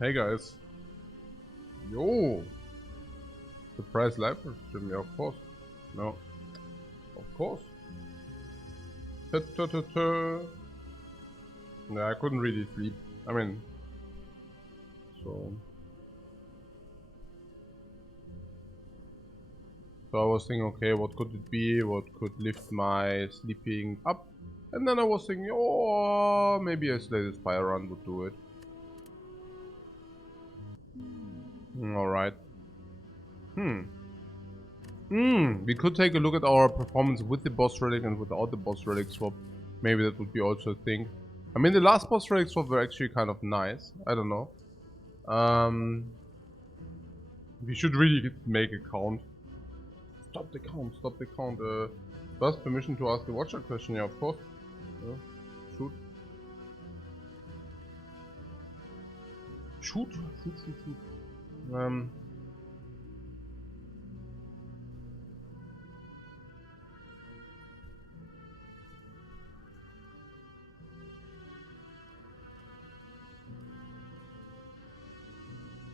Hey guys. Yo! Surprise Lifecoach stream, yeah, of course. No. Of course. Yeah, I couldn't really sleep. I mean, so I was thinking, okay, what could it be? What could lift my sleeping up? And then I was thinking, oh, maybe a Slay the Spire run would do it. Alright. We could take a look at our performance with the boss relic and without the boss relic swap. Maybe that would be also a thing. I mean, the last boss relic swap were actually kind of nice. I don't know. We should really make a count. Stop the count, stop the count. First, permission to ask the watcher question, yeah, of course. Yeah. Shoot. Shoot.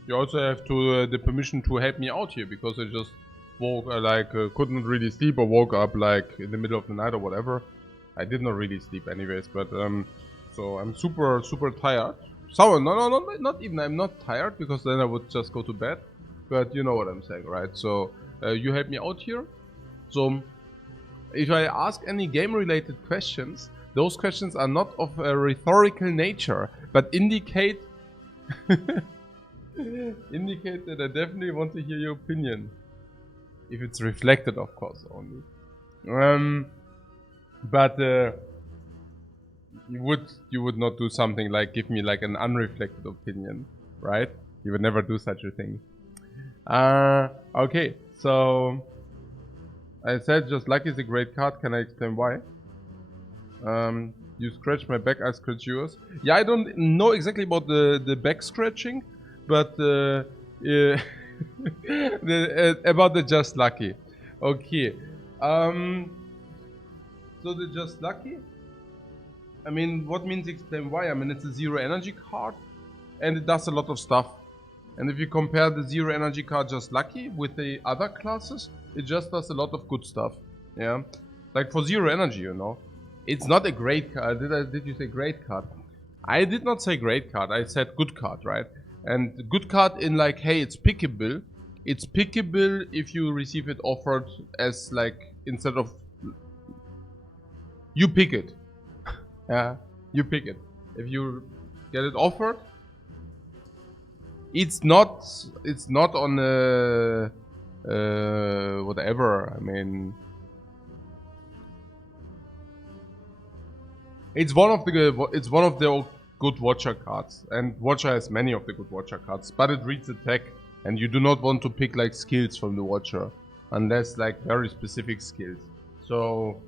You also have to the permission to help me out here, because I just woke, couldn't really sleep, or woke up like in the middle of the night or whatever. I did not really sleep anyways, but so I'm super tired. So no, not even. I'm not tired, because then I would just go to bed. But you know what I'm saying, right? So you help me out here. So if I ask any game-related questions, those questions are not of a rhetorical nature, but indicate indicate that I definitely want to hear your opinion. If it's reflected, of course, only. But you would not do something like give me like an unreflected opinion, right? You would never do such a thing. Okay, so I said just lucky is a great card. Can I explain why? You scratch my back, I scratch yours. Yeah, I don't know exactly about the back scratching, but about the just lucky. Okay. So the just lucky. I mean, what means explain why? I mean, it's a zero energy card, and it does a lot of stuff. And if you compare the zero energy card just lucky with the other classes, it just does a lot of good stuff. Yeah, like for zero energy, you know, it's not a great card. Did you say great card? I did not say great card. I said good card, right? And good card in like, hey, it's pickable. It's pickable if you receive it offered as like, instead of you pick it. Yeah, you pick it. If you get it offered, it's not on whatever. I mean, it's one of the good watcher cards, and watcher has many of the good watcher cards, but it reads attack, and you do not want to pick like skills from the watcher unless like very specific skills. So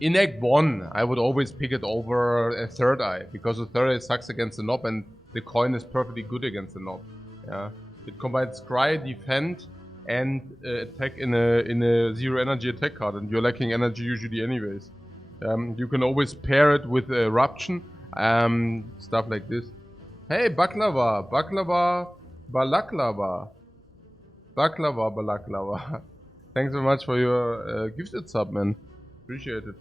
in Act 1, I would always pick it over a Third Eye, because a Third Eye sucks against the knob, and the coin is perfectly good against the knob. Yeah, it combines Scry, Defend, and attack in a zero energy attack card, and you're lacking energy usually anyways. You can always pair it with Eruption, stuff like this. Hey, Baklava, Balaklava. Thanks so much for your gifted sub, man. Appreciate it.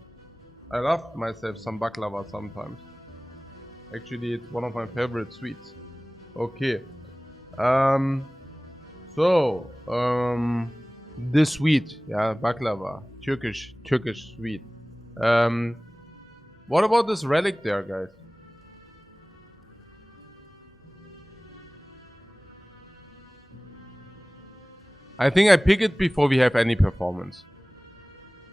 I love myself some baklava sometimes. Actually, it's one of my favorite sweets. Okay. This sweet, yeah, baklava, Turkish sweet. What about this relic there, guys? I think I pick it before we have any performance.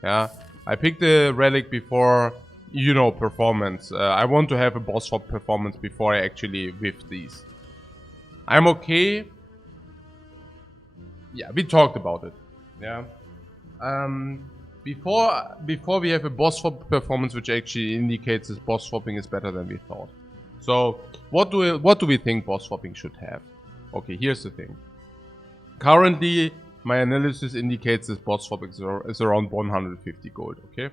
Yeah, I picked the relic before, you know, performance. I want to have a boss swap performance before I actually whiff these. I'm okay. Yeah, we talked about it. Yeah. Before we have a boss swap performance, which actually indicates this boss swapping is better than we thought. So what do we think boss swapping should have? Okay, here's the thing. Currently, my analysis indicates this boss swap is around 150 gold, okay?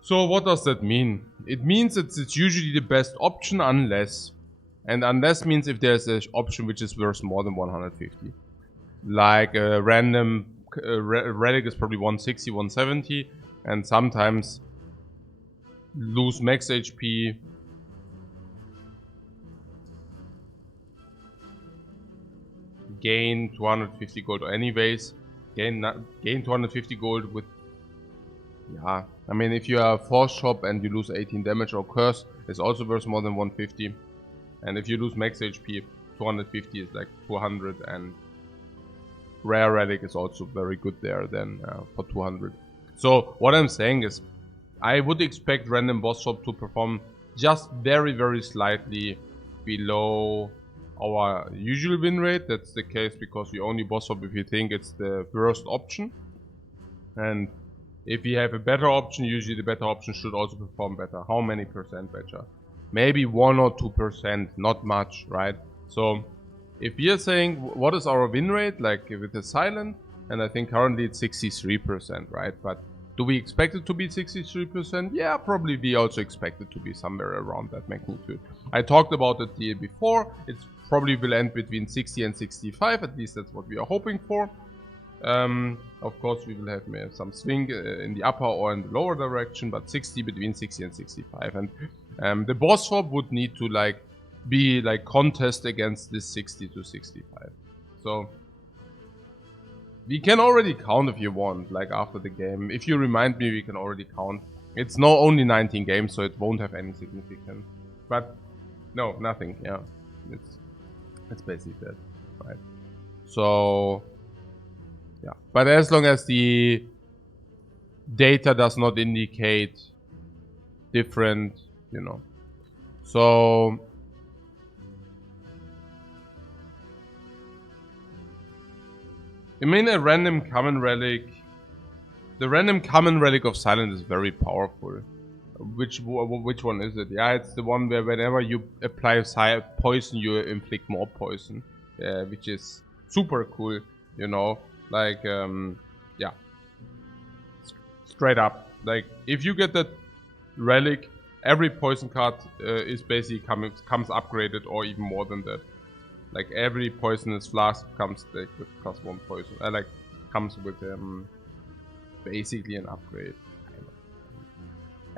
So what does that mean? It means that it's usually the best option unless And unless means if there's an option which is worth more than 150. Like a random relic is probably 160, 170, and sometimes lose max HP. Gain 250 gold anyways. Gain 250 gold with... Yeah, I mean if you are force shop and you lose 18 damage or curse, it's also worth more than 150. And if you lose max HP, 250 is like 200, and rare relic is also very good there then for 200. So what I'm saying is, I would expect random boss swap to perform just very slightly below our usual win rate. That's the case because we only boss swap if you think it's the worst option. And if you have a better option, usually the better option should also perform better. How many percent better? Maybe 1 or 2%, not much, right? So if we are saying what is our win rate, like with the silent, and I think currently it's 63%, right? But do we expect it to be 63%? Yeah, probably we also expect it to be somewhere around that magnitude. I talked about it the year before. It probably will end between 60 and 65, at least that's what we are hoping for. Of course, we will have some swing in the upper or in the lower direction, but 60 between 60 and 65. And the boss swap would need to be contest against this 60 to 65. So we can already count if you want, like after the game. If you remind me, we can already count. It's only 19 games, so it won't have any significance. But no, nothing. Yeah, it's basically that, right? So. Yeah, but as long as the data does not indicate different, So I mean, a random common relic. The random common relic of silence is very powerful. Which one is it? Yeah, it's the one where whenever you apply poison, you inflict more poison, which is super cool, yeah, straight up. Like, if you get that relic, every poison card is basically comes upgraded, or even more than that. Like, every poisonous flask comes with +1 poison. Comes with basically an upgrade.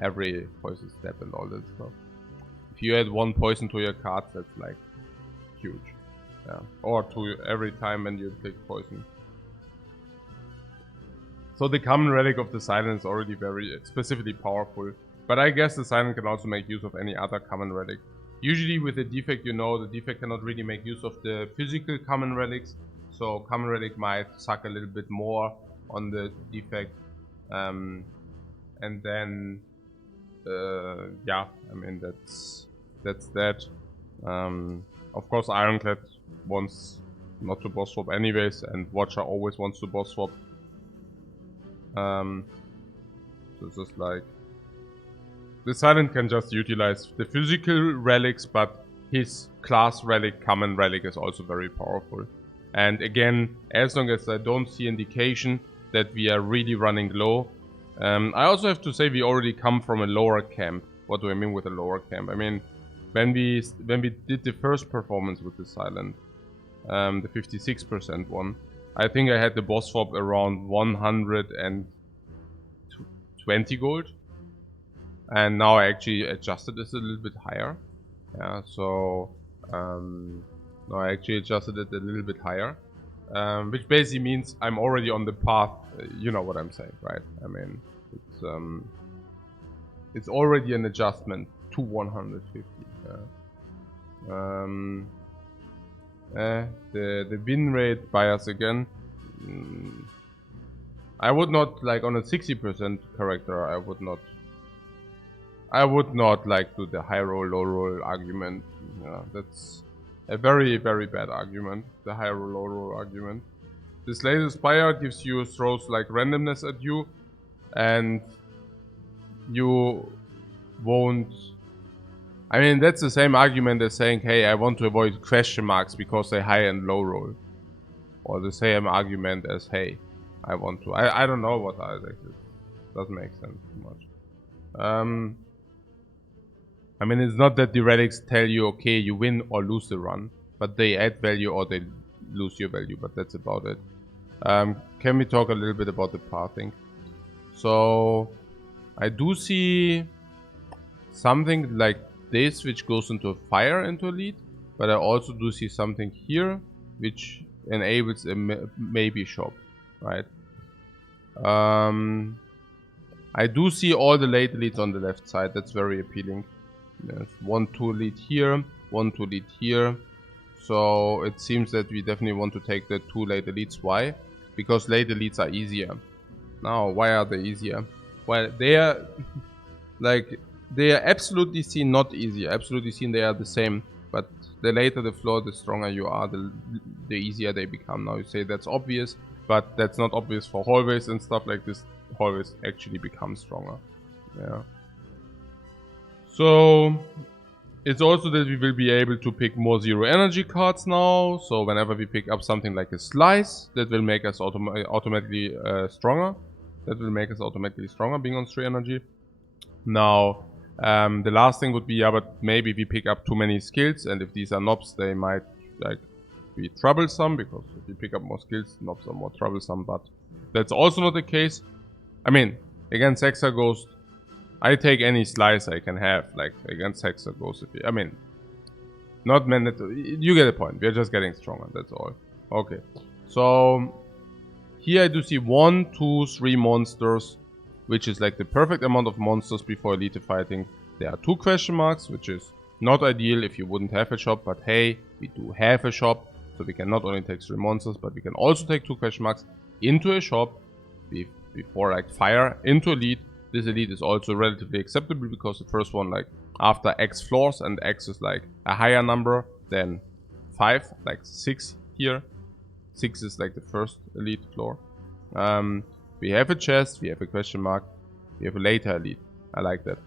Every poison step and all that stuff. If you add 1 poison to your cards, that's like huge. Yeah. Or to every time when you take poison. So the common relic of the silent is already very specifically powerful. But I guess the silent can also make use of any other common relic. Usually with the defect, the defect cannot really make use of the physical common relics. So common relic might suck a little bit more on the defect. And then, yeah, I mean, that's that. Of course, Ironclad wants not to boss swap anyways, and Watcher always wants to boss swap. So it's just like, the Silent can just utilize the physical relics, but his class relic, common relic, is also very powerful. And again, as long as I don't see indication that we are really running low. I also have to say we already come from a lower camp. What do I mean with a lower camp? I mean, when we did the first performance with the Silent, the 56% one, I think I had the boss swap around 120 gold. And now I actually adjusted this a little bit higher. Yeah, so now I actually adjusted it a little bit higher. Which basically means I'm already on the path, you know what I'm saying, right? I mean, it's already an adjustment to 150. The win rate bias again. I would not, like, on a 60% character, I would not like do the high roll, low roll argument. Yeah, that's a very, very bad argument, the high roll, low roll argument. This latest Spire gives you throws like randomness at you, and you won't... I mean, that's the same argument as saying, hey, I want to avoid question marks because they high and low roll. Or the same argument as, hey, I want to... I don't know what I like. It doesn't make sense too much. I mean, it's not that the relics tell you, okay, you win or lose the run, but they add value or they lose your value, but that's about it. Can we talk a little bit about the pathing? So, I do see something like this, which goes into a fire into elite, but I also do see something here, which enables a maybe shop, right? I do see all the late elites on the left side. That's very appealing. There's 1-2 elite here, 1-2 elite here. So it seems that we definitely want to take the 2 late elites. Why? Because late elites are easier. Now, why are they easier? Well, they are like they are absolutely seen not easier. Absolutely seen they are the same. But the later the floor, the stronger you are, the easier they become. Now you say that's obvious, but that's not obvious for hallways and stuff like this. Hallways actually become stronger. Yeah. So it's also that we will be able to pick more zero energy cards now. So whenever we pick up something like a slice, that will make us automatically stronger. That will make us automatically stronger being on 3 energy. Now, the last thing would be, yeah, but maybe we pick up too many skills, and if these are knobs, they might like be troublesome, because if you pick up more skills, knobs are more troublesome, but that's also not the case. I mean, against Hexa Ghost, I take any slice I can have, like against Hexa Ghost. I mean, not mandatory. You get the point. We're just getting stronger, that's all. Okay, so here I do see 1, 2, 3 monsters, which is like the perfect amount of monsters before elite fighting. There are 2 question marks, which is not ideal if you wouldn't have a shop, but hey, we do have a shop, so we can not only take 3 monsters, but we can also take 2 question marks into a shop before like fire into elite. This elite is also relatively acceptable because the first one, like after X floors, and X is like a higher number than 5, like 6 here. 6 is like the first elite floor. We have a chest, we have a question mark, we have a later elite. I like that.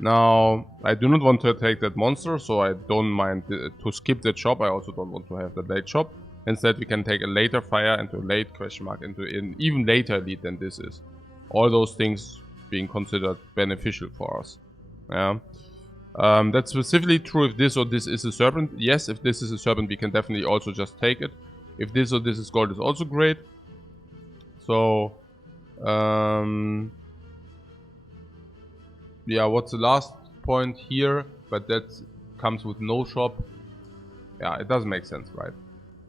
Now, I do not want to take that monster, so I don't mind to skip that shop. I also don't want to have that late shop. Instead, we can take a later fire into a late question mark into an even later elite than this is. All those things being considered beneficial for us. Yeah. That's specifically true if this or this is a serpent. Yes, if this is a serpent, we can definitely also just take it. If this or this is gold, is also great. So, yeah, what's the last point here? But that comes with no shop. Yeah, it doesn't make sense, right?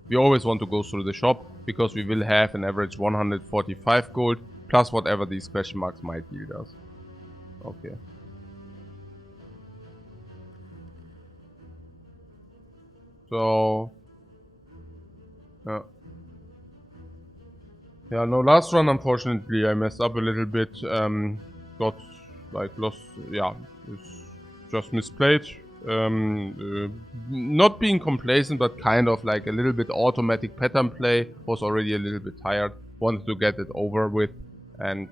We always want to go through the shop, because we will have an average 145 gold, plus whatever these question marks might yield us. Okay. So, yeah, no, last run, unfortunately, I messed up a little bit. Got, like, lost, yeah, it's just misplayed. Not being complacent, but kind of like a little bit automatic pattern play. Was already a little bit tired. Wanted to get it over with. And,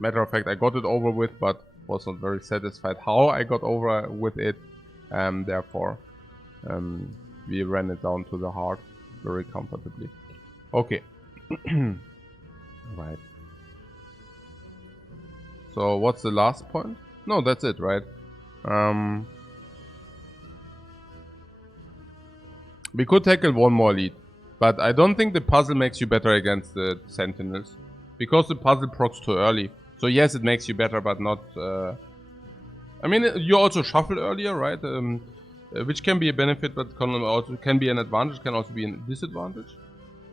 matter of fact, I got it over with, but was not very satisfied how I got over with it. Therefore, we ran it down to the heart very comfortably. Okay. Right. So what's the last point? No, that's it, right? We could tackle one more lead, but I don't think the puzzle makes you better against the sentinels, because the puzzle procs too early. So yes, it makes you better, but not... I mean, you also shuffle earlier, right? Which can be a benefit, but can be an advantage, can also be a disadvantage.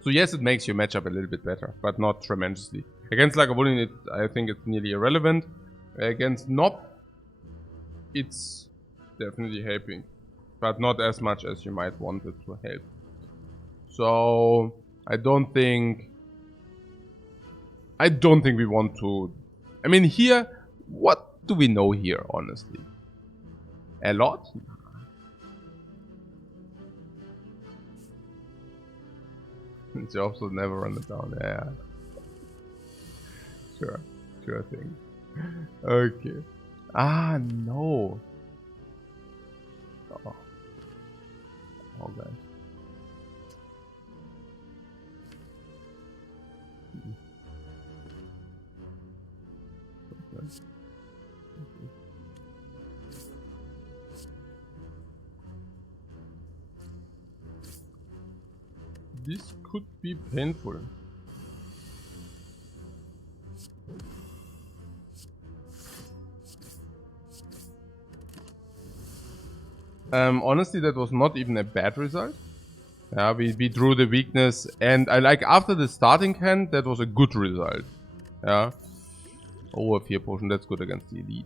So yes, it makes your matchup a little bit better, but not tremendously. Against Lagavulin, I think it's nearly irrelevant. Against Nob, it's definitely helping, but not as much as you might want it to help. So I don't think we want to... I mean, here, what do we know here, honestly? A lot? Jobs will never run it down. Yeah. Sure thing. Okay. Ah, no. Oh, guys. This could be painful. Honestly, that was not even a bad result. Yeah, we drew the weakness, and I like after the starting hand, that was a good result. Yeah. Over 4 potion, that's good against the elite.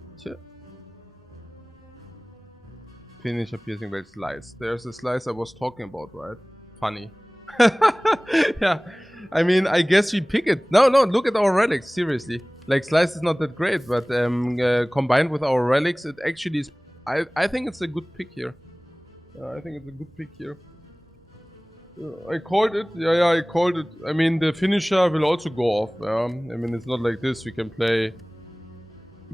Finish a piercing blade slice. There's a slice I was talking about, right? Funny. Yeah. I mean, I guess we pick it. No, look at our relics, seriously. Like, slice is not that great, but combined with our relics, it actually is... I think it's a good pick here. I think it's a good pick here. I called it. Yeah, I called it. I mean, the finisher will also go off. I mean, it's not like this. We can play...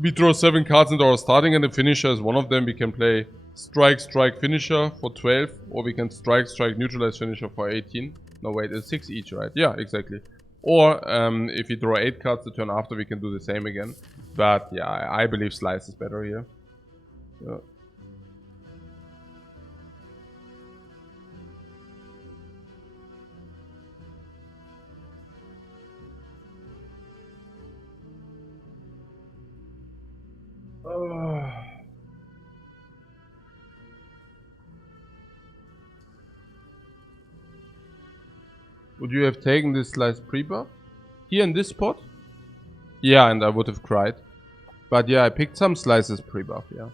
We draw 7 cards into our starting, and the finisher is one of them. We can play strike, finisher for 12, or we can strike, neutralize, finisher for 18. No, wait, it's 6 each, right? Yeah, exactly. Or, if we draw 8 cards the turn after, we can do the same again. But, yeah, I believe slice is better here. Yeah. Would you have taken this slice pre-buff? Here in this spot? Yeah, and I would have cried. But yeah, I picked some slices pre-buff, yeah.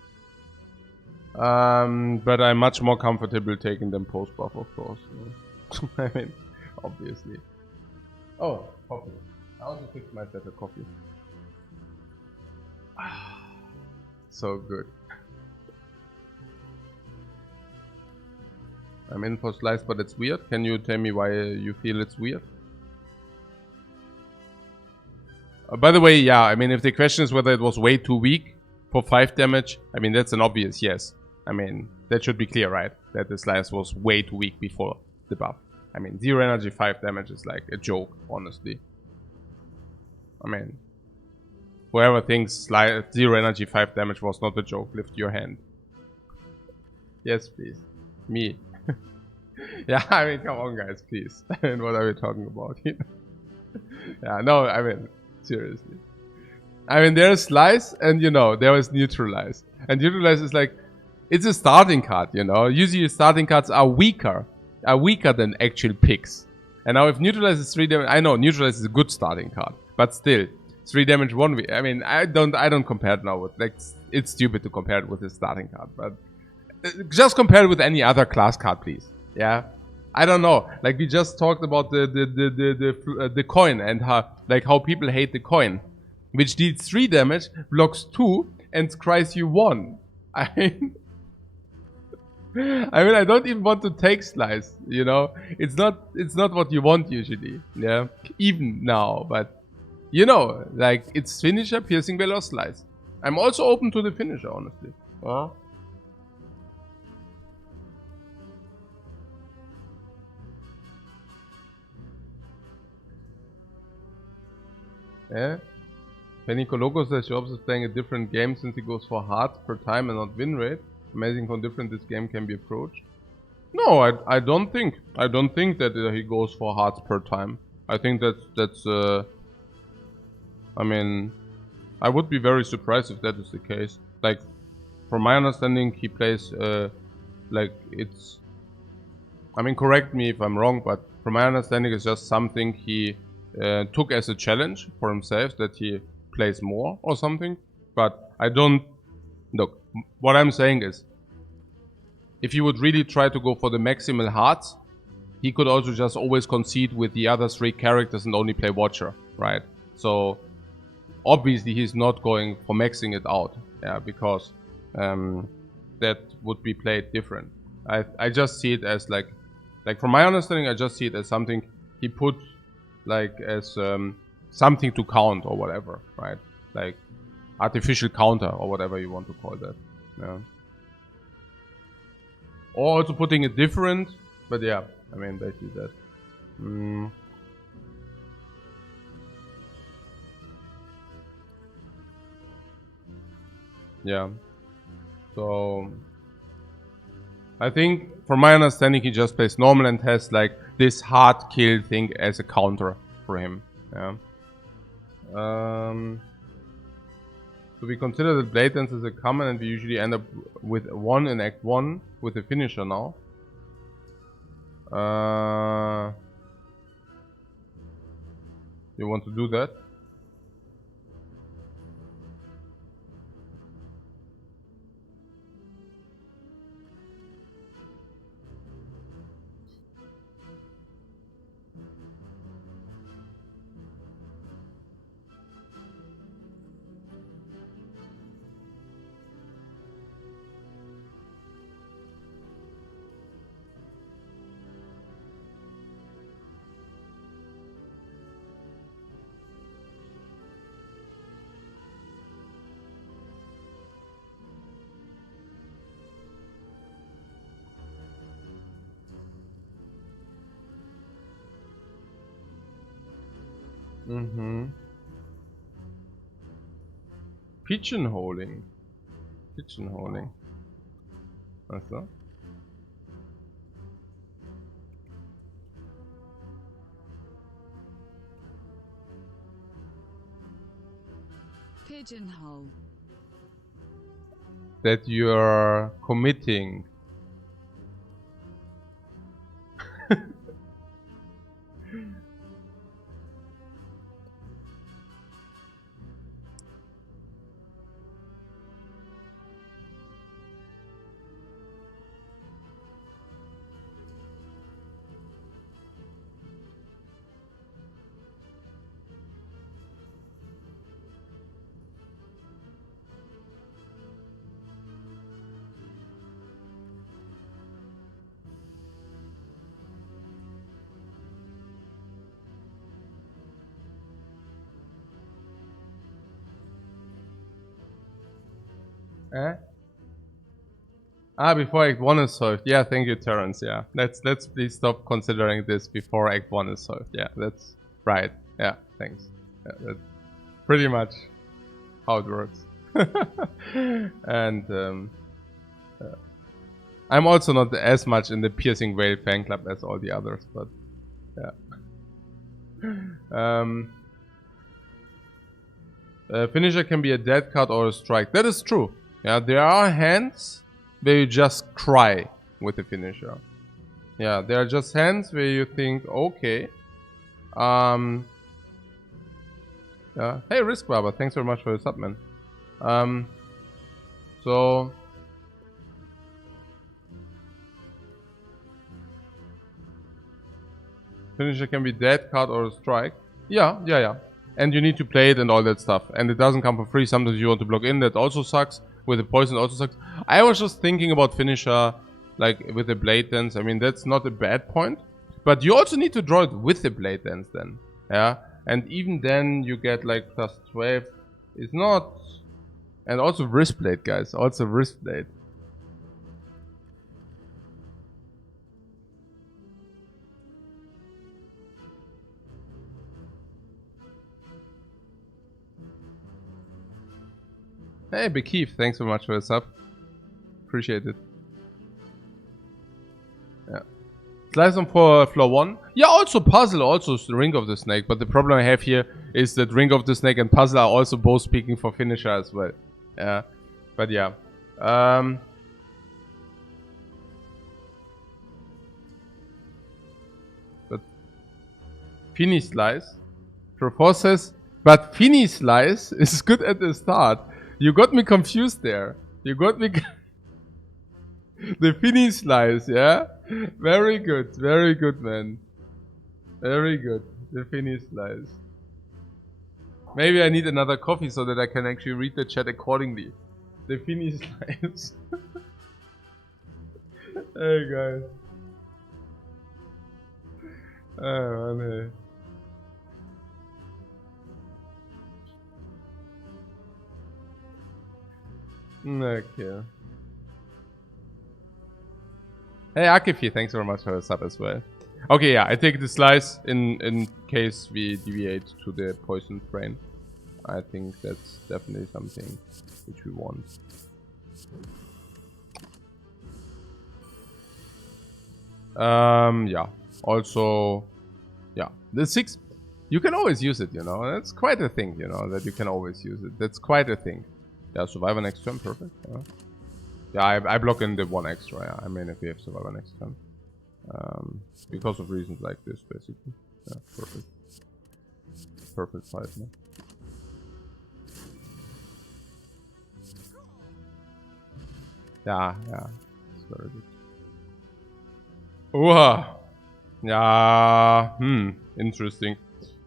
But I'm much more comfortable taking them post-buff, of course. I mean, obviously. Oh, coffee. I also picked myself a coffee. So good. I'm in for slice, but it's weird. Can you tell me why you feel it's weird? By the way, yeah, I mean, if the question is whether it was way too weak for 5 damage, I mean, that's an obvious yes. I mean, that should be clear, right? That the slice was way too weak before the buff. I mean, 0 energy, 5 damage is like a joke, honestly. I mean, whoever thinks 0 energy, 5 damage was not a joke, lift your hand. Yes, please. Me. Yeah, I mean, come on, guys, please. I mean, what are we talking about here? Yeah, no, I mean, seriously. I mean, there's slice, and you know, there is neutralize. And neutralize is like, it's a starting card, you know. Usually starting cards are weaker than actual picks. And now if neutralize is 3 damage, I know neutralize is a good starting card, but still, 3 damage 1 week. I mean, I don't compare it now with, like, it's stupid to compare it with a starting card, but just compare it with any other class card, please. Yeah, I don't know. Like we just talked about the coin and how people hate the coin, which deals 3 damage, blocks 2, and cries you 1. I mean, I don't even want to take slice. You know, it's not what you want usually. Yeah, even now, but you know, like it's finisher, piercing veil, or slice. I'm also open to the finisher, honestly. Yeah. Penicoloko says Jobs is playing a different game since he goes for hearts per time and not win rate. Amazing how different this game can be approached. No, I don't think. I don't think that he goes for hearts per time. I think that's I mean, I would be very surprised if that is the case. Like, from my understanding, he plays like it's. I mean, correct me if I'm wrong, but from my understanding, it's just something he took as a challenge for himself, that he plays more or something. But I don't... Look, what I'm saying is, if he would really try to go for the maximal hearts, he could also just always concede with the other 3 characters and only play Watcher, right? So, obviously he's not going for maxing it out, yeah, because that would be played different. I just see it as like from my understanding, I just see it as something he put like as something to count or whatever, right? Like artificial counter or whatever you want to call that. Yeah. Or also putting it different, but yeah, I mean basically that. Yeah. So I think from my understanding, he just plays normal and has like this hard kill thing as a counter for him. Yeah. So we consider the Blade Dance as a common, and we usually end up with 1 in Act 1 with the finisher now. You want to do that? Pigeonholing. Pigeonholing. What's that? Pigeonhole. That you're committing. Eh? Ah, before Act 1 is solved. Yeah, thank you, Terrence. Yeah, let's please stop considering this before Act 1 is solved. Yeah, that's right. Yeah, thanks. Yeah, that's pretty much how it works. And I'm also not as much in the Piercing Whale fan club as all the others, but yeah. Finisher can be a dead card or a strike. That is true. Yeah, there are hands where you just cry with the finisher. Yeah, there are just hands where you think, okay. Yeah. Hey, Risk Barber, thanks very much for the sub, man. So finisher can be dead card or a strike. Yeah. And you need to play it and all that stuff. And it doesn't come for free. Sometimes you want to block in. That also sucks. With the poison also sucks. I was just thinking about finisher, like with the Blade Dance. I mean, that's not a bad point. But you also need to draw it with the Blade Dance then. Yeah. And even then you get like plus 12. It's not... And also Wrist Blade, guys. Also Wrist Blade. Hey, Big Keith, thanks so much for the sub. Appreciate it. Yeah. Slice on for floor 1. Yeah, also Puzzle, also Ring of the Snake. But the problem I have here is that Ring of the Snake and Puzzle are also both speaking for finisher as well. Yeah. But yeah. But Fini Slice. Profor says, but Fini Slice is good at the start. You got me confused there. You got me... The Fini Slice, yeah? Very good, man. Very good. The Fini Slice. Maybe I need another coffee so that I can actually read the chat accordingly. The Fini Slice. Hey guys. Oh man, hey. Okay. Hey Akifi, thanks very much for the sub as well. Okay, yeah, I take the slice in case we deviate to the poison train. I think that's definitely something which we want. Yeah. Also, yeah. The 6, you can always use it, you know. That's quite a thing, you know, that you can always use it. That's quite a thing. Yeah, Survivor next turn, perfect. Yeah, I block in the 1 extra, yeah. I mean, if we have Survivor next turn. Because of reasons like this, basically. Yeah, perfect. Perfect fight, man. Yeah, yeah. It's very good. Ooh. Yeah, interesting.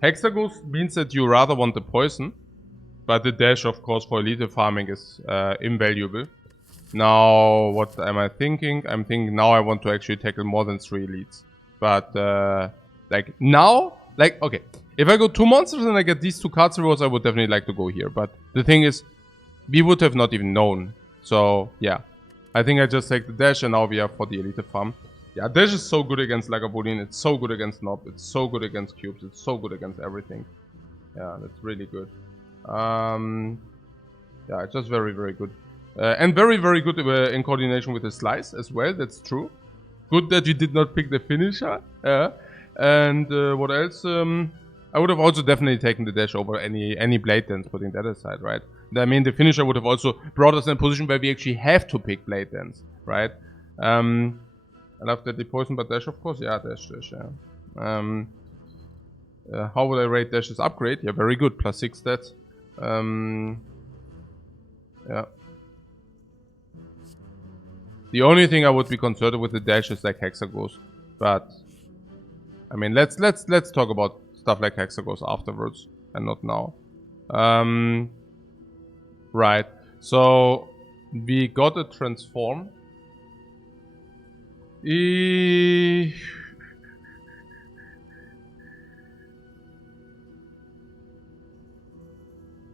Hexaghost means that you rather want the poison, but the dash, of course, for elite farming is invaluable. Now, what am I thinking? I'm thinking now I want to actually tackle more than 3 elites. But, like, now, like, okay. If I go 2 monsters and I get these 2 cards rewards, I would definitely like to go here. But the thing is, we would have not even known. So, yeah. I think I just take the dash and now we are for the elite farm. Yeah, dash is so good against Lagavulin. It's so good against Nob. It's so good against cubes. It's so good against everything. Yeah, that's really good. Yeah, it's just very, very good. And very, very good in coordination with the slice as well. That's true. Good that you did not pick the finisher. And what else? I would have also definitely taken the dash over any blade dance, putting that aside, right? I mean, the finisher would have also brought us in a position where we actually have to pick blade dance, right? I love that the poison, but dash, of course, yeah, dash, yeah. How would I rate dash's upgrade? Yeah, very good, +6 stats. Yeah. The only thing I would be concerned with the dash is like Hexaghost, but I mean, let's talk about stuff like Hexaghost afterwards and not now. Right. So we got a transform.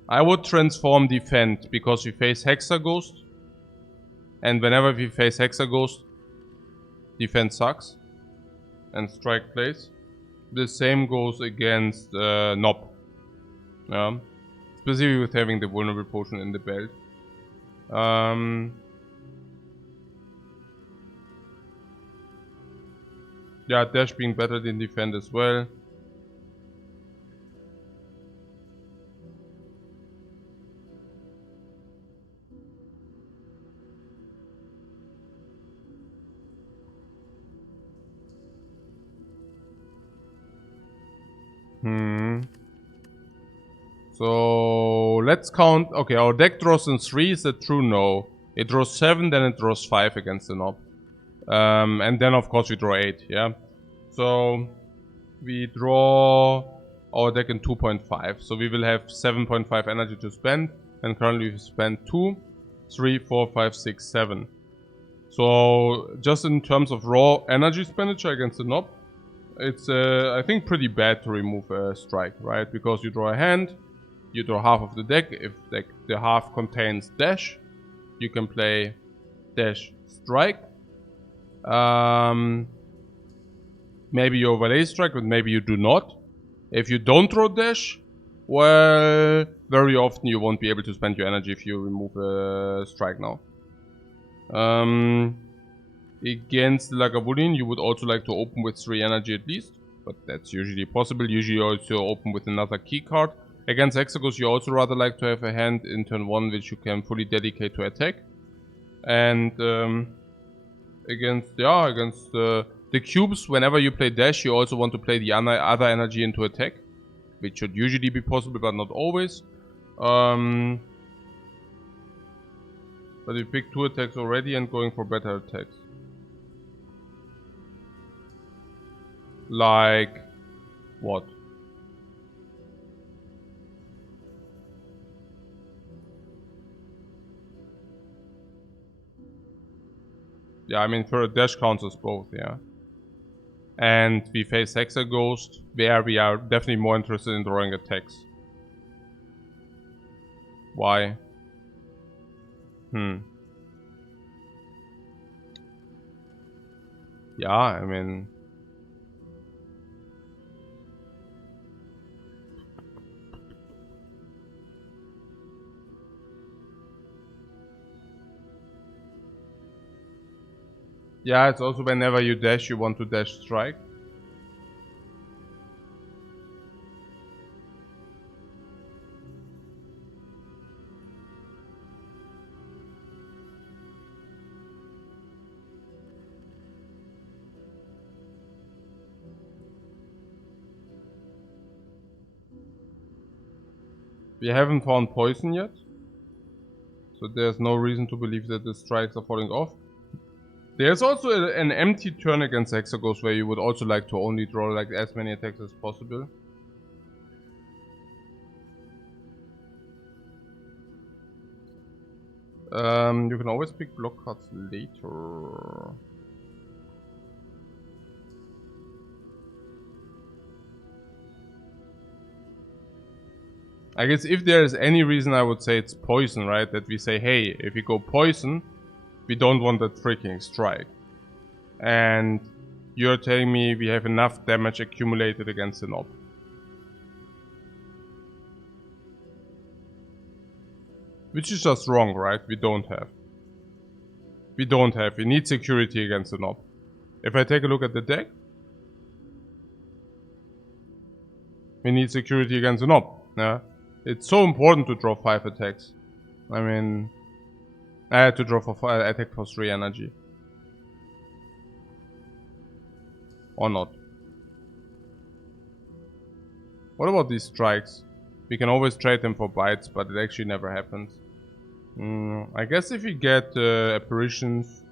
I would transform defend because we face Hexaghost. And whenever we face Hexaghost, defense sucks. And strike plays. The same goes against Nob. Yeah. Specifically with having the vulnerable potion in the belt. Yeah, dash being better than defend as well. So let's count. Okay, our deck draws in 3 is a true no. It draws 7, then it draws 5 against the Nob. And then of course we draw 8, yeah. So we draw our deck in 2.5. So we will have 7.5 energy to spend. And currently we've spent 2, 3, 4, 5, 6, 7. So just in terms of raw energy expenditure against the Nob, it's I think pretty bad to remove a strike, right? Because you draw a hand, you draw half of the deck. If the half contains dash, you can play dash strike. Maybe you overlay strike, but maybe you do not. If you don't draw dash, well, very often you won't be able to spend your energy if you remove a strike now. Against Lagavulin, you would also like to open with 3 energy at least, but that's usually possible. Usually you also open with another key card. Against Hexaghost, you also rather like to have a hand in turn 1 which you can fully dedicate to attack. And against the cubes, whenever you play dash, you also want to play the other energy into attack, which should usually be possible, but not always. But you pick 2 attacks already and going for better attacks. Like what? Yeah, I mean, for a dash counts as both, yeah. And we face Hexaghost, where we are definitely more interested in drawing attacks. Why? Yeah, I mean... Yeah, it's also whenever you dash, you want to dash strike. We haven't found poison yet, so there's no reason to believe that the strikes are falling off. There's also an empty turn against Hexaghost where you would also like to only draw like as many attacks as possible. You can always pick block cards later. I guess if there is any reason, I would say it's poison, right? That we say, hey, if we go poison, we don't want that freaking strike. And you're telling me we have enough damage accumulated against the knob. Which is just wrong, right? We don't have. We don't have. We need security against the knob. If I take a look at the deck, we need security against the knob. Yeah? It's so important to draw 5 attacks. I mean, I had to draw for 5 attack for 3 energy. Or not. What about these strikes? We can always trade them for bites, but it actually never happens. I guess if you get apparitions...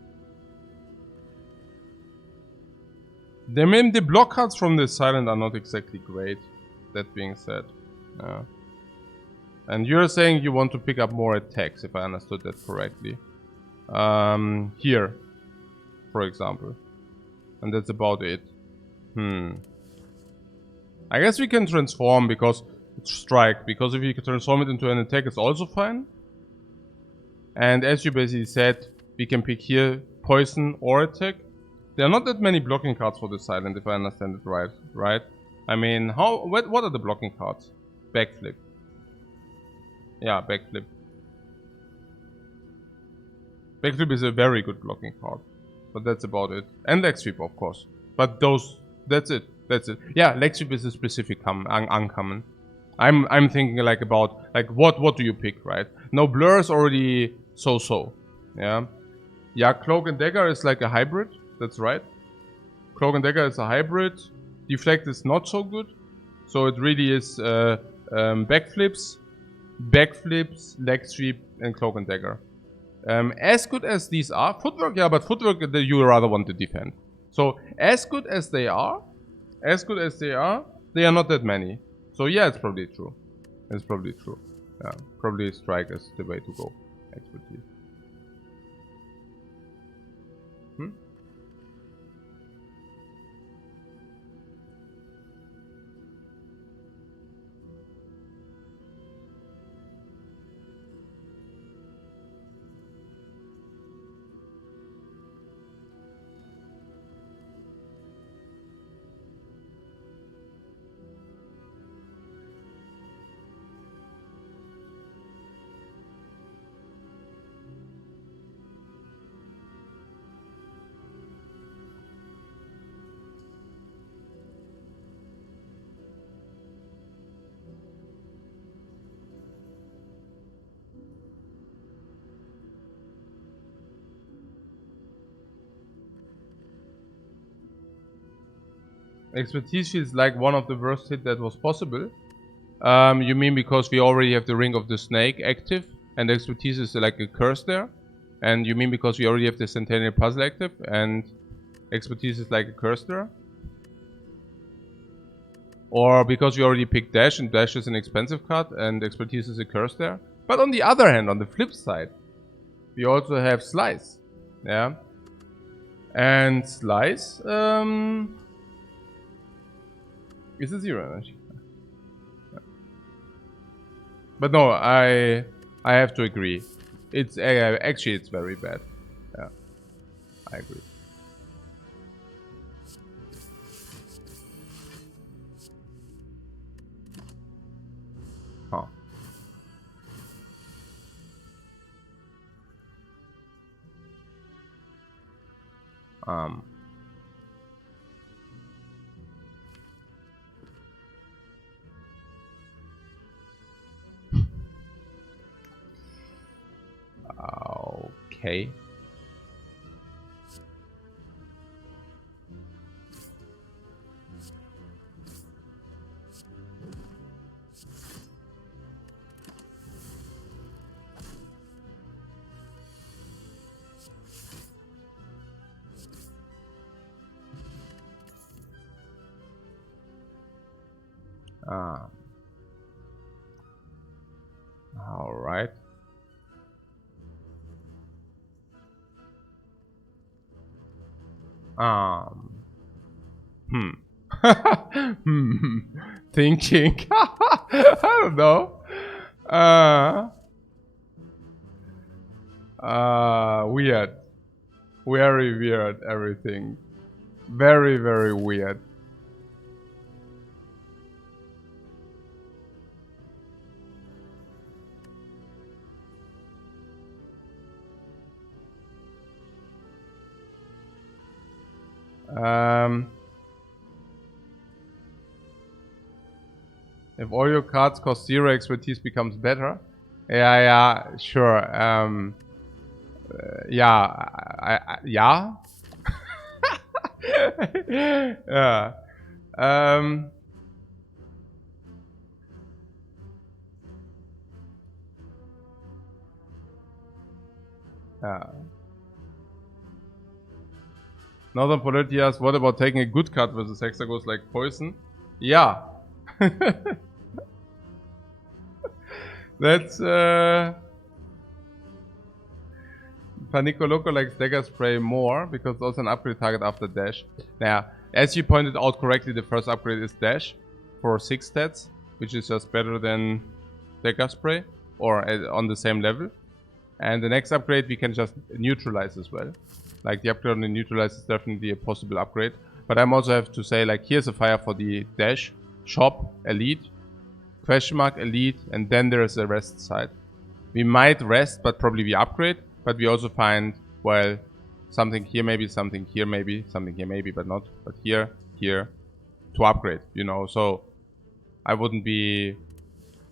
The block cards from the silent are not exactly great, that being said. And you're saying you want to pick up more attacks, if I understood that correctly. Here, for example. And that's about it. I guess we can transform because it's strike. Because if you can transform it into an attack, it's also fine. And as you basically said, we can pick here poison or attack. There are not that many blocking cards for the silent, if I understand it right? I mean, what are the blocking cards? Backflip. Yeah, backflip. Backflip is a very good blocking card. But that's about it. And leg sweep, of course. But that's it. That's it. Yeah, leg sweep is a specific uncommon. I'm thinking like about like what do you pick, right? No, blur is already so. Yeah. Yeah, cloak and dagger is like a hybrid. That's right. Cloak and dagger is a hybrid. Deflect is not so good. So it really is backflips, leg sweep, and cloak and dagger. As good as these are, footwork, yeah, but footwork you rather want to defend. So as good as they are, they are not that many. So yeah, it's probably true. It's probably true. Yeah, probably strike is the way to go. Expertise. Expertise feels like one of the worst hit that was possible. You mean because we already have the Ring of the Snake active, and expertise is like a curse there? And you mean because we already have the Centennial Puzzle active, and expertise is like a curse there? Or because we already picked Dash, and Dash is an expensive card, and expertise is a curse there? But on the other hand, on the flip side, we also have Slice. Yeah? And Slice, is a 0 energy. But no, I have to agree. It's actually it's very bad. Yeah, I agree. Huh. Um, okay. All right. Hmm. Thinking. I don't know. Weird. Very weird, everything. Very, very weird. If all your cards cost 0, expertise becomes better. Yeah, sure. Yeah, yeah. Yeah. Yeah. Northern Politias, what about taking a good card versus hexagons like poison? Yeah. That's Panico Loco likes Dagger Spray more because it's also an upgrade target after dash. Now, as you pointed out correctly, the first upgrade is dash for 6 stats, which is just better than Dagger Spray or on the same level. And the next upgrade we can just neutralize as well. Like the upgrade on the neutralize is definitely a possible upgrade. But I'm also have to say, like, here's a fire for the dash, shop, elite, question mark, elite, and then there's a rest side. We might rest, but probably we upgrade. But we also find, well, something here maybe, something here maybe, something here maybe, but not. But here, here, to upgrade, you know. So I wouldn't be...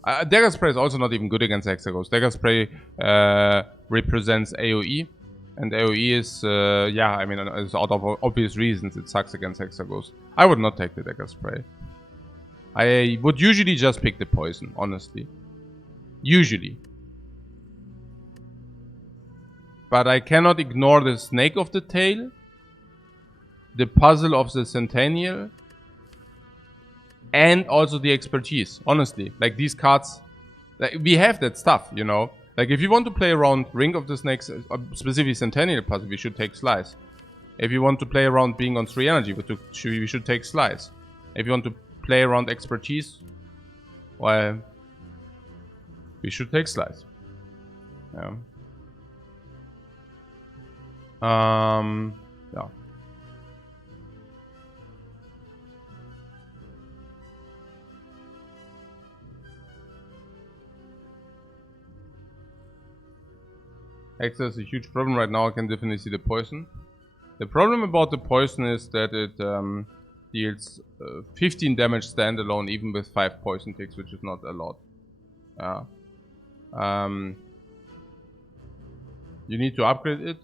Dagger Spray is also not even good against hexagons. Dagger Spray represents AoE. And AoE is, yeah, I mean, it's out of obvious reasons it sucks against hexagons. I would not take the Dagger Spray. I would usually just pick the poison, honestly. Usually. But I cannot ignore the Snake of the Tail, the Puzzle of the Centennial, and also the Expertise, honestly. Like, these cards, like, we have that stuff, you know. Like, if you want to play around Ring of the Snakes, specifically Centennial Puzzle, we should take Slice. If you want to play around being on 3 energy, we should take Slice. If you want to play around Expertise, well, we should take Slice. Yeah. Yeah. Hexer is a huge problem right now. I can definitely see the poison. The problem about the poison is that it deals 15 damage standalone, even with 5 poison ticks, which is not a lot. You need to upgrade it.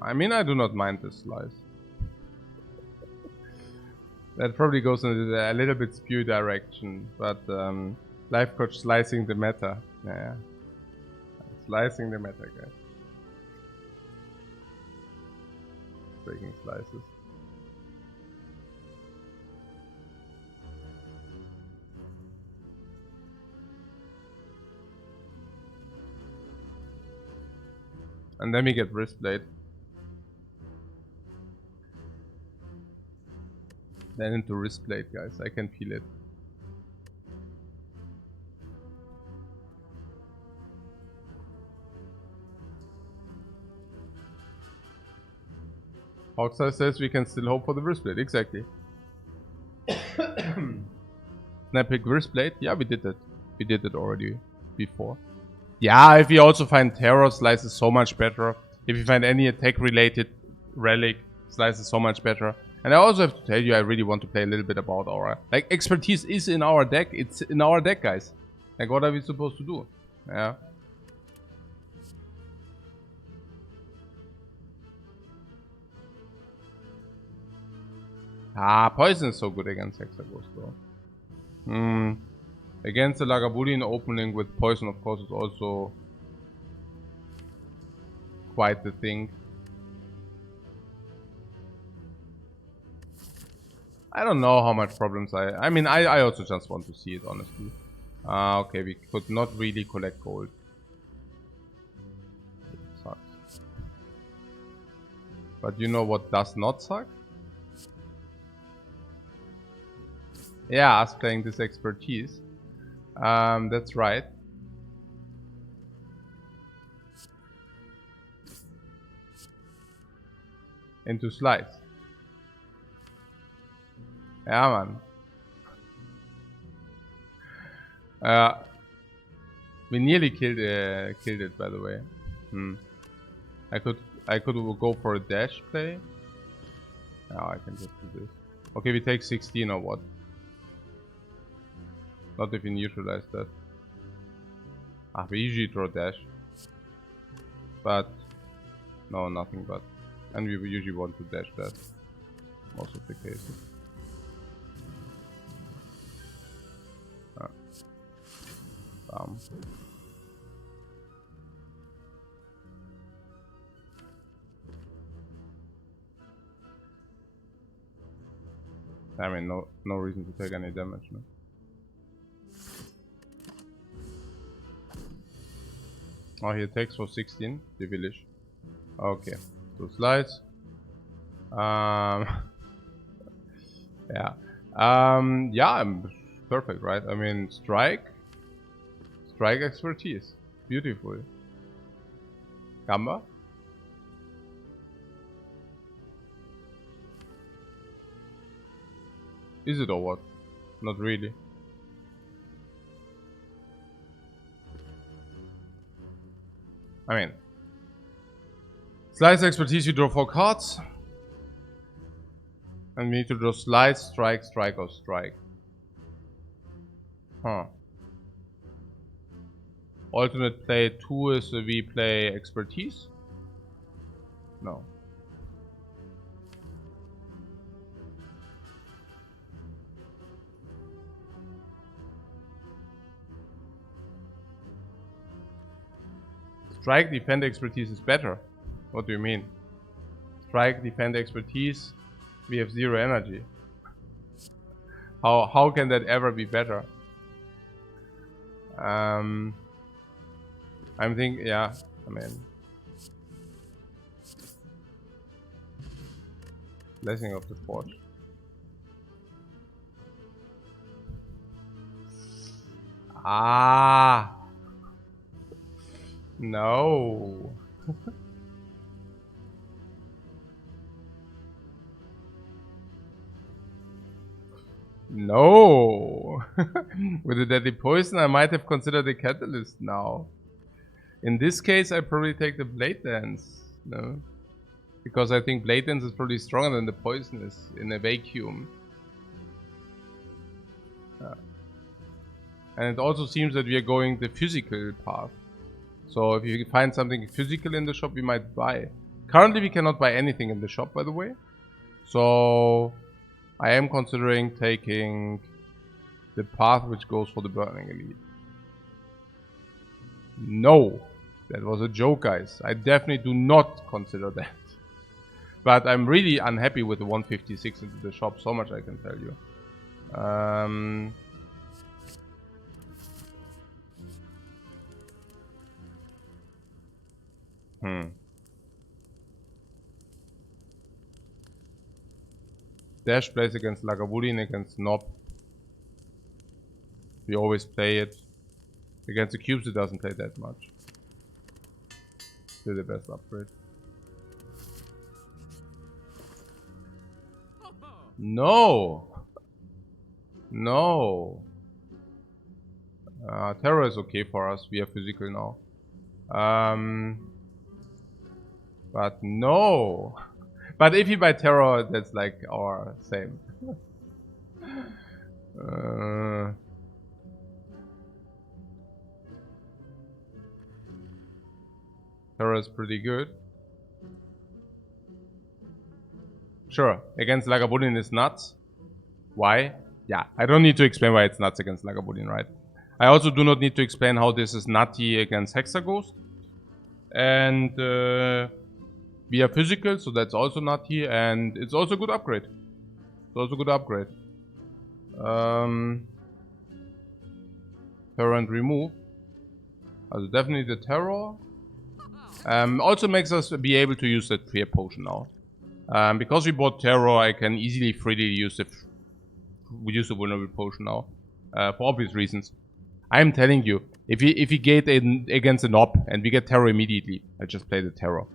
I mean, I do not mind this slice. That probably goes in a little bit spew direction, but Lifecoach slicing the meta. Yeah. Slicing the meta, guys. Breaking slices. And then we get wristblade. Then into wristblade, guys. I can feel it. Hawkseye says we can still hope for the wristblade. Exactly. Snap pick wristblade. Yeah, we did that. We did it already before. Yeah, if you also find Terror, Slice is so much better. If you find any attack-related relic, Slice is so much better. And I also have to tell you, I really want to play a little bit about Aura. Like, Expertise is in our deck. It's in our deck, guys. Like, what are we supposed to do? Yeah. Ah, Poison is so good against Hexaghost, though. Against the Lagavulin opening with Poison, of course, is also quite the thing. I don't know how much problems I mean, I also just want to see it, honestly. Okay, we could not really collect gold. It sucks. But you know what does not suck? Yeah, us playing this Expertise. That's right. Into Slice. Yeah, man. We nearly killed it, by the way. I could go for a dash play. No, I can just do this. Okay, we take 16 or what? Not if we neutralize that. We usually draw dash. But no, nothing but. And we usually want to dash that. Most of the cases. I mean, no reason to take any damage, no? Oh, he attacks for 16, the village. Okay, so Slice. Yeah. Yeah, perfect, right? I mean, Strike Expertise. Beautiful. Gamba? Is it or what? Not really. I mean, Slice Expertise, you draw 4 cards. And we need to draw Slice, Strike, Strike, or Strike. Huh. Alternate play 2 is we play Expertise? No. Strike, Defend, Expertise is better. What do you mean? Strike, Defend, Expertise, we have 0 energy. How can that ever be better? I'm thinking, yeah, I mean, Blessing of the Forge. No. No. With the Deadly Poison, I might have considered the Catalyst now. In this case, I probably take the Blade Dance. No? Because I think Blade Dance is probably stronger than the Poison is in a vacuum. And it also seems that we are going the physical path. So if you find something physical in the shop, we might buy. Currently, we cannot buy anything in the shop, by the way. So I am considering taking the path which goes for the Burning Elite. No, that was a joke, guys. I definitely do not consider that. But I'm really unhappy with the 156 into the shop. So much I can tell you. Dash plays against Lagavulin, against Nob. We always play it. Against the cubes it doesn't play that much. Still the best upgrade. No! No! Terror is okay for us, we are physical now. But no. But if you buy terror, that's like our same. Terror is pretty good. Sure, against Lagavulin is nuts. Why? Yeah, I don't need to explain why it's nuts against Lagavulin, right? I also do not need to explain how this is nutty against Hexaghost. And we are physical, so that's also nutty, and it's also a good upgrade. It's also a good upgrade. Terror and remove. Also definitely the terror. Also makes us be able to use that fear potion now. Because we bought terror, I can easily freely use the vulnerable potion now. For obvious reasons. I'm telling you, if we get in against an op and we get terror immediately, I just play the terror.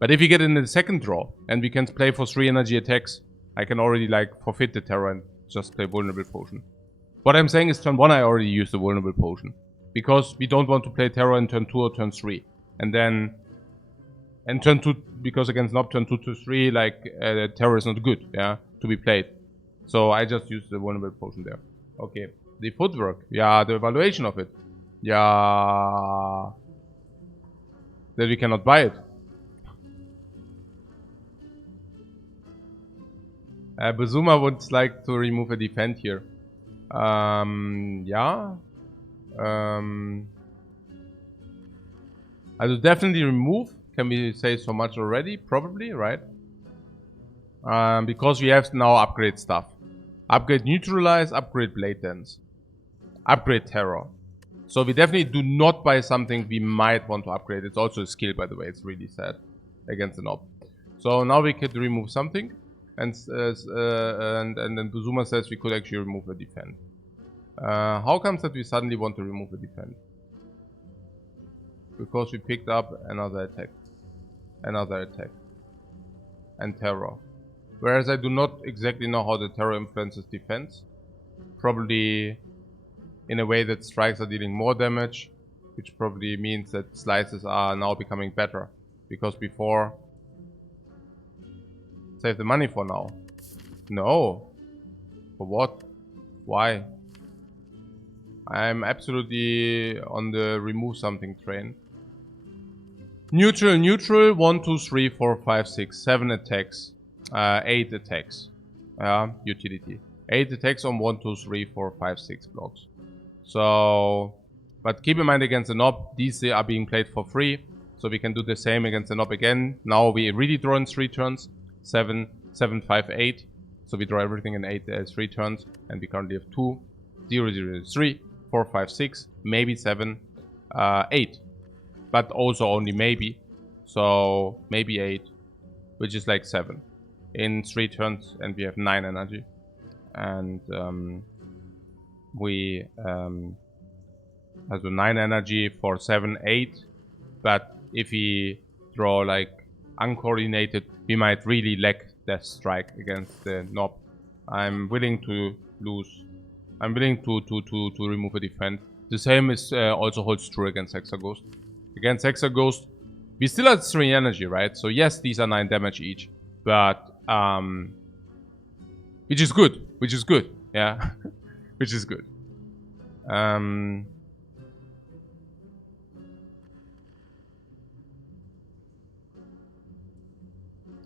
But if we get in the second draw and we can play for 3 energy attacks, I can already like forfeit the terror and just play vulnerable potion. What I'm saying is turn 1 I already used the vulnerable potion. Because we don't want to play terror in turn 2 or turn 3. And then... And turn 2, because against Nob turn 2 to 3, like, terror is not good, yeah, to be played. So I just used the vulnerable potion there. Okay, the footwork, yeah, the evaluation of it. Yeah... That we cannot buy it. Bazuma would like to remove a defend here. Yeah. I will definitely remove. Can we say so much already? Probably, right? Because we have now upgrade stuff. Upgrade neutralize, upgrade blade dance. Upgrade terror. So we definitely do not buy something we might want to upgrade. It's also a skill, by the way. It's really sad against an op. So now we could remove something. And then Bazuma says we could actually remove a defend. How comes that we suddenly want to remove a defend? Because we picked up another attack. Another attack. And terror. Whereas I do not exactly know how the terror influences defense. Probably in a way that strikes are dealing more damage. Which probably means that slices are now becoming better. Because before... Save the money for now. No. For what? Why? I'm absolutely on the remove something train. Neutral, neutral. 1, 2, 3, 4, 5, 6, 7 attacks. 8 attacks. Utility. 8 attacks on 1, 2, 3, 4, 5, 6 blocks. So... But keep in mind against the Nob, these are being played for free. So we can do the same against the Nob again. Now we really draw in 3 turns. 7, 7, 5, 8. So we draw everything in 8 3 turns. And we currently have 2, 0, 0, 3, 4, 5, 6, maybe 7, 8. But also only maybe. So maybe 8. Which is like 7. In 3 turns and we have 9 energy. And we have 9 energy for 7, 8. But if we draw like uncoordinated, we might really lack Death Strike against the Nob. I'm willing to lose. I'm willing to remove a defend. The same is also holds true against Hexaghost. Against Hexaghost, we still have 3 energy, right? So yes, these are 9 damage each. But, which is good. Which is good. Yeah. Which is good.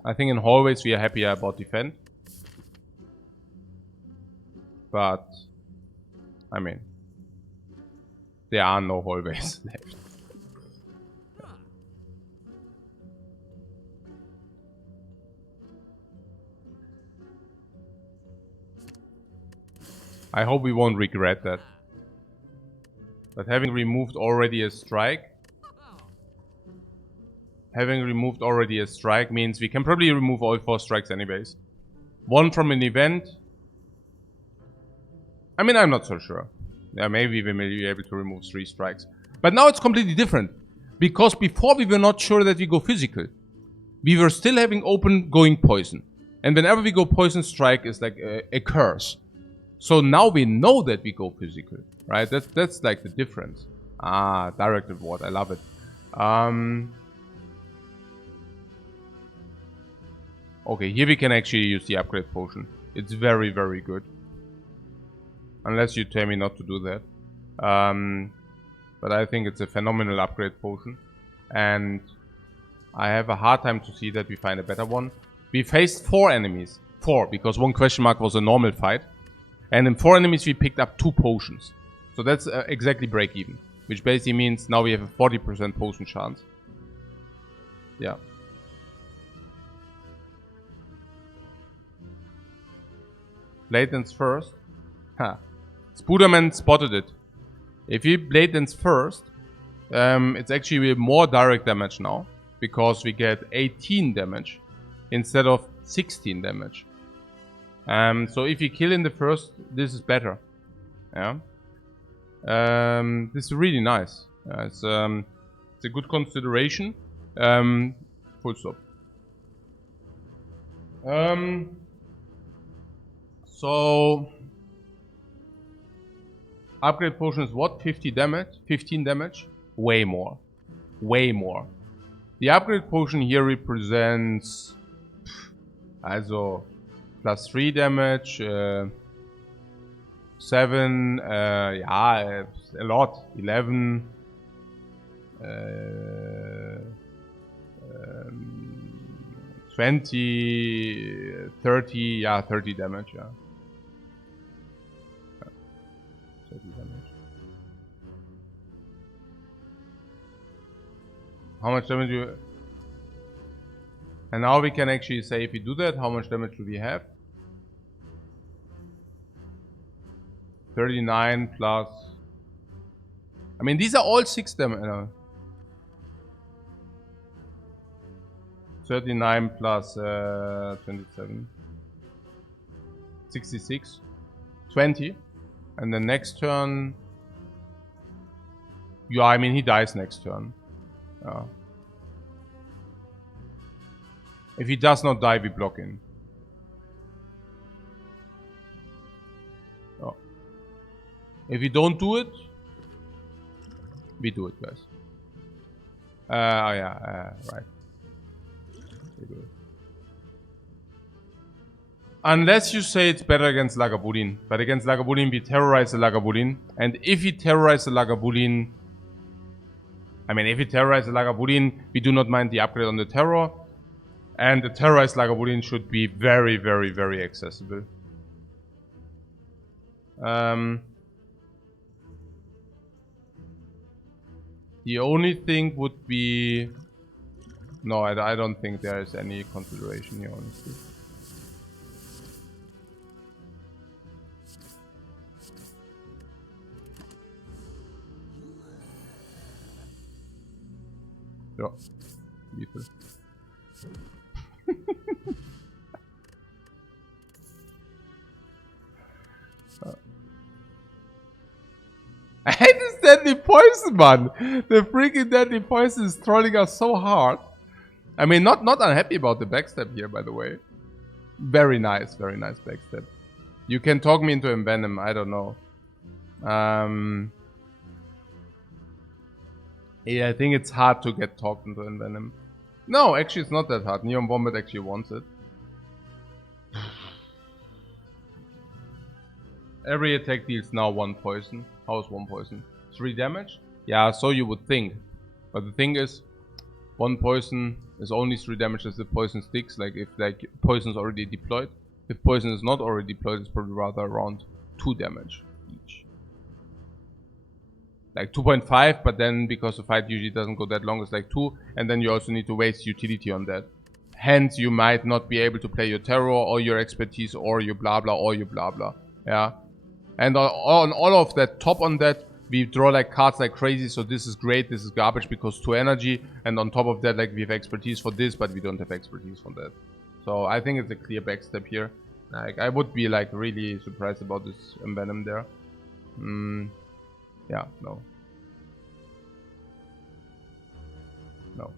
I think in hallways we are happier about defend. But, I mean, there are no hallways left. I hope we won't regret that. But having removed already a strike... Having removed already a strike means we can probably remove all 4 strikes anyways. 1 from an event. I mean, I'm not so sure. Yeah, maybe we may be able to remove 3 strikes. But now it's completely different. Because before we were not sure that we go physical. We were still having open going poison. And whenever we go poison, strike is like a curse. So now we know that we go physical. Right? That's like the difference. Ah, directed ward. I love it. Okay, here we can actually use the upgrade potion. It's very, very good. Unless you tell me not to do that. But I think it's a phenomenal upgrade potion. And I have a hard time to see that we find a better one. We faced 4 enemies. 4, because 1 question mark was a normal fight. And in 4 enemies we picked up 2 potions. So that's exactly break even. Which basically means now we have a 40% potion chance. Yeah. Blade dance first. Ha. Spooderman spotted it. If we blade dance first, it's actually more direct damage now. Because we get 18 damage instead of 16 damage. So if you kill in the first, this is better. Yeah. This is really nice. It's a good consideration. Full stop. So upgrade potion is what? 50 damage? 15 damage? Way more. Way more. The upgrade potion here represents also plus 3 damage, 7, yeah, a lot, 11, 20, 30, yeah, 30 damage, yeah. 30 damage. How much damage you... And now we can actually say if we do that, how much damage do we have? 39 plus... I mean, these are all 6 damage. 39 plus 27. 66. 20. And the next turn... Yeah, I mean, he dies next turn. If he does not die, we block in. Oh. If we don't do it, we do it, guys. Oh yeah, right. We do it. Unless you say it's better against Lagavulin. But against Lagavulin, we terrorize the Lagavulin. And if we terrorize the Lagavulin... I mean, if we terrorize the Lagavulin, we do not mind the upgrade on the terror. And the terrorized Lagavulin should be very, very, very accessible. The only thing would be... No, I don't think there is any consideration here, honestly. Ja, lethal. I hate this deadly poison, man. The freaking deadly poison is trolling us so hard. I mean, not unhappy about the backstab here, by the way. Very nice backstab. You can talk me into Envenom, I don't know. Yeah, I think it's hard to get talked into Envenom. No, actually it's not that hard. Neon Wombat actually wants it. Every attack deals now 1 poison. How is 1 poison? 3 damage? Yeah, so you would think. But the thing is, 1 poison is only 3 damage as the poison sticks. Like if poison is already deployed. If poison is not already deployed, it's probably rather around 2 damage each. Like 2.5, but then because the fight usually doesn't go that long, it's like 2, and then you also need to waste utility on that. Hence, you might not be able to play your terror, or your expertise, or your blah blah, or your blah blah. Yeah. And on all of that, top on that, we draw like cards like crazy, so this is great, this is garbage because 2 energy, and on top of that, like we have expertise for this, but we don't have expertise for that. So I think it's a clear backstep here. Like I would be like really surprised about this Envenom there. Yeah, no. No.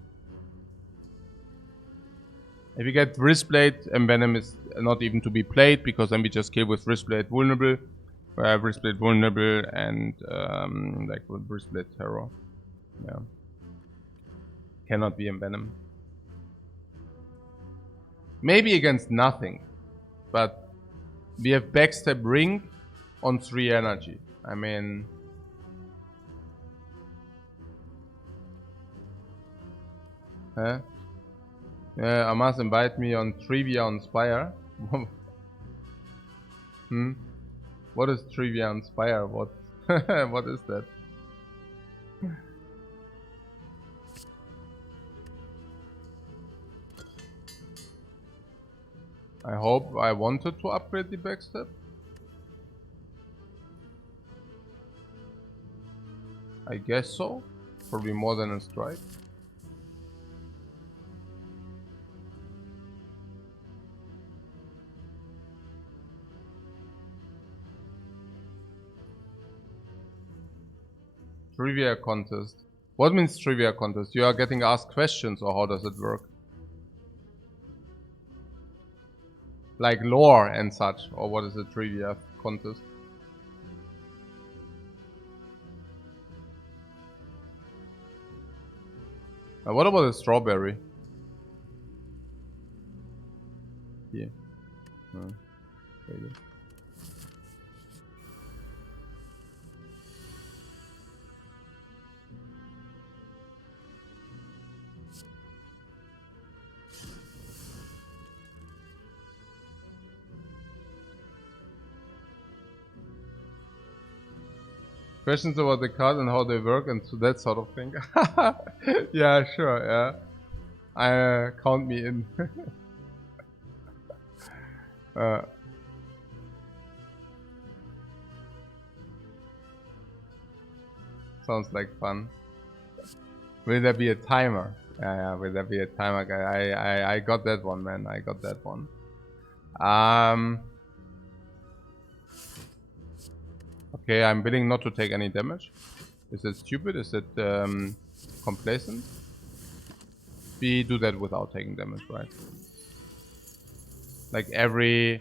If you get Wristblade, Envenom is not even to be played, because then we just kill with Wristblade vulnerable. Wristblade vulnerable and like with Wristblade terror. Yeah. Cannot be envenom. Maybe against nothing. But we have backstab ring on 3 energy. I mean... Huh? Yeah, I must invite me on trivia on Spire. What is trivia on Spire? What? What is that? I hope I wanted to upgrade the backstab. I guess so. Probably more than a strike. Trivia contest. What means trivia contest? You are getting asked questions, or how does it work? Like lore and such, or what is a trivia contest? What about a strawberry? Here. No. Really. Questions about the card and how they work and so that sort of thing. Yeah, sure, yeah. Count me in. Sounds like fun. Will there be a timer? Yeah, will there be a timer, guy? I got that one, man. I got that one. Okay, I'm willing not to take any damage. Is it stupid? Is it complacent? We do that without taking damage, right? Like every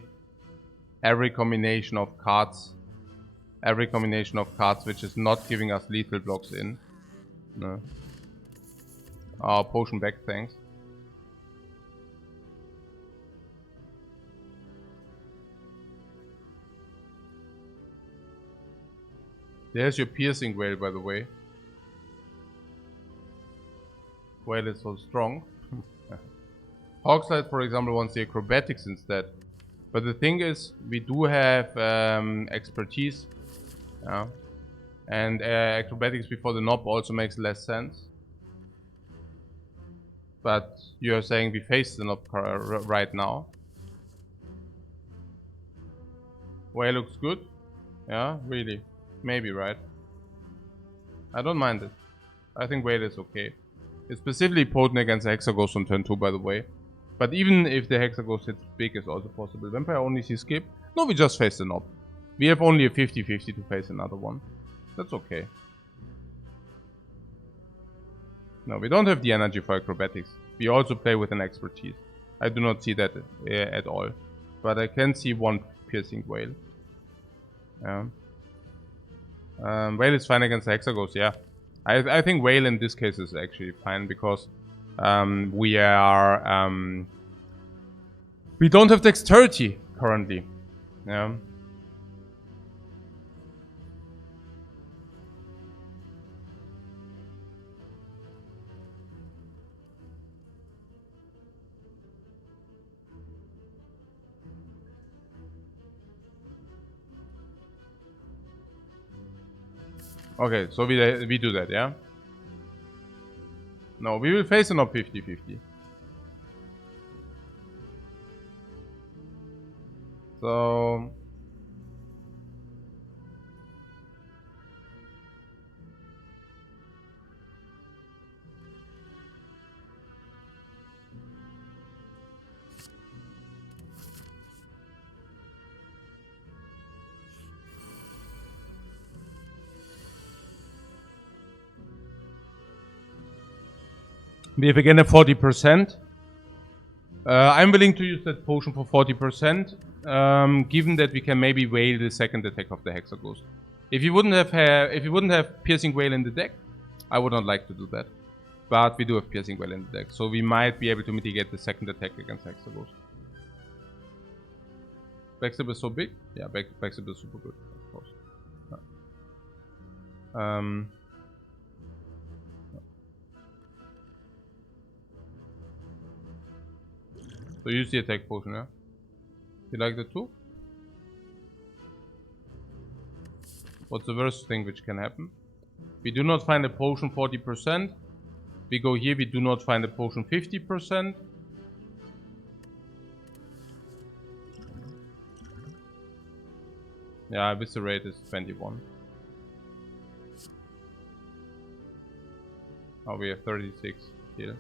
combination of cards, which is not giving us lethal blocks in. No. Potion back, thanks. There's your piercing whale, by the way. Whale is so strong. Hawkslide, for example, wants the acrobatics instead. But the thing is, we do have expertise. Yeah. And acrobatics before the knob also makes less sense. But you're saying we face the knob right now. Whale looks good. Yeah, really. Maybe, right? I don't mind it. I think whale is okay. It's specifically potent against the Hexaghost on turn 2, by the way. But even if the Hexaghost hits big is also possible. Vampire only sees skip. No, we just face the knob. We have only a 50-50 to face another one. That's okay. No, we don't have the energy for acrobatics. We also play with an expertise. I do not see that at all. But I can see one piercing whale. Yeah. Whale is fine against the Hexaghost, yeah. I think whale in this case is actually fine because we are we don't have dexterity currently. Yeah. Okay, so we do that, yeah? No, we will face an up 50-50. So... we have again a 40%. I'm willing to use that potion for 40%, given that we can maybe whale the second attack of the Hexaghost. If you wouldn't have piercing whale in the deck, I would not like to do that. But we do have Piercing Veil in the deck, so we might be able to mitigate the second attack against Hexaghost. Backstab is so big? Yeah, backstab is super good, of course. So use the attack potion, yeah? You like that too? What's the worst thing which can happen? We do not find a potion 40%. We go here, we do not find a potion 50%. Yeah, Eviscerate is 21. Oh, we have 36 here.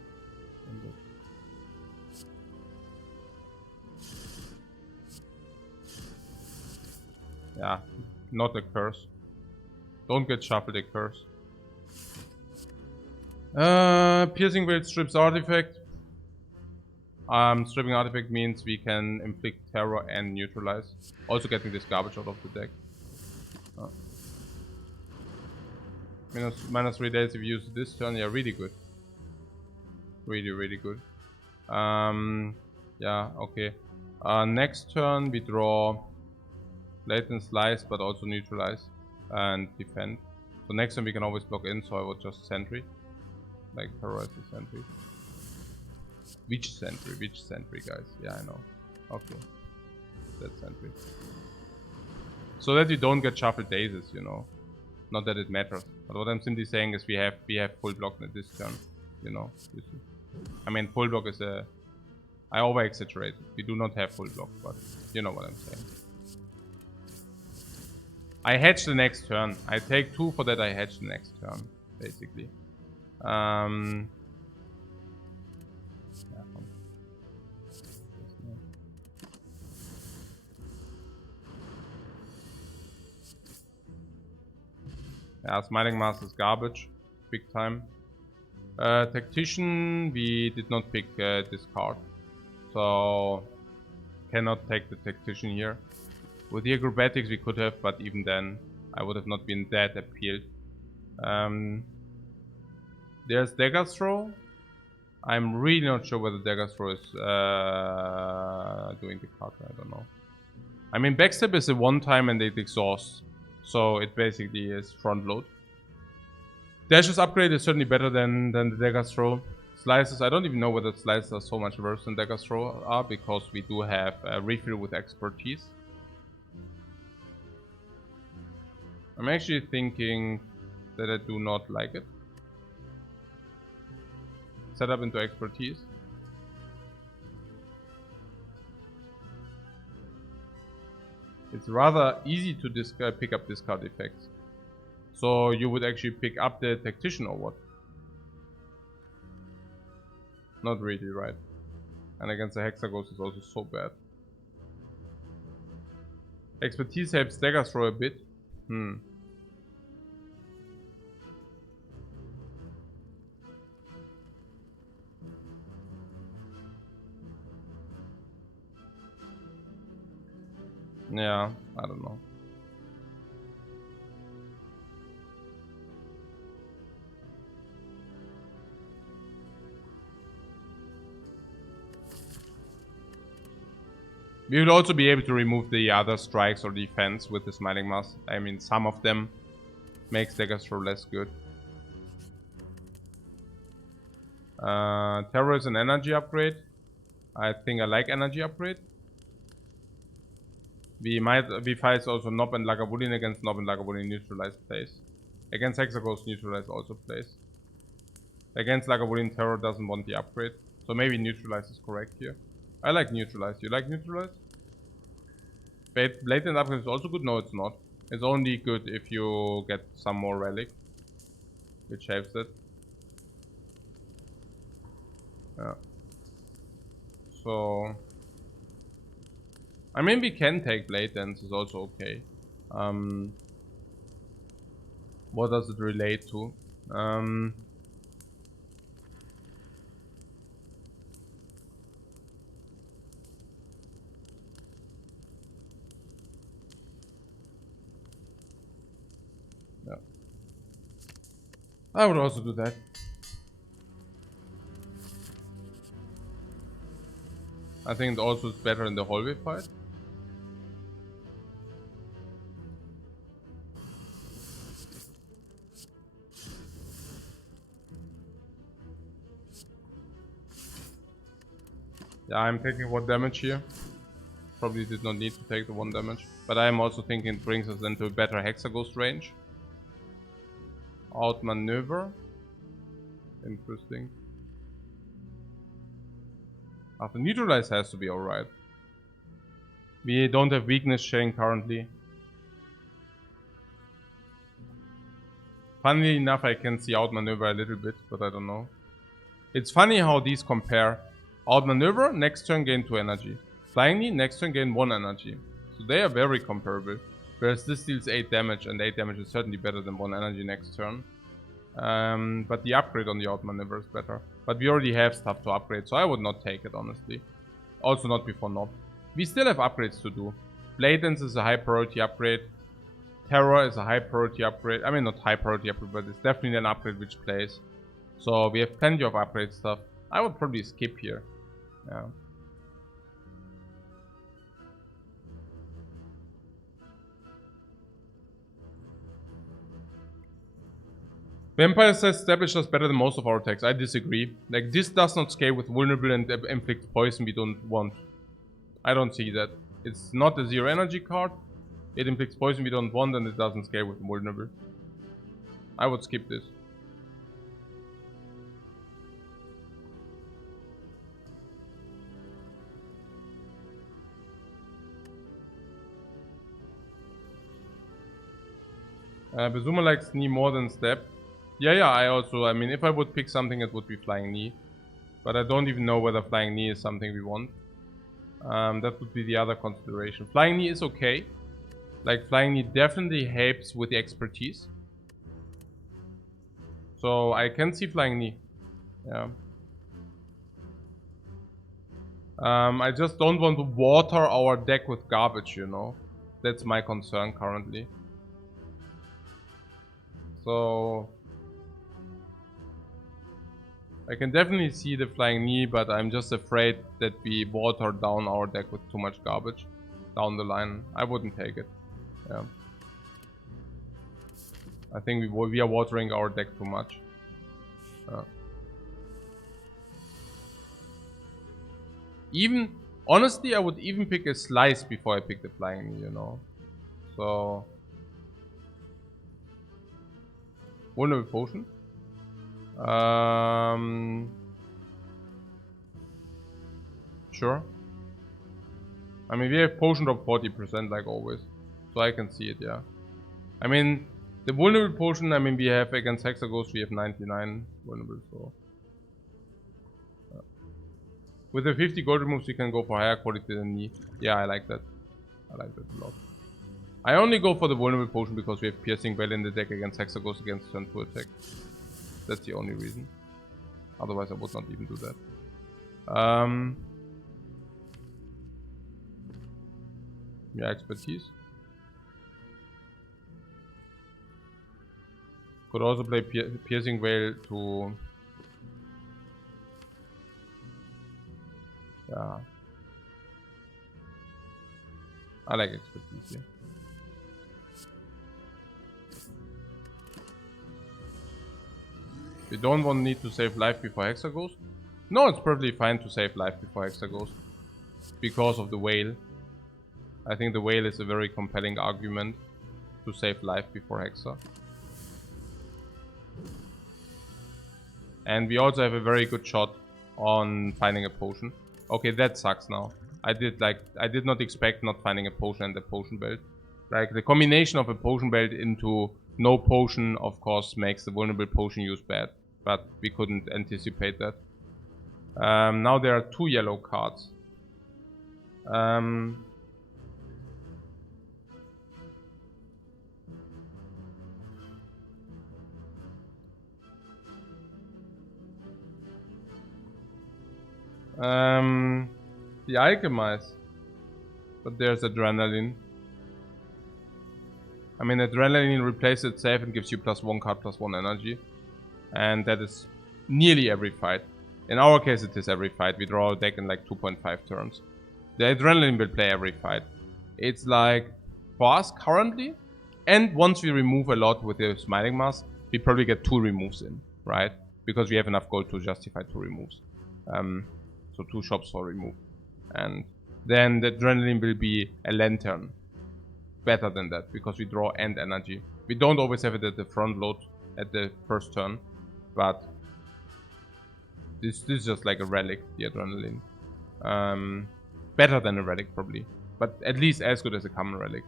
Yeah, not a curse. Don't get shuffled a curse. Piercing Veil strips artifact. Stripping artifact means we can inflict terror and neutralize. Also getting this garbage out of the deck. Minus 3 days if you use this turn. Yeah, really good. Really good. Yeah, okay. Next turn we draw Latent Slice, but also neutralize and defend. So next turn we can always block in, so I would just sentry. Like terrorize the sentry. Which sentry? Which sentry, guys? Yeah, I know. Okay. That sentry. So that you don't get shuffled dazes, you know. Not that it matters. But what I'm simply saying is we have full block at this turn. You know. You see. I mean, full block is a... I over exaggerate. We do not have full block, but you know what I'm saying. I hedge the next turn. I take 2 for that I hedge the next turn, basically. Yeah, Smiling Mask is garbage. Big time. Tactician, we did not pick this card. So, cannot take the Tactician here. With the Acrobatics we could have, but even then, I would have not been that appealed. There's Dagger's Throw. I'm really not sure whether Dagger's Throw is doing the card, I don't know. I mean, Backstab is a one-time and it exhausts. So it basically is front load. Dash's upgrade is certainly better than the Dagger's Throw. Slices, I don't even know whether slices are so much worse than Dagger's Throw are, because we do have a refill with expertise. I'm actually thinking that I do not like it. Set up into expertise. It's rather easy to pick up discard effects. So you would actually pick up the Tactician or what? Not really, right? And against the Hexaghost is also so bad. Expertise helps Dagger's Throw a bit. Yeah, I don't know. We will also be able to remove the other strikes or defense with the Smiling Mask. I mean, some of them makes Dagger's Throw less good. Terror is an energy upgrade. I think I like energy upgrade. We fight also Nob and Lagavulin. Against Nob and Lagavulin neutralize plays. Against Hexaghost neutralize also plays. Against Lagavulin, Terror doesn't want the upgrade. So maybe neutralize is correct here. I like neutralize. You like neutralize? Blatant upgrade is also good? No, it's not. It's only good if you get some more relic, which helps it. Yeah. So, I mean, we can take Blatance, is also okay. What does it relate to? Yeah. I would also do that. I think it also is better in the hallway fight. Yeah, I'm taking 1 damage here. Probably did not need to take the 1 damage. But I am also thinking it brings us into a better Hexaghost range. Outmaneuver. Interesting. After neutralize has to be alright. We don't have weakness chain currently. Funnily enough, I can see outmaneuver a little bit, but I don't know. It's funny how these compare. Outmaneuver, next turn gain 2 energy. Flying knee, next turn gain 1 energy. So they are very comparable. Whereas this deals 8 damage, and 8 damage is certainly better than 1 energy next turn. But the upgrade on the outmaneuver is better. But we already have stuff to upgrade, so I would not take it, honestly. Also not before Nob. We still have upgrades to do. Bladence is a high priority upgrade. Terror is a high priority upgrade. I mean, not high priority upgrade, but it's definitely an upgrade which plays. So we have plenty of upgrade stuff. I would probably skip here. Yeah. Vampire says established us better than most of our attacks. I disagree. Like, this does not scale with vulnerable and inflict poison we don't want. I don't see that. It's not a 0 energy card. It inflicts poison we don't want, and it doesn't scale with vulnerable. I would skip this. Bezuma likes knee more than step. Yeah, I mean, if I would pick something, it would be flying knee. But I don't even know whether flying knee is something we want. That would be the other consideration. Flying knee is okay. Like, flying knee definitely helps with the expertise. So I can see flying knee. Yeah. I just don't want to water our deck with garbage, you know. That's my concern currently. So I can definitely see the flying knee, but I'm just afraid that we water down our deck with too much garbage down the line. I wouldn't take it. Yeah. I think we are watering our deck too much. Even, honestly, I would even pick a slice before I pick the flying knee, you know. So, vulnerable potion. Sure. I mean, we have potion drop 40% like always. So I can see it, yeah. I mean, the vulnerable potion, I mean, we have against Hexaghost, we have 99 vulnerable, so. With the 50 gold removes, you can go for higher quality than knee. Yeah, I like that. I like that a lot. I only go for the vulnerable potion because we have piercing well in the deck against Hexaghost against turn 2 attack. That's the only reason. Otherwise, I would not even do that. Yeah, expertise. Could also play piercing veil to. Yeah. I like expertise here. We don't want need to save life before Hexaghost. No, it's perfectly fine to save life before Hexaghost. Because of the whale. I think the whale is a very compelling argument to save life before Hexa. And we also have a very good shot on finding a potion. Okay, that sucks now. I did not expect not finding a potion and a potion belt. Like, the combination of a potion belt into no potion, of course, makes the vulnerable potion use bad. But we couldn't anticipate that. Now there are 2 yellow cards. The Alchemize. But there's Adrenaline. I mean, Adrenaline replaces itself and gives you +1 card, +1 energy. And that is nearly every fight. In our case, it is every fight. We draw a deck in like 2.5 turns. The Adrenaline will play every fight. It's like, for us currently, and once we remove a lot with the Smiling Mask, we probably get 2 removes in, right? Because we have enough gold to justify 2 removes. So 2 shops for remove. And then the Adrenaline will be a Lantern. Better than that, because we draw and energy. We don't always have it at the front load at the first turn, but this is just like a relic, the Adrenaline. Better than a relic probably, but at least as good as a common relic.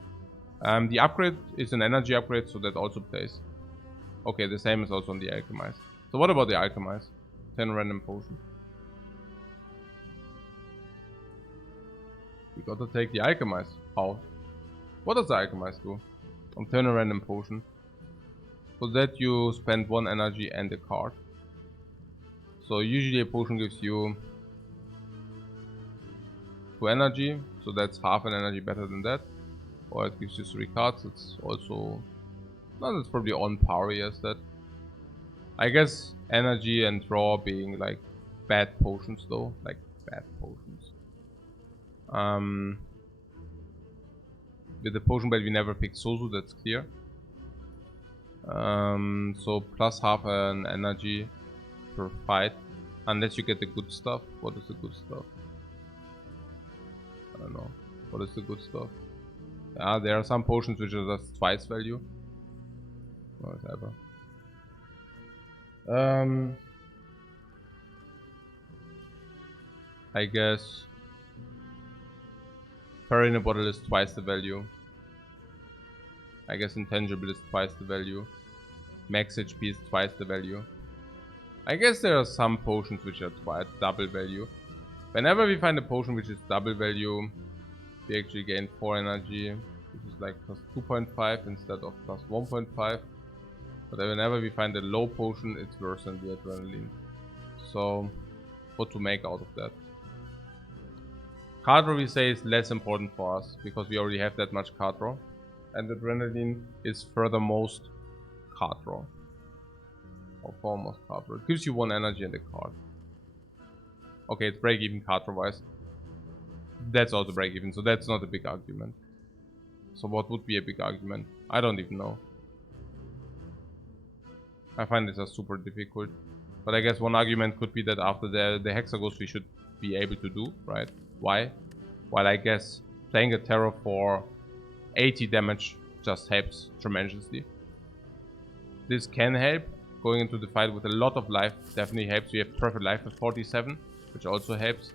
The upgrade is an energy upgrade, so that also plays. Okay, the same is also on the Alchemize. So what about the Alchemize? 10 random potion. We gotta take the Alchemize. How? What does the Alchemize do? On 10 a random potion. For that you spend 1 energy and a card. So usually a potion gives you 2 energy, so that's half an energy better than that. Or it gives you 3 cards, it's also... no, that's probably on par as that. I guess energy and draw being like bad potions though, like bad potions. With the potion belt we never pick Sozu, that's clear. So plus half an energy per fight, unless you get the good stuff. What is the good stuff? I don't know. What is the good stuff? Yeah, there are some potions which are just twice value. Whatever. I guess Fairy in a Bottle is twice the value. I guess Intangible is twice the value. Max HP is twice the value. I guess there are some potions which are twice double value. Whenever we find a potion which is double value, we actually gain 4 energy, which is like plus 2.5 instead of plus 1.5. But whenever we find a low potion, it's worse than the Adrenaline. So, what to make out of that? Card draw, we say, is less important for us because we already have that much card draw. And Adrenaline is furthermost card draw. Or foremost card draw. It gives you 1 energy and a card. Okay, it's break even card draw wise. That's also break even, so that's not a big argument. So what would be a big argument? I don't even know. I find this super difficult. But I guess one argument could be that after the Hexaghost we should be able to do, right? Why? While I guess playing a Terror for 80 damage just helps tremendously. This can help. Going into the fight with a lot of life definitely helps. We have perfect life with 47, which also helps.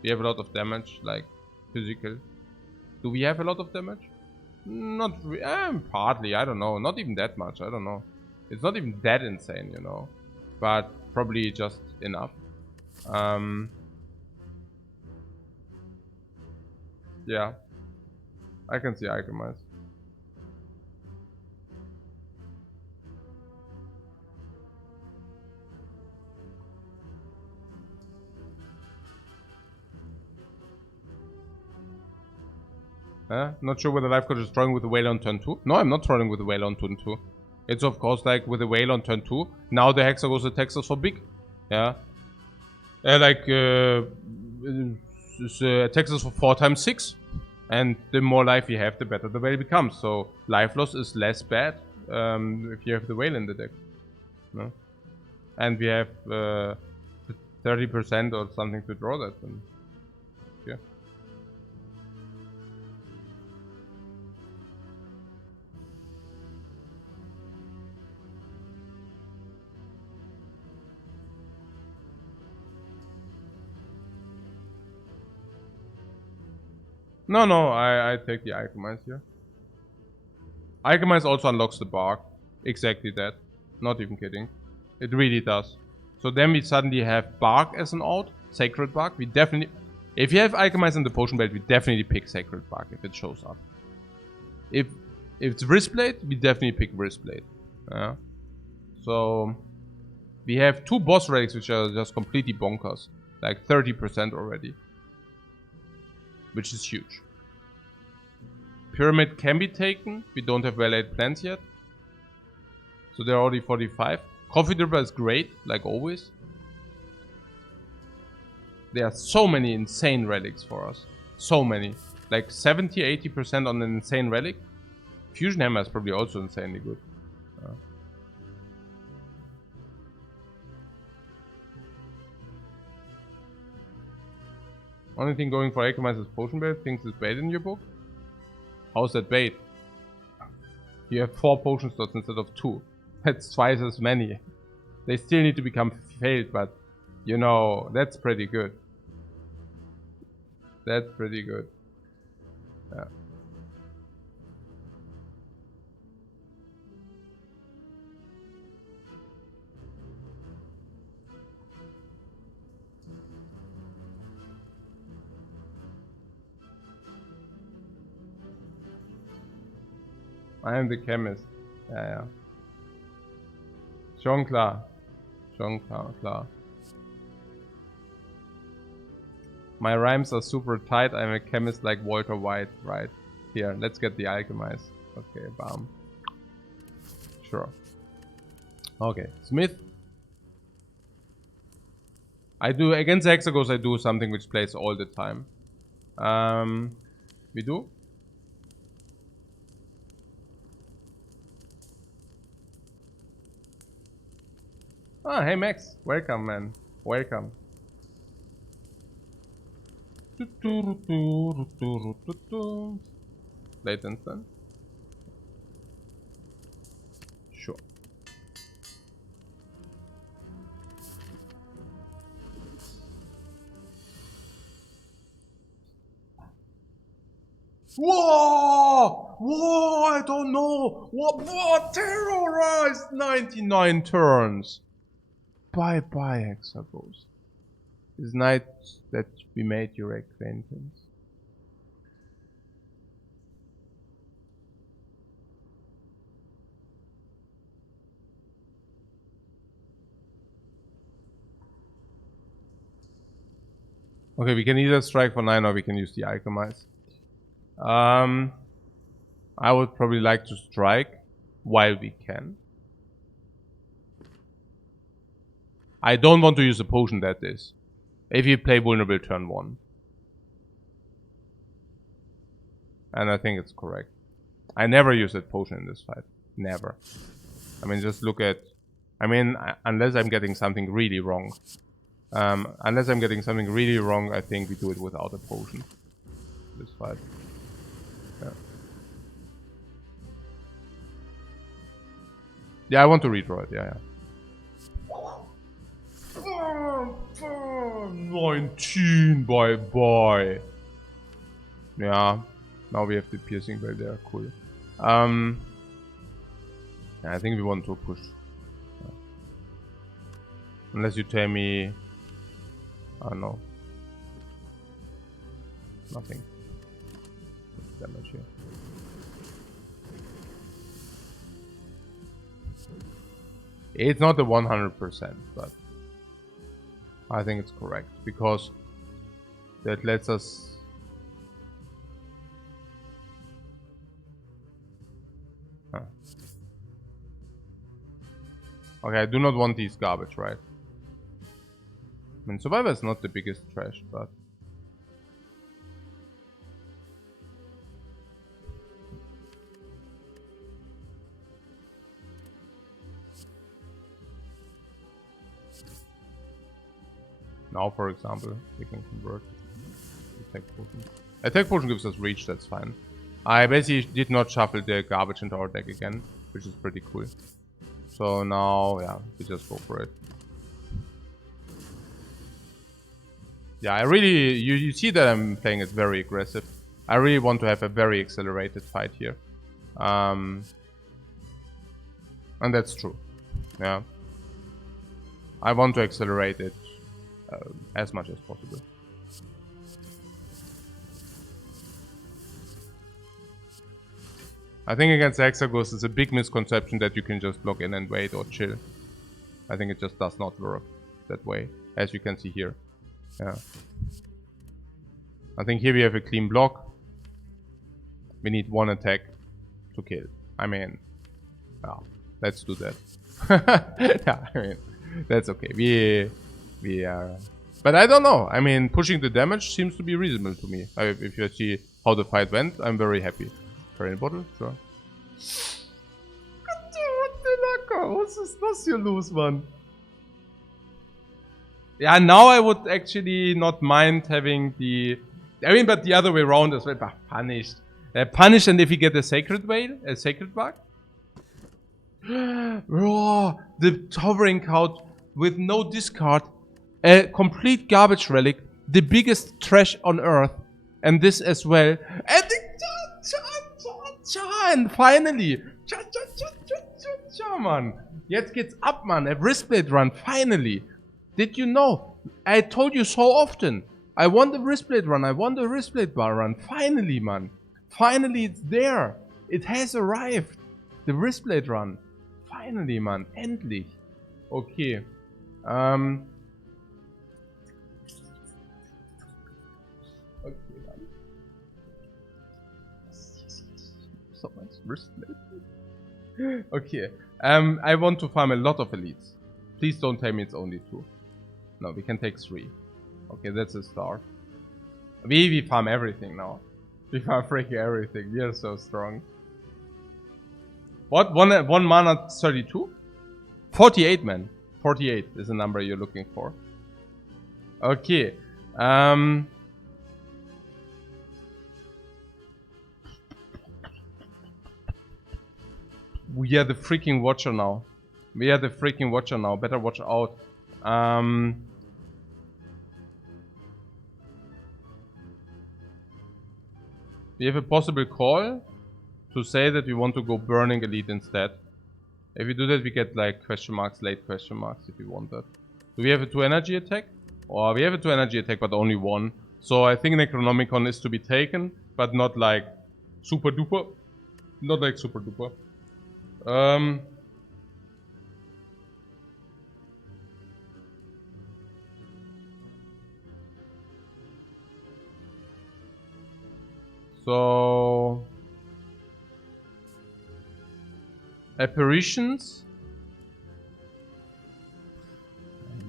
We have a lot of damage, like physical. Do we have a lot of damage? Not partly, I don't know. Not even that much, I don't know. It's not even that insane, you know. But probably just enough. Yeah. I can see Alchemize. Not sure whether Lifecoach is throwing with the Whale on turn 2. No, I'm not throwing with the Whale on turn 2. It's of course like with the Whale on turn 2. Now the Hexaghost attacks us for big. Yeah. Attacks us for 4 times 6. And the more life you have, the better the Whale becomes. So life loss is less bad if you have the Whale in the deck. No? And we have 30% or something to draw that. And, yeah. No, I take the Alchemize here. Alchemize also unlocks the Bark. Exactly that. Not even kidding. It really does. So then we suddenly have Bark as an out. Sacred Bark. We definitely... If you have Alchemize in the Potion Belt, we definitely pick Sacred Bark if it shows up. If it's Wristblade, we definitely pick Wristblade. Yeah. So... We have 2 boss relics which are just completely bonkers. Like 30% already. Which is huge. Pyramid can be taken. We don't have well-laid plans yet. So they're already 45. Coffee dripper is great, like always. There are so many insane relics for us. So many. Like 70-80% on an insane relic. Fusion hammer is probably also insanely good. Only thing going for Alchemist is potion bait. Things is bait in your book. How's that bait? You have 4 potion slots instead of 2. That's twice as many. They still need to become failed, but you know, that's pretty good. That's pretty good. Yeah. I am the chemist. Yeah. Schon klar. Klar. My rhymes are super tight. I'm a chemist like Walter White, right? Here, let's get the alchemist. Okay, bam. Sure. Okay, Smith. I do against Hexagons. I do something which plays all the time. We do. Ah, hey Max, welcome, man. Welcome. Late instant. Sure. Whoa! Whoa! I don't know. What? Terrorized 99 turns. Bye bye, Hexagons. This night that we made your acquaintance. Okay, we can either strike for 9 or we can use the alchemize. I would probably like to strike while we can. I don't want to use a potion, that is. If you play vulnerable turn 1. And I think it's correct. I never use that potion in this fight. Never. I mean, just look at... I mean, unless I'm getting something really wrong. Unless I'm getting something really wrong, I think we do it without a potion. This fight. Yeah. Yeah, I want to redraw it. Yeah. 19, bye. Yeah. Now we have the piercing bell there. Cool. Yeah, I think we want to push. Yeah. Unless you tell me... I don't know. Nothing. Damage here. It's not a 100%, but I think it's correct because that lets us. Huh. Okay, I do not want these garbage, right? I mean, Survivor is not the biggest trash, but. Now, for example, we can convert attack potion. Attack potion gives us reach, that's fine. I basically did not shuffle the garbage into our deck again, which is pretty cool. So now, yeah, we just go for it. Yeah, I really, you see that I'm playing it very aggressive. I really want to have a very accelerated fight here. And that's true. Yeah. I want to accelerate it. As much as possible. I think against Hexagons it's a big misconception that you can just block in and wait or chill. I think it just does not work that way, as you can see here. Yeah. I think here we have a clean block. We need 1 attack to kill. I mean, yeah, let's do that. Yeah, I mean, that's okay. We are... But I don't know. I mean, pushing the damage seems to be reasonable to me. If you see how the fight went, I'm very happy. Try a bottle? Sure. What the luck? Was ist das hier los, man? Yeah, now I would actually not mind having the... I mean, but the other way around as well. Punished. Punished, and if you get a Sacred Veil, a Sacred Bug. Bro, the Hovering Couch with no discard. A complete garbage relic. The biggest trash on Earth. And this as well. And the and finally. Man. Jetzt geht's ab, man. A Wristblade run, finally. Did you know? I told you so often. I want the Wristblade run. I want the Wristblade bar run. Finally, man. Finally, it's there. It has arrived. The Wristblade run. Finally, man. Endlich. Okay. Okay, dann. So much Wristblade. Okay. I want to farm a lot of elites. Please don't tell me it's only 2. No, we can take 3. Okay, that's a start. We farm everything now. We farm freaking everything. We are so strong. What? One mana 32? 48, man. 48 is the number you're looking for. Okay. We are the freaking Watcher now. We are the freaking Watcher now. Better watch out. We have a possible call to say that we want to go Burning Elite instead. If we do that, we get like question marks, late question marks if we want that. Do we have a 2 energy attack? Or we have a 2 energy attack, but only 1. So I think Necronomicon is to be taken, but not like super duper. Not like super duper. So apparitions?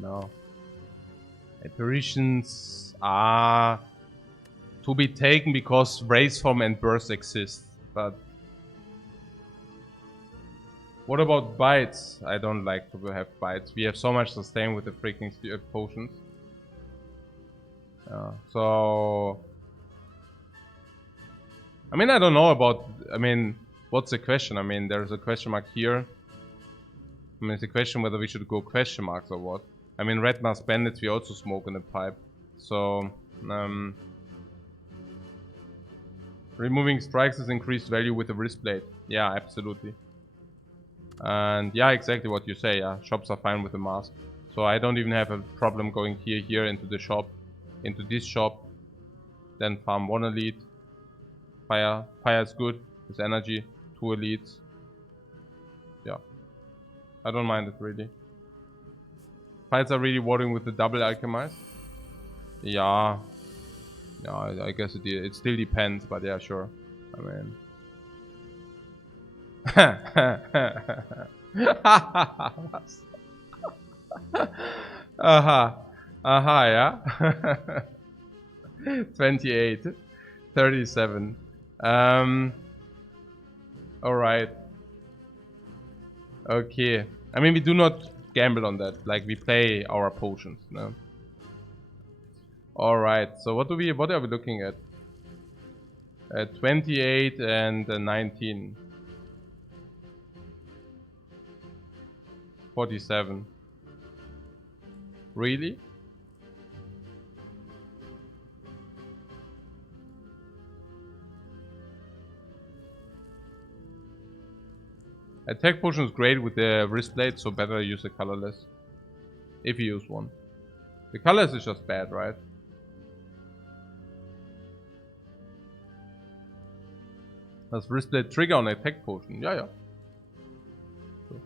No. Apparitions are to be taken because race form and burst exist, but what about bites? I don't like to have bites. We have so much sustain with the freaking potions. So I mean, I don't know about... I mean, what's the question? I mean, there's a question mark here. I mean, it's a question whether we should go question marks or what. I mean, Red Mask Bandits we also smoke in the pipe. So, removing strikes is increased value with the Wristblade. Yeah, absolutely. And yeah, exactly what you say. Yeah, shops are fine with the mask. So I don't even have a problem going here into the shop. Into this shop. Then farm 1 elite. Fire is good. It's energy. 2 elites. Yeah. I don't mind it really. Fights are really rewarding with the double alchemize. Yeah. Yeah, I guess it still depends, but yeah, sure. I mean. Yeah. 28. 37. Alright. Okay. I mean, we do not gamble on that. Like, we play our potions, no? Alright, so what are we looking at? 28 and 19. 47. Really? Attack potion is great with the wristblade, so better use a colorless. If you use one. The colorless is just bad, right? Does wristblade trigger on attack potion? Yeah. So.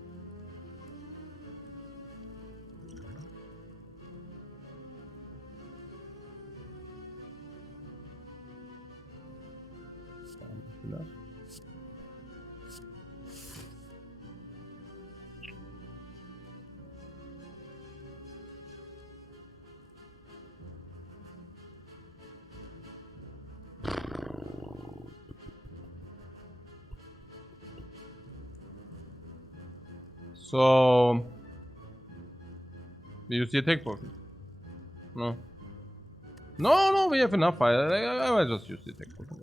So, do you see a attack potion? No. No, we have enough fire. I might just use the attack potion.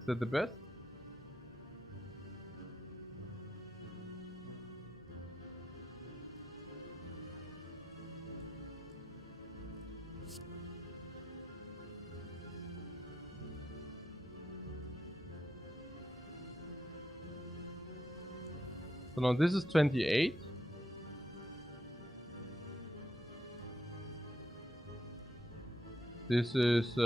Is that the best? So now this is 28. This is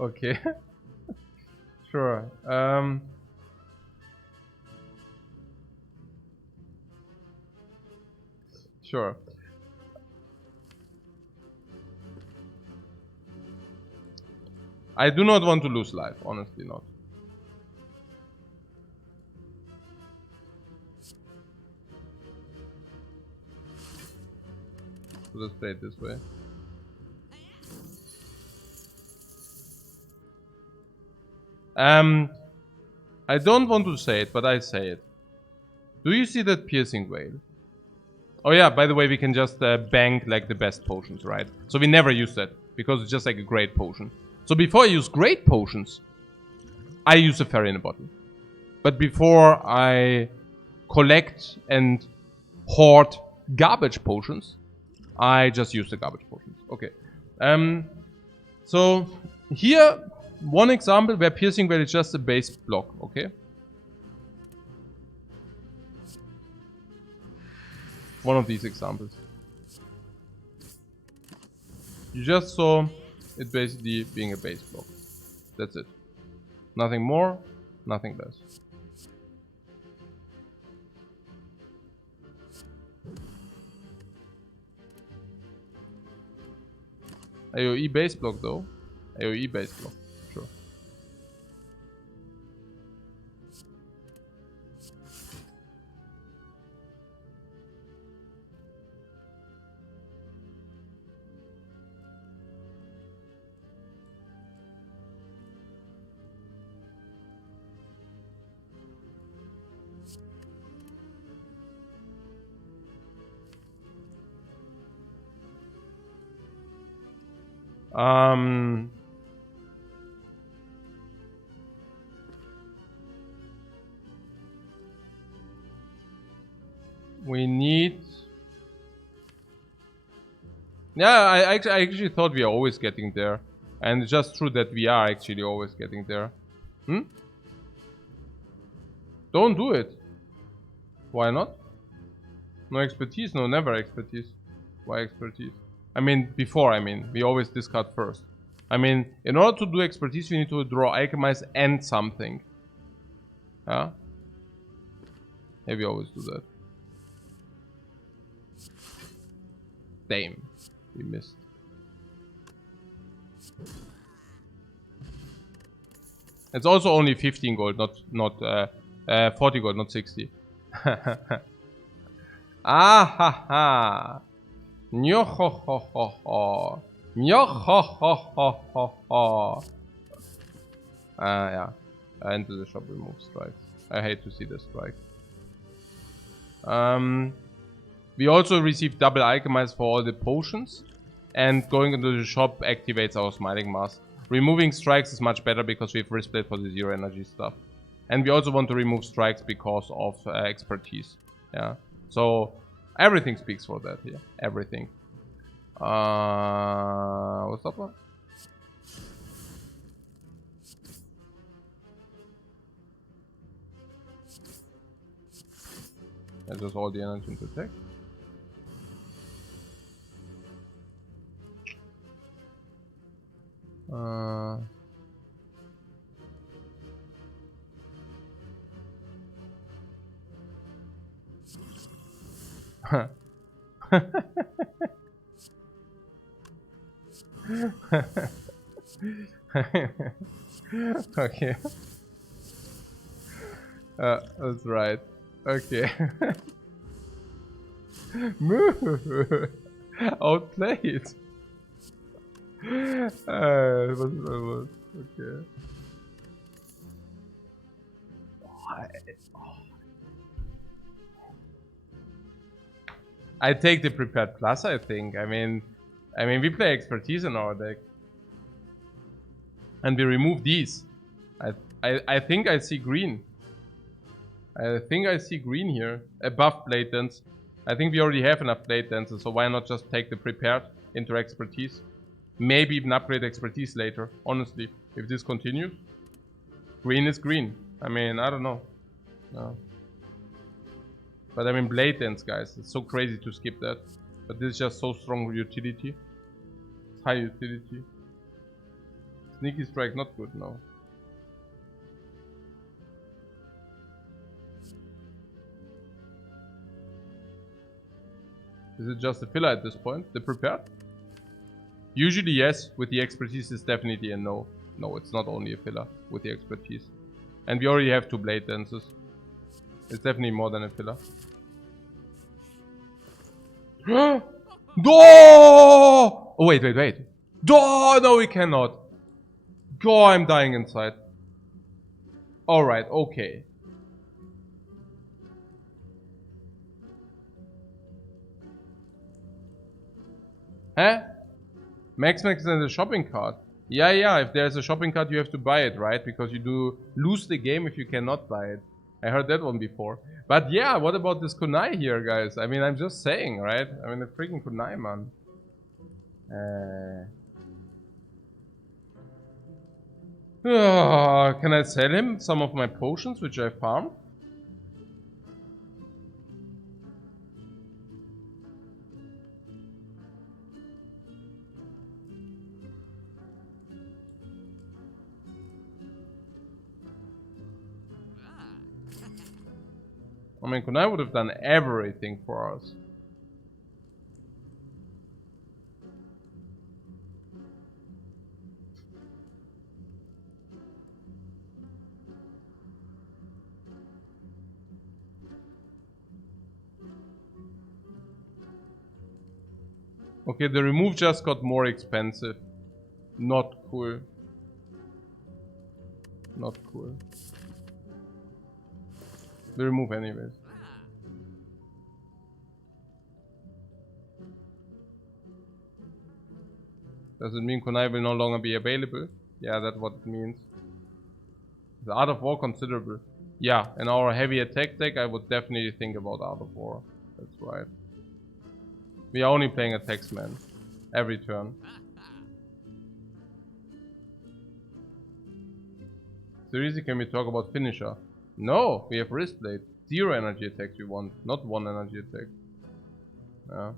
okay. Sure. Sure. I do not want to lose life, honestly not. So let's play it this way. I don't want to say it, but I say it. Do you see that piercing veil? Oh yeah, by the way, we can just bank like the best potions, right? So we never use that, because it's just like a great potion. So before I use great potions, I use a fairy in a bottle. But before I collect and hoard garbage potions, I just use the garbage potions. Okay. So here, one example where piercing veil is just a base block, okay? One of these examples. You just saw it basically being a base block. That's it. Nothing more, nothing less. AoE base block though. AoE base block, sure. We need... Yeah, I actually thought we are always getting there. And it's just true that we are actually always getting there. Don't do it. Why not? No expertise? No, never expertise. Why expertise? I mean, we always discard first. I mean, in order to do expertise, you need to draw alchemize and something. Yeah? Yeah, we always do that. Damn. We missed. It's also only 15 gold, not 40 gold, not 60. Ah ha ha. Nyo ho ho ho ho. Nyo ho ho ho ho ho. Yeah. Enter the shop, remove strikes. I hate to see the strike. We also receive double alchemize for all the potions. And going into the shop activates our smiling mask. Removing strikes is much better because we have wrist plate for the zero energy stuff. And we also want to remove strikes because of expertise. Yeah. So everything speaks for that here. Everything. What's up, man? That's just all the energy into attack. Okay. That's right. Okay. Move. Outplayed. Was okay. I take the prepared plus. I think. I mean, we play expertise in our deck, and we remove these. I think I see green. I think I see green here above blade dance. I think we already have enough blade dances, so why not just take the prepared into expertise? Maybe even upgrade expertise later. Honestly, if this continues, green is green. I mean, I don't know. No. But I mean, blade dance, guys. It's so crazy to skip that. But this is just so strong utility. It's high utility. Sneaky strike, not good, no. Is it just a filler at this point? The prepared? Usually yes, with the expertise it's definitely a no. No, it's not only a filler with the expertise. And we already have 2 blade dances. It's definitely more than a filler. No! Oh, wait. No, we cannot. God, I'm dying inside. Alright, okay. Huh? Max is a shopping cart. Yeah, if there's a shopping cart you have to buy it, right? Because you do lose the game if you cannot buy it. I heard that one before. But yeah, what about this kunai here, guys? I mean, I'm just saying, right? I mean, the freaking kunai, man. Can I sell him some of my potions which I farmed? I mean, kunai would have done everything for us. Okay, the remove just got more expensive. Not cool. Not cool. The remove anyways. Does it mean kunai will no longer be available? Yeah, that's what it means. The Art of War considerable. Yeah, in our heavy attack deck I would definitely think about Art of War. That's right. We are only playing attacks, man. Every turn. Seriously, can we talk about finisher? No, we have wrist blade. 0 energy attacks we want, not 1 energy attack. Yeah.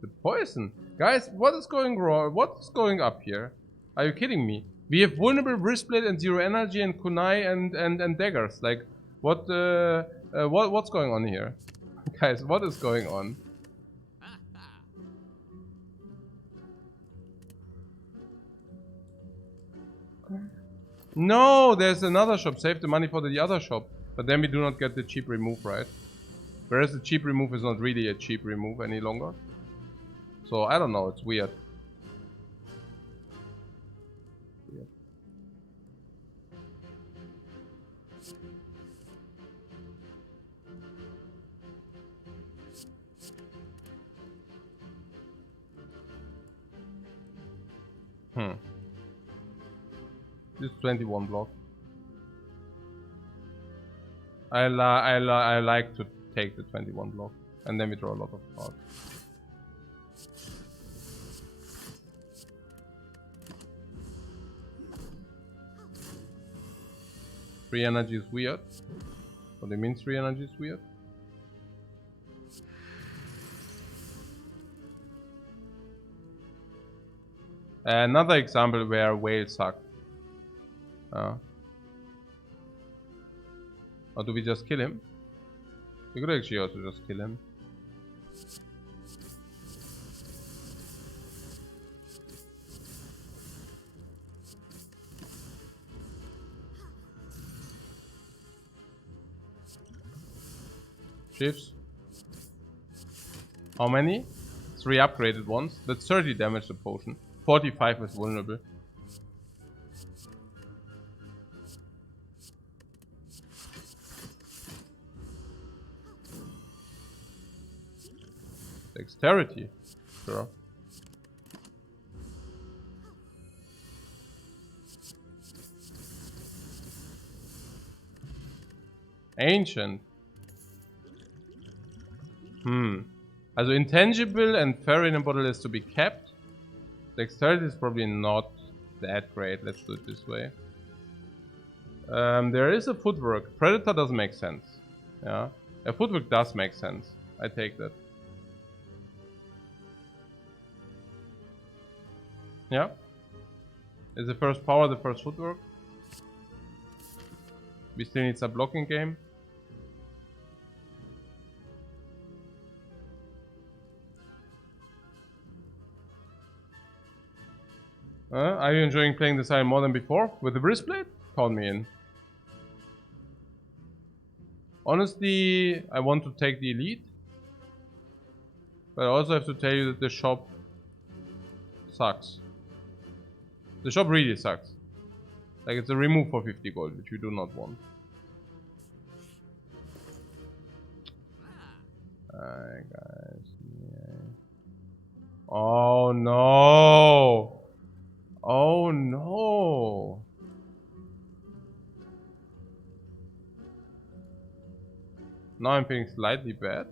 The poison. Guys, what is going wrong? What's going up here? Are you kidding me? We have vulnerable wristblade and 0 energy and kunai and daggers. Like, what's going on here? Guys, what is going on? No, there's another shop. Save the money for the other shop. But then we do not get the cheap remove, right? Whereas the cheap remove is not really a cheap remove any longer. So, I don't know. It's weird. This 21 block. I like to take the 21 block. And then we draw a lot of cards. Free energy is weird. What do you mean 3 energy is weird? Another example where whale suck. Or do we just kill him? We could actually also just kill him. Shifts. How many? 3 upgraded ones. That's 30 damage to potion. 45 is vulnerable. Dexterity. Sure. Ancient. Also intangible and fairy in a bottle is to be kept. Dexterity is probably not that great. Let's do it this way. There is a footwork. Predator doesn't make sense. Yeah. A footwork does make sense. I take that. Yeah. Is the first power the first footwork? We still need some blocking game. Are you enjoying playing this iron more than before? With the wristblade? Count me in. Honestly, I want to take the elite. But I also have to tell you that the shop sucks. The shop really sucks. Like, it's a remove for 50 gold, which we do not want. Alright, guys. Yeah. Oh no! Oh no! Now I'm feeling slightly bad.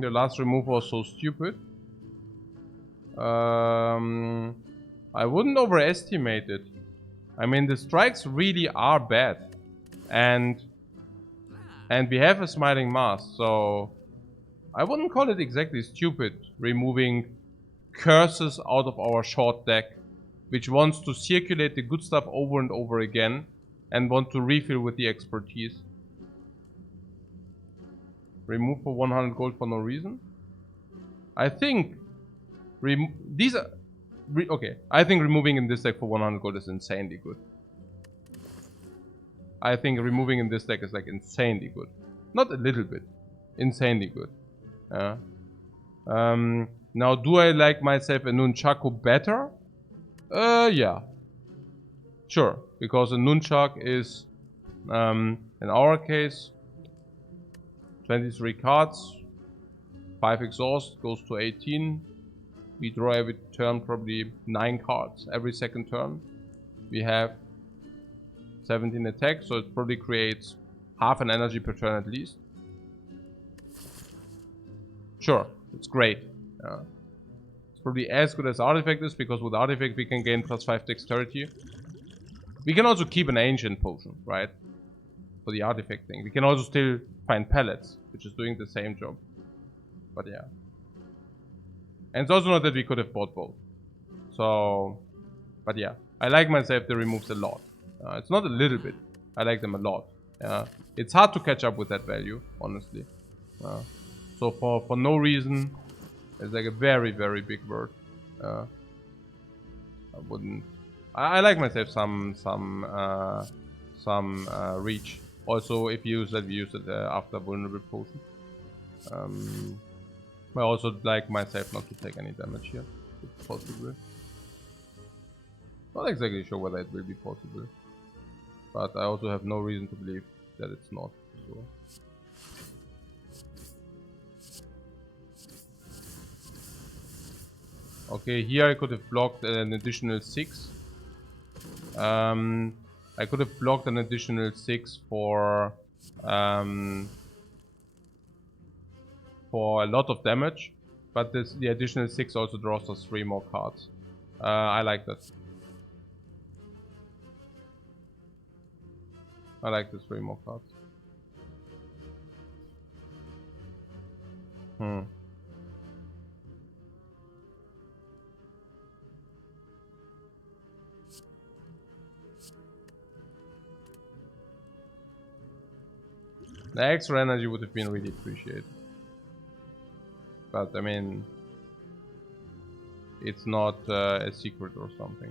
The last remove was so stupid. I wouldn't overestimate it. I mean, the strikes really are bad, and we have a smiling mask, so I wouldn't call it exactly stupid removing curses out of our short deck, which wants to circulate the good stuff over and over again and want to refill with the expertise. Remove for 100 gold for no reason. I think these are okay. I think removing in this deck for 100 gold is insanely good. I think removing in this deck is like insanely good. Not a little bit. Insanely good. Now, do I like myself a nunchaku better? Yeah. Sure. Because a nunchak is, in our case, 23 cards. 5 exhaust goes to 18. We draw every turn probably 9 cards every second turn. We have 17 attacks, so it probably creates half an energy per turn at least. Sure, it's great. It's probably as good as Artifact is, because with Artifact we can gain +5 dexterity. We can also keep an ancient potion, right? For the Artifact thing. We can also still find pellets, which is doing the same job. But yeah. And it's also not that we could have bought both. So, but yeah. I like myself the removes a lot. It's not a little bit. I like them a lot. It's hard to catch up with that value, honestly. So for no reason, it's like a very, very big word. I wouldn't. I like myself some reach. Also, if you use that, we use it after vulnerable potion. I also like myself not to take any damage here, if possible. Not exactly sure whether it will be possible, but I also have no reason to believe that it's not. So. Okay, here I could have blocked an additional 6. I could have blocked an additional 6 for a lot of damage, but the additional 6 also draws us 3 more cards. I like that. I like this 3 more cards. The extra energy would have been really appreciated. But I mean, it's not a secret or something,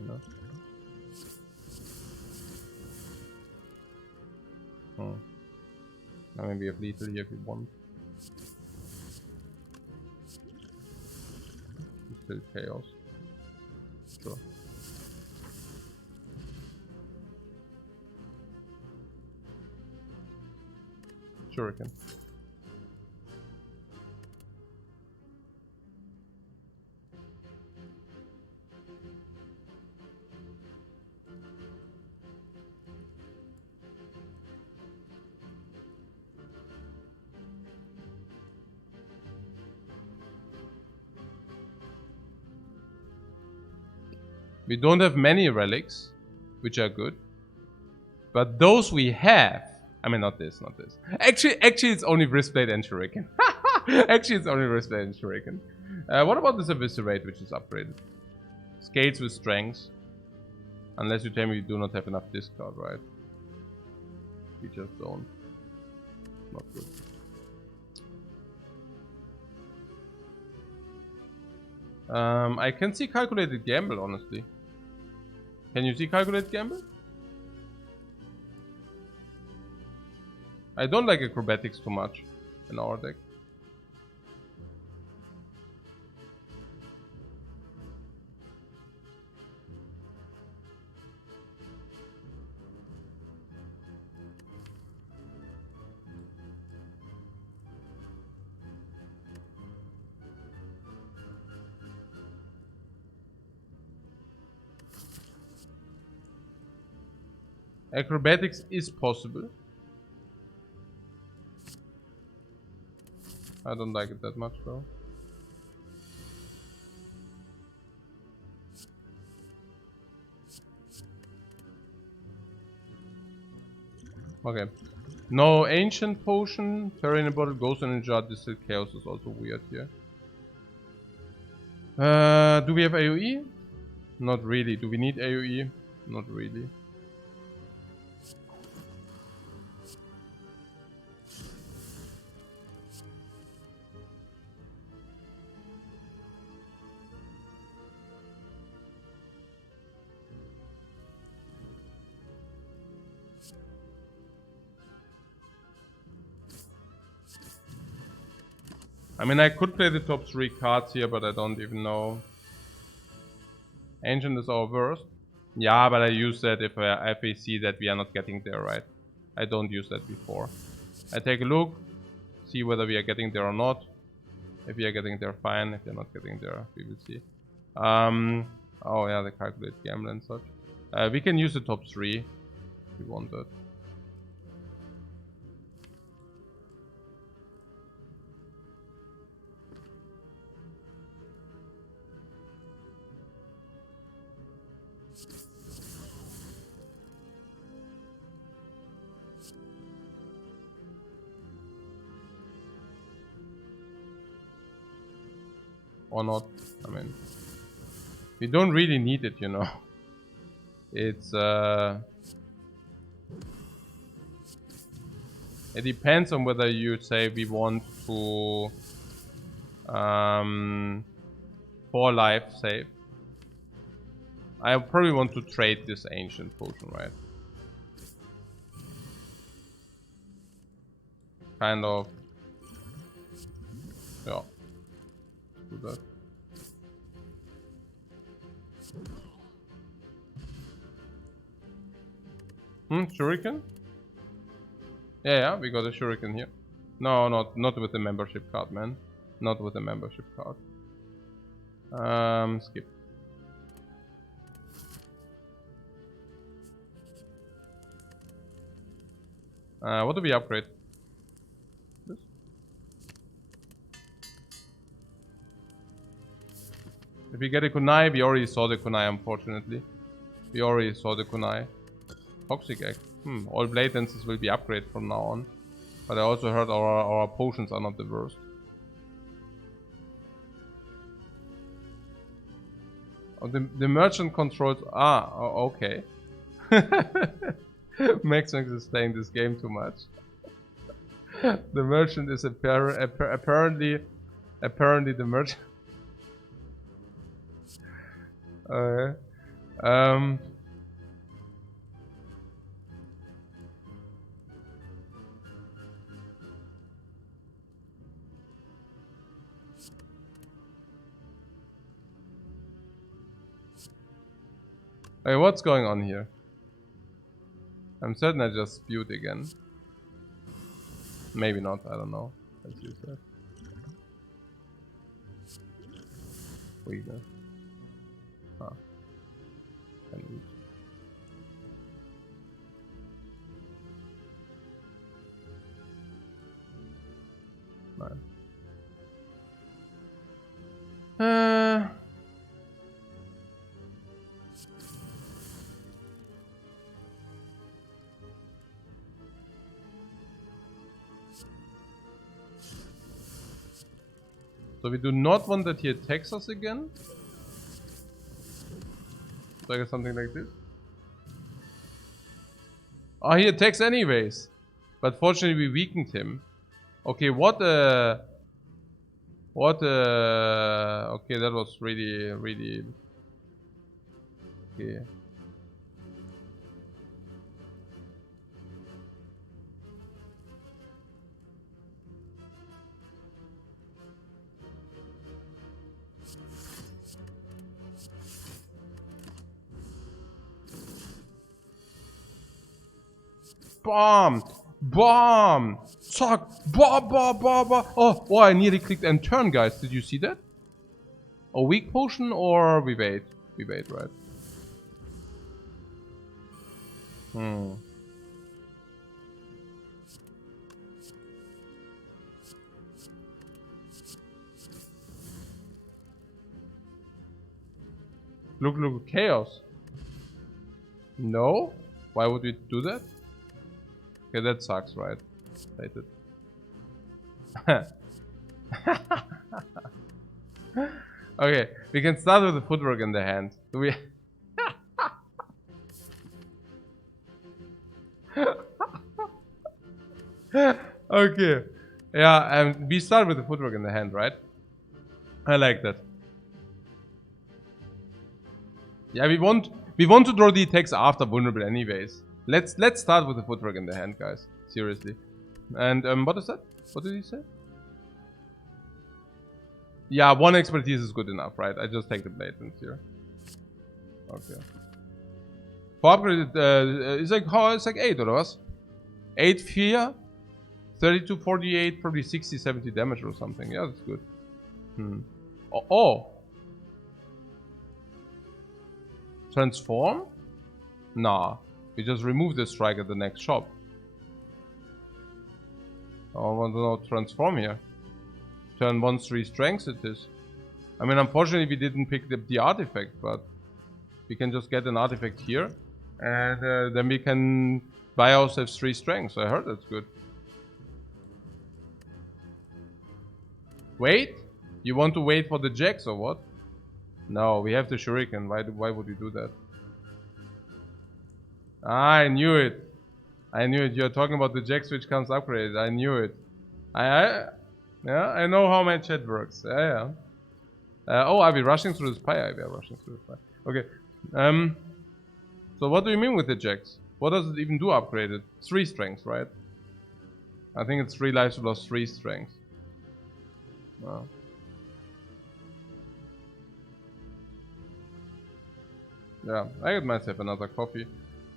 no? Now maybe a lethal here if you want. It's still chaos. Sure. Shuriken. We don't have many relics, which are good. But those we have, I mean, not this. Actually, it's only Wristblade and Shuriken. Actually, it's only Wristblade and Shuriken. What about this Eviscerate, which is upgraded? Scales with strengths. Unless you tell me you do not have enough discard, right? We just don't. Not good. I can see Calculated Gamble, honestly. Can you see Calculated Gamble? I don't like acrobatics too much in our deck. Acrobatics is possible. I don't like it that much though. Okay. No ancient potion, terrain bottle, ghost in a jar, distilled chaos is also weird here. Do we have AoE? Not really. Do we need AoE? Not really. I mean, I could play the top 3 cards here, but I don't even know. Ancient is our worst. Yeah, but I use that if I see that we are not getting there, right? I don't use that before. I take a look, see whether we are getting there or not. If we are getting there, fine. If we are not getting there, we will see. Oh yeah, the Calculate Gamble and such. We can use the top 3 if we want that. Or not, I mean, we don't really need it, you know. It's it depends on whether you say we want to 4 life save. I probably want to trade this ancient potion, right? Kind of, yeah. Do that. Shuriken? Yeah, we got a Shuriken here. No, not with the membership card, man. Not with the membership card. Skip. What do we upgrade? This? If we get a kunai, we already saw the kunai, unfortunately. We already saw the kunai. Toxic egg. All blade dances will be upgraded from now on. But I also heard our potions are not the worst. Oh, the merchant controls. Okay. Max is playing this game too much. The merchant is apparently the merchant. Okay. Hey, what's going on here? I'm certain I just spewed again. Maybe not, I don't know. Let's use that. Weakness. Ah. Can reach. Nice. So we do not want that he attacks us again. So I guess something like this. Oh, he attacks anyways. But fortunately we weakened him. Okay, okay, that was really... Okay. Bomb! Bomb! Zack! Oh, I nearly clicked and turn, guys. Did you see that? A weak potion or we wait? We wait, right? Look, chaos. No? Why would we do that? Okay, that sucks, right? Hate it. Okay, we can start with the footwork in the hand. Do we? Okay. Yeah, we start with the footwork in the hand, right? I like that. Yeah, we want to draw the attacks after vulnerable anyways. Let's start with the footwork in the hand, guys. Seriously. And what is that? What did he say? Yeah, 1 expertise is good enough, right? I just take the blatants here. Okay. For upgraded, it's like 8 or what? 8 fear, 32, 48, probably 60, 70 damage or something. Yeah, that's good. Oh. Transform? Nah. We just remove the strike at the next shop. I want to know transform here. Turn 1, 3 strengths it is. I mean, unfortunately we didn't pick the artifact, but we can just get an artifact here. And then we can buy ourselves 3 strengths. I heard that's good. Wait? You want to wait for the jacks or what? No, we have the shuriken. Why would you do that? I knew it. I knew it. You're talking about the jacks which comes upgraded. I knew it. Yeah, I know how my chat works. Yeah. Oh, are we rushing through the Spire? We are rushing through the Spire. Okay. So what do you mean with the jacks? What does it even do upgraded? 3 strengths, right? I think it's 3 lives plus 3 strengths. Wow. Yeah, I got myself another coffee.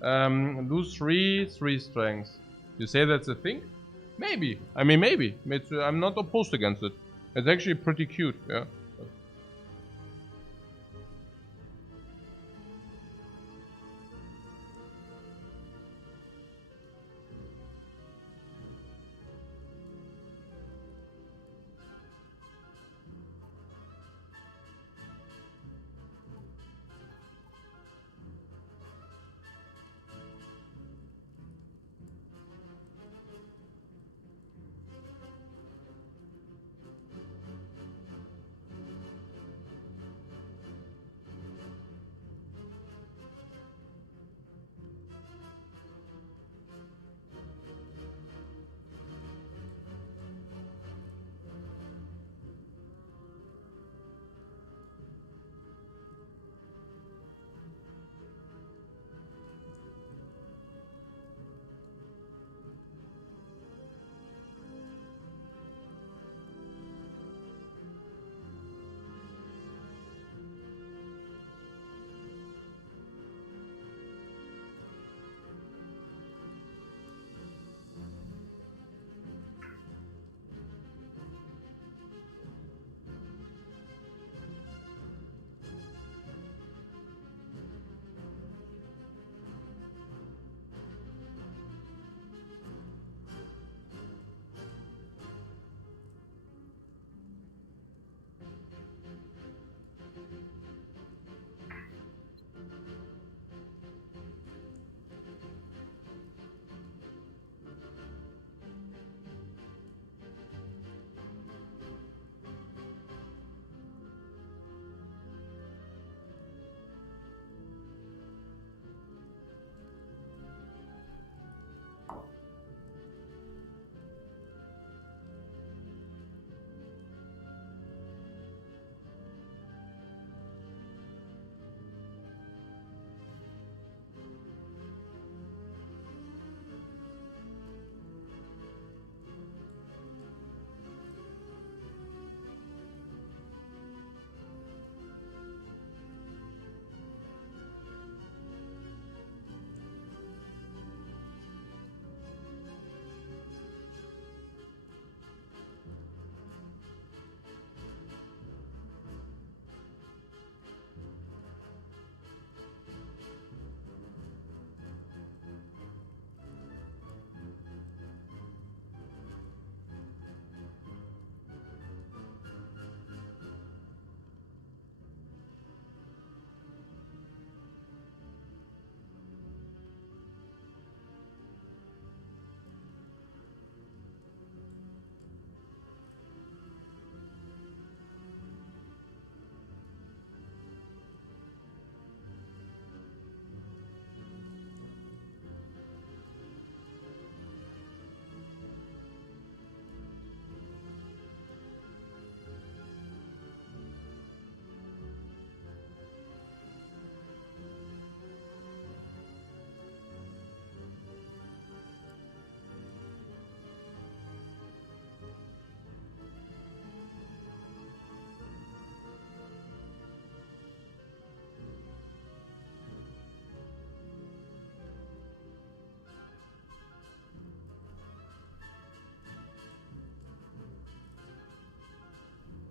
Lose 3 strengths. You say that's a thing? Maybe. I mean, maybe. I'm not opposed against it. It's actually pretty cute, yeah.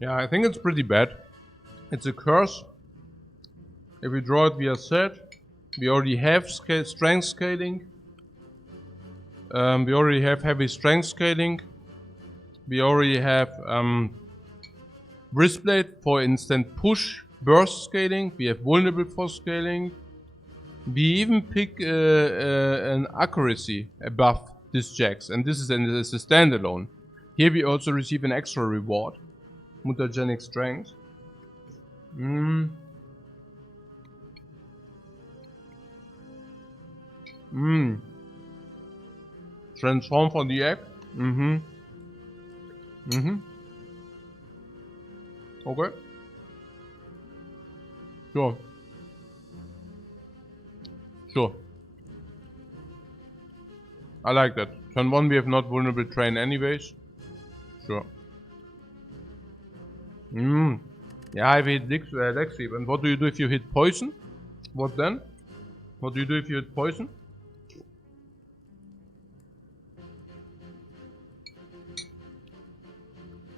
Yeah, I think it's pretty bad. It's a curse. If we draw it via set, we already have strength scaling. We already have heavy strength scaling. We already have wristblade for instant push, burst scaling. We have vulnerable force scaling. We even pick an accuracy above this Jax, and this is a standalone. Here we also receive an extra reward, mutagenic strength. Transform for the act. Okay. Sure. I like that. Turn 1 we have not vulnerable train anyways. Sure. Yeah, I've hit leg sweep. And what do you do if you hit poison? What then? What do you do if you hit poison?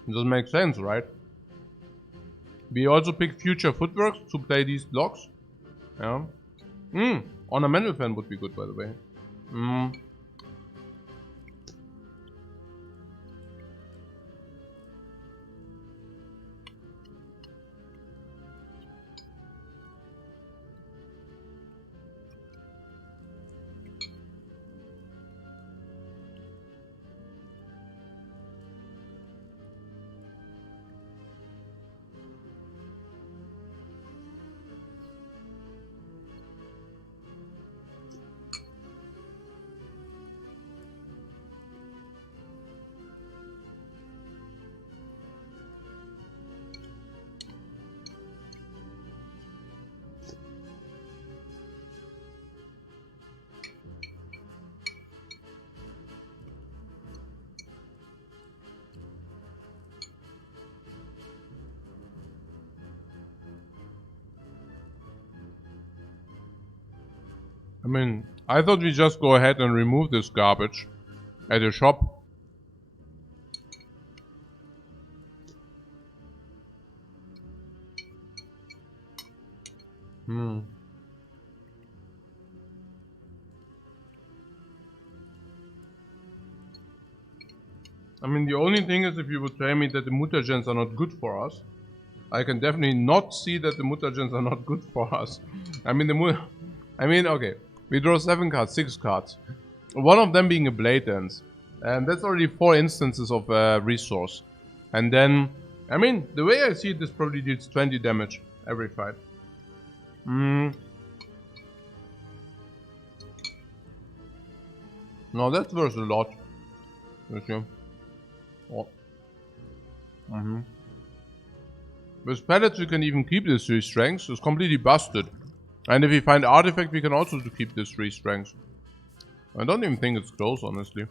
It doesn't make sense, right? We also pick future footworks to play these blocks. Yeah. Ornamental fan would be good, by the way. I mean, I thought we just go ahead and remove this garbage at the shop. I mean, the only thing is if you would tell me that the mutagens are not good for us, I can definitely not see that the mutagens are not good for us. I mean, okay, we draw 7 cards, 6 cards. One of them being a Blade Dance. And that's already 4 instances of resource. And then, I mean, the way I see it, this probably deals 20 damage every fight. No, that's worth a lot. Oh. With pellets we can even keep this 3 strengths. It's completely busted. And if we find artifact we can also keep this 3 strengths. I don't even think it's close, honestly.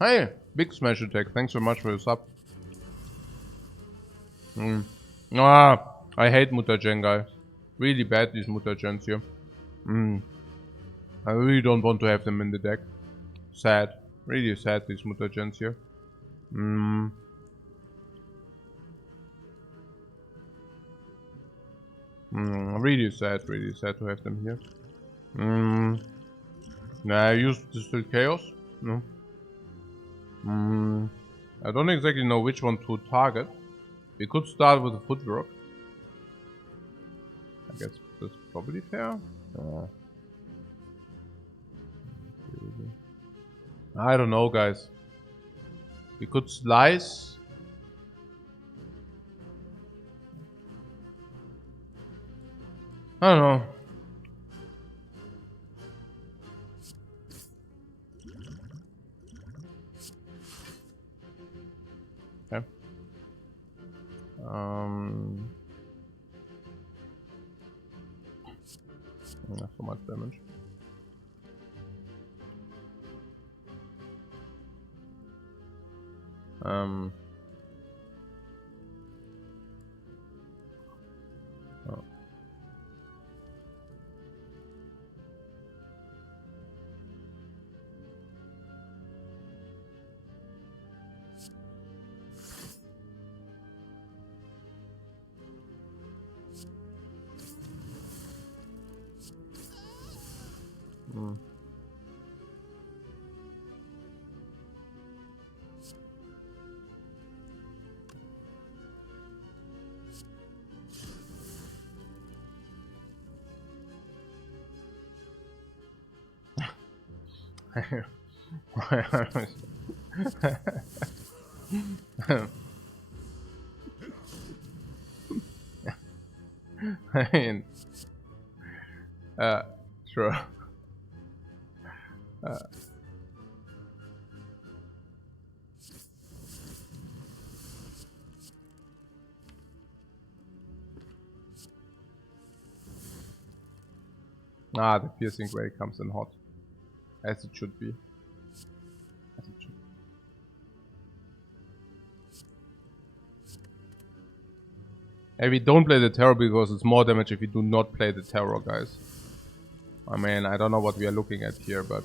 Hey, big smash attack. Thanks so much for your sub. I hate mutagen, guys. Really bad, these mutagens here. I really don't want to have them in the deck. Sad. Really sad, these mutagens here. Really sad to have them here. Nah, I use Distilled Chaos. No. I don't exactly know which one to target. We could start with a footwork. I guess that's probably fair. I don't know, guys. We could slice. I don't know. Okay. Not so much damage. Oh. Mm. I mean, sure. The piercing ray comes in hot, as it should be. As it should. And we don't play the terror because it's more damage if we do not play the terror, guys. I mean, I don't know what we are looking at here, but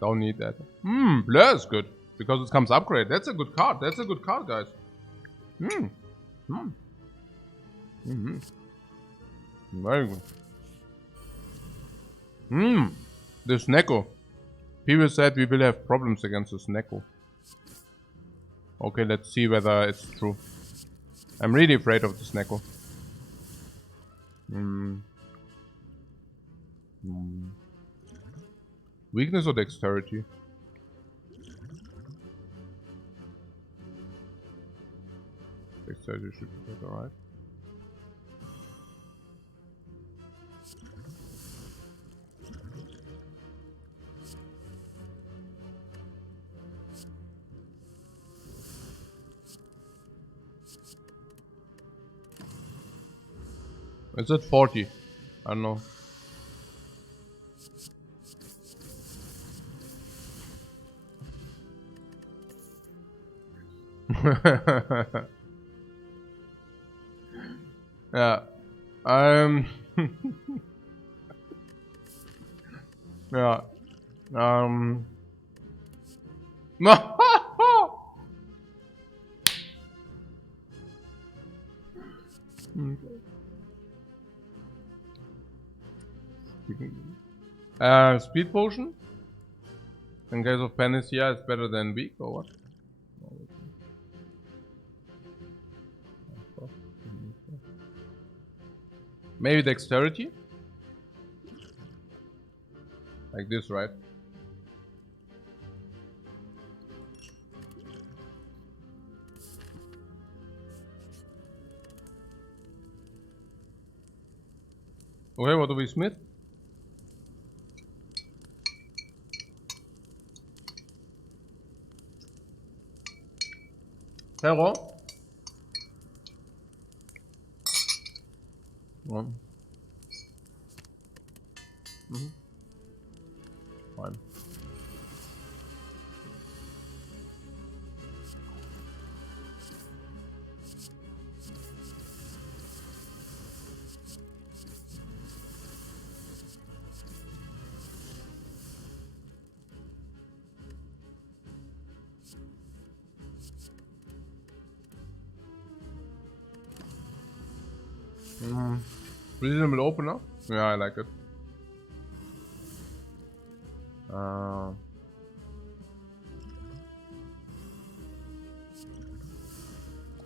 don't need that. Blur is good because it comes upgrade. That's a good card. That's a good card, guys. Very good. This Neko. People said we will have problems against this Neko. Okay, let's see whether it's true. I'm really afraid of this Neko. Weakness or dexterity? Dexterity should be better, right? Is it 40? I don't know. Yeah. Yeah. Speed potion? In case of Panacea, it's better than weak or what? Maybe dexterity? Like this, right? Okay, what do we smith? Terror? One. Fine. Reasonable opener? Yeah, I like it.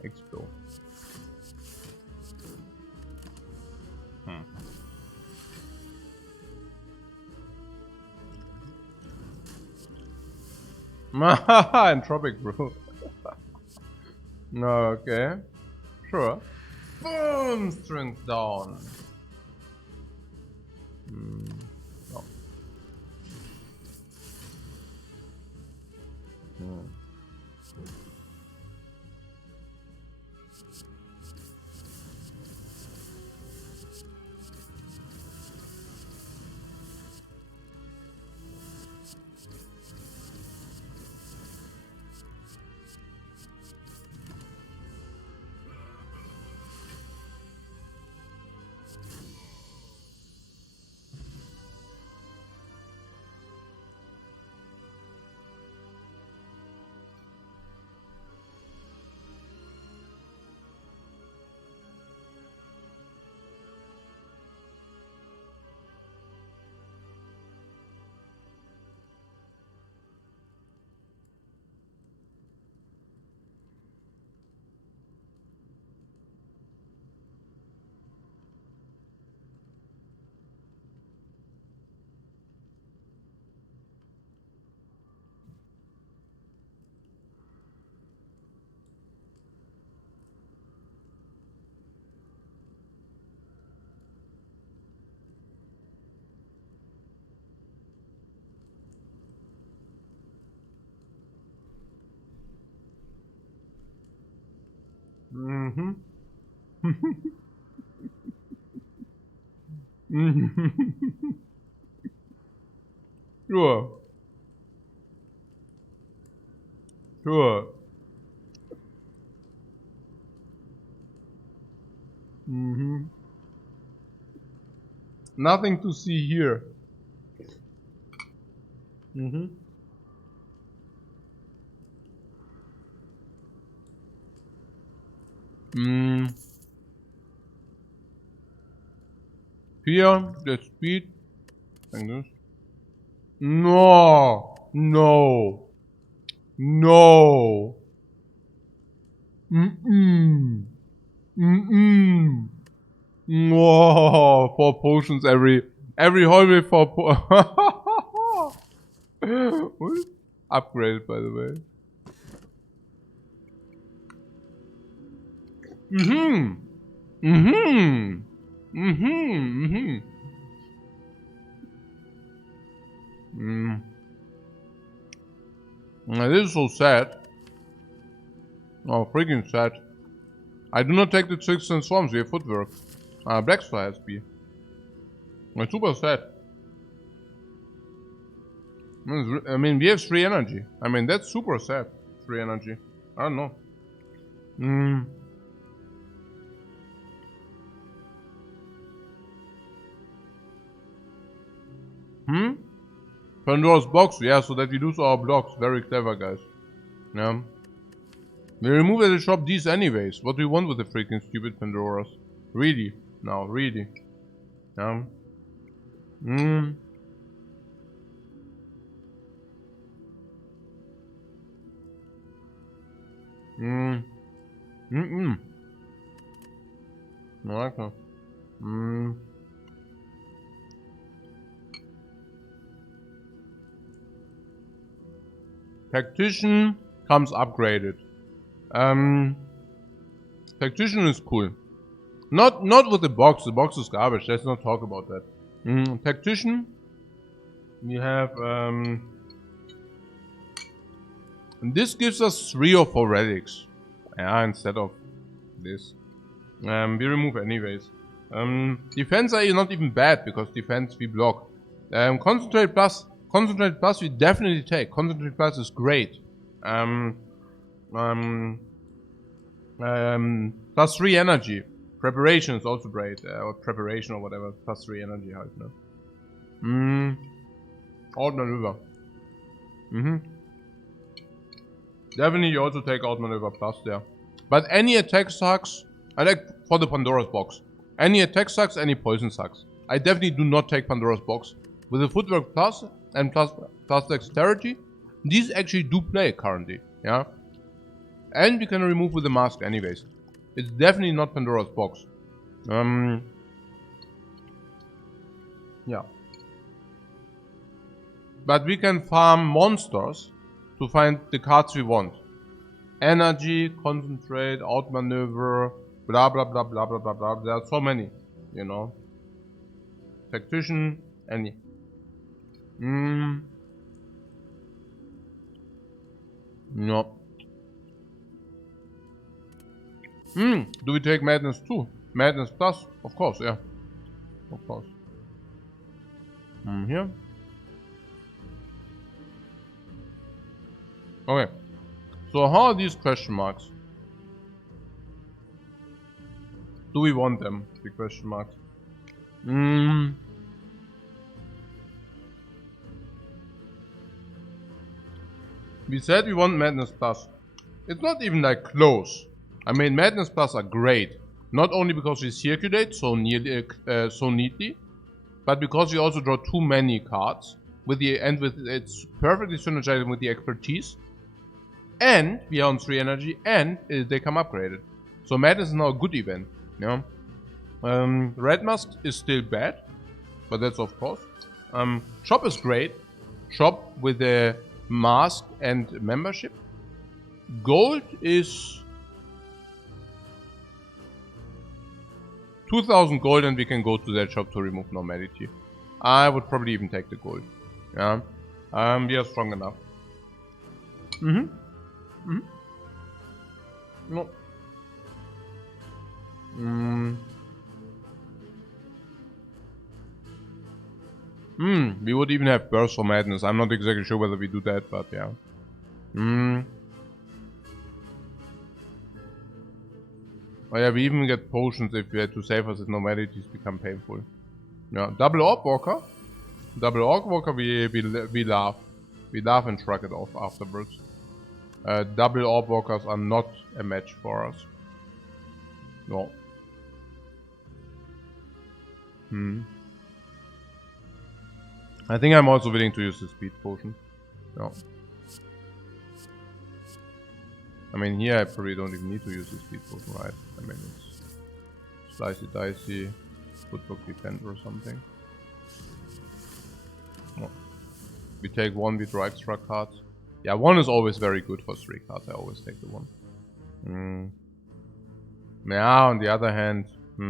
Explode. Entropic, bro. Okay. Sure. Boom! Strength down. No. Mm-hmm. Sure. Sure. Mm-hmm. Nothing to see here. Mm-hmm. Here, the speed. Like this. No. No. No. Mm-mm. Mm-mm. No. 4 potions every hallway 4 Upgraded, by the way. Mm-hmm. Mm-hmm. Mm-hmm. Mm-hmm. This is so sad. Oh, freaking sad. I do not take the tricks and swarms, we have footwork. Black Star has be. It's super sad. I mean, we have 3 energy. I mean, that's super sad. 3 energy. I don't know. Pandora's box, yeah, so that we lose our blocks. Very clever, guys. Yeah. We remove at the shop these anyways. What do we want with the freaking stupid Pandoras? Really? No, really. Yeah. Okay. Tactician comes upgraded. Tactician is cool. Not with the box. The box is garbage. Let's not talk about that. Tactician. We have and this gives us 3 or 4 relics. Yeah, instead of this. We remove anyways. Defense are not even bad because defense we block. Concentrate plus we definitely take. Concentrate plus is great. Plus 3 energy. Preparation is also great. Or preparation or whatever. Plus 3 energy halt, ne? Out maneuver. Definitely you also take out maneuver plus there. But any attack sucks. I like for the Pandora's box. Any attack sucks, any poison sucks. I definitely do not take Pandora's box. With the footwork plus and plus dexterity, these actually do play currently. Yeah. And we can remove with the mask anyways. It's definitely not Pandora's box. Yeah. But we can farm monsters to find the cards we want. Energy, concentrate, outmaneuver, blah blah blah blah blah blah blah. There are so many, you know. Tactician, any. No. Do we take Madness too? Madness plus? Of course, yeah. Of course. Here. Okay. So how are these question marks? Do we want them? The question marks. We said we want Madness Plus. It's not even like close. I mean, Madness Plus are great. Not only because we circulate so neatly, but because we also draw too many cards. It's perfectly synergizing with the expertise. And we are on 3 energy, and they come upgraded. So Madness is now a good event. Yeah. Red Mask is still bad, but that's of course. Shop is great. Shop with the mask and membership. Gold is 2000 gold, and we can go to that shop to remove normality. I would probably even take the gold. Yeah. We are strong enough. No. We would even have Burst for Madness. I'm not exactly sure whether we do that, but yeah. Oh yeah, we even get potions if we had to save us if normalities become painful. Yeah, double Orb Walker. Double Orb Walker we laugh. We laugh and shrug it off afterwards. Double Orb Walkers are not a match for us. No. I think I'm also willing to use the speed potion. No. I mean, here I probably don't even need to use the speed potion, right? I mean, it's slicey dicey, footbook defend or something. No. We take 1, we draw extra cards. Yeah, 1 is always very good for 3 cards. I always take the 1. Yeah, on the other hand, I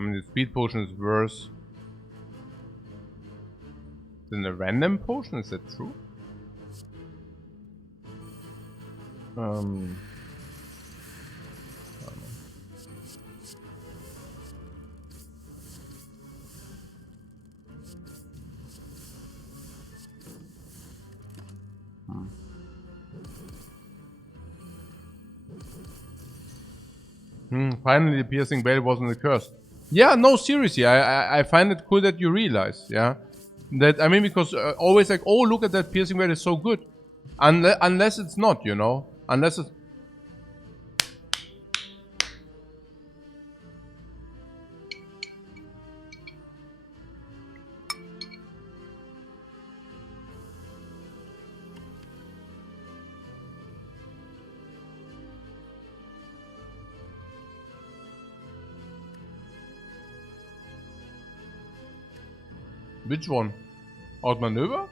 mean, the speed potion is worse than a random potion. Is that true? I don't know. Finally, the piercing veil wasn't a curse. Yeah, no, seriously, I find it cool that you realize, yeah, that I mean, because always like, oh, look at that piercing veil, is so good, unless it's not, you know, unless it's. Which one? Outmaneuver?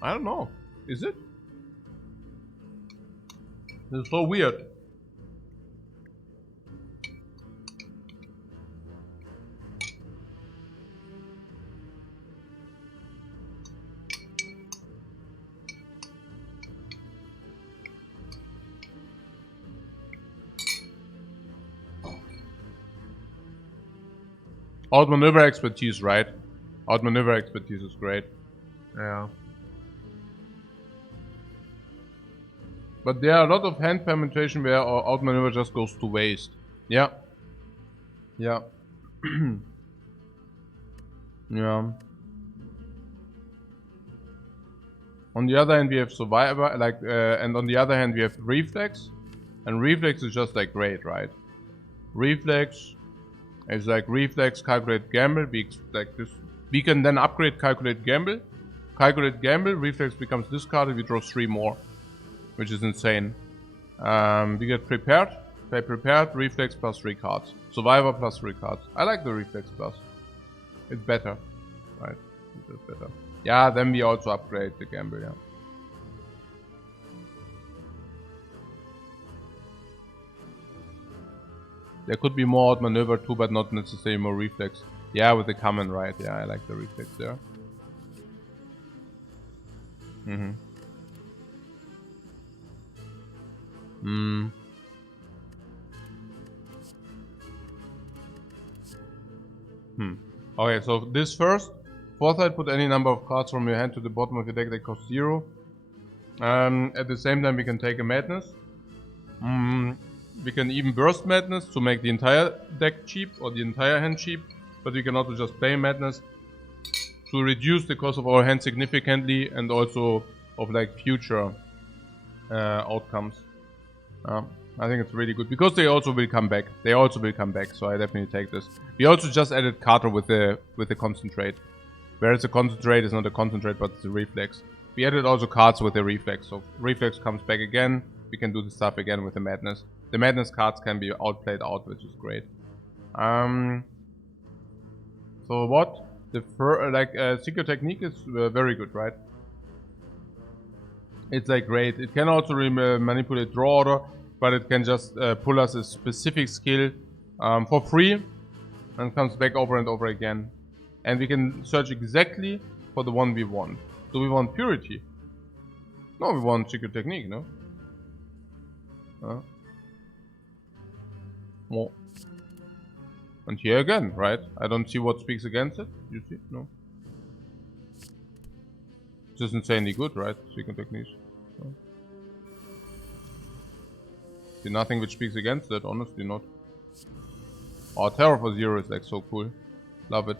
I don't know. Is it? This is so weird. Outmaneuver expertise, right? Outmaneuver expertise is great. Yeah. But there are a lot of hand permutation where outmaneuver just goes to waste. Yeah. Yeah. Yeah. On the other hand, we have survivor, like, and on the other hand, we have reflex, and reflex is just like great, right? Reflex is like reflex, calculate, gamble. Like this. We can then upgrade calculate, gamble. Calculate, gamble. Reflex becomes discarded. We draw 3 more, which is insane. We get prepared. Play prepared. Reflex plus 3 cards. Survivor plus 3 cards. I like the reflex plus. It's better, right? It's just better. Yeah, then we also upgrade the gamble, yeah. There could be more outmaneuver too, but not necessarily more reflex. Yeah, with the common, right? Yeah, I like the reflex there. Okay, so this first. Foresight, put any number of cards from your hand to the bottom of your deck that cost 0. At the same time, we can take a madness. We can even burst madness to make the entire deck cheap or the entire hand cheap. But we can also just play madness to reduce the cost of our hand significantly and also of like future outcomes. I think it's really good because they also will come back. So I definitely take this. We also just added Carter with the concentrate. Whereas the concentrate is not a concentrate, but it's a reflex. We added also cards with the reflex, so reflex comes back again. We can do the stuff again with the madness. The madness cards can be outplayed out, which is great. So what? The secret technique is very good, right? It's like great. It can also manipulate draw order, but it can just pull us a specific skill for free, and comes back over and over again. And we can search exactly for the one we want. Do we want purity? No, we want secret technique, no? Oh. And here again, right? I don't see what speaks against it. You see? No. It's just insanely good, right? Second techniques. No. See nothing which speaks against it, honestly not. Oh, Terror for Zero is like so cool. Love it.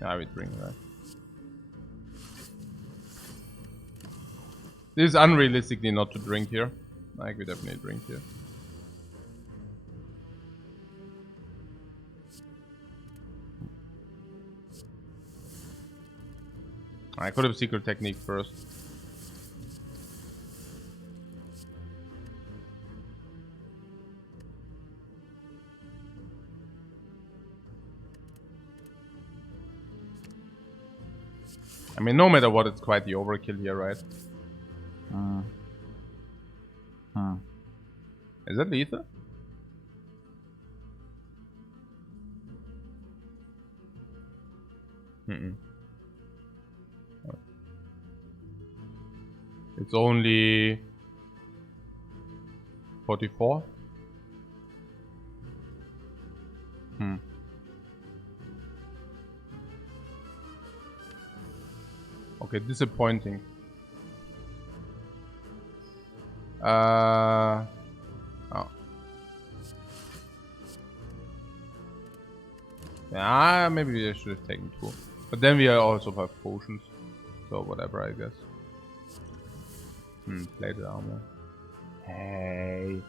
Yeah, we drink that. This is unrealistically not to drink here. Like, we definitely drink here. I could have secret technique first. I mean, no matter what, it's quite the overkill here, right? Is that lethal? It's only 44. Okay, disappointing. Oh. Yeah, maybe I should have taken 2. But then we also have potions. So whatever, I guess. Plated armor. Hey.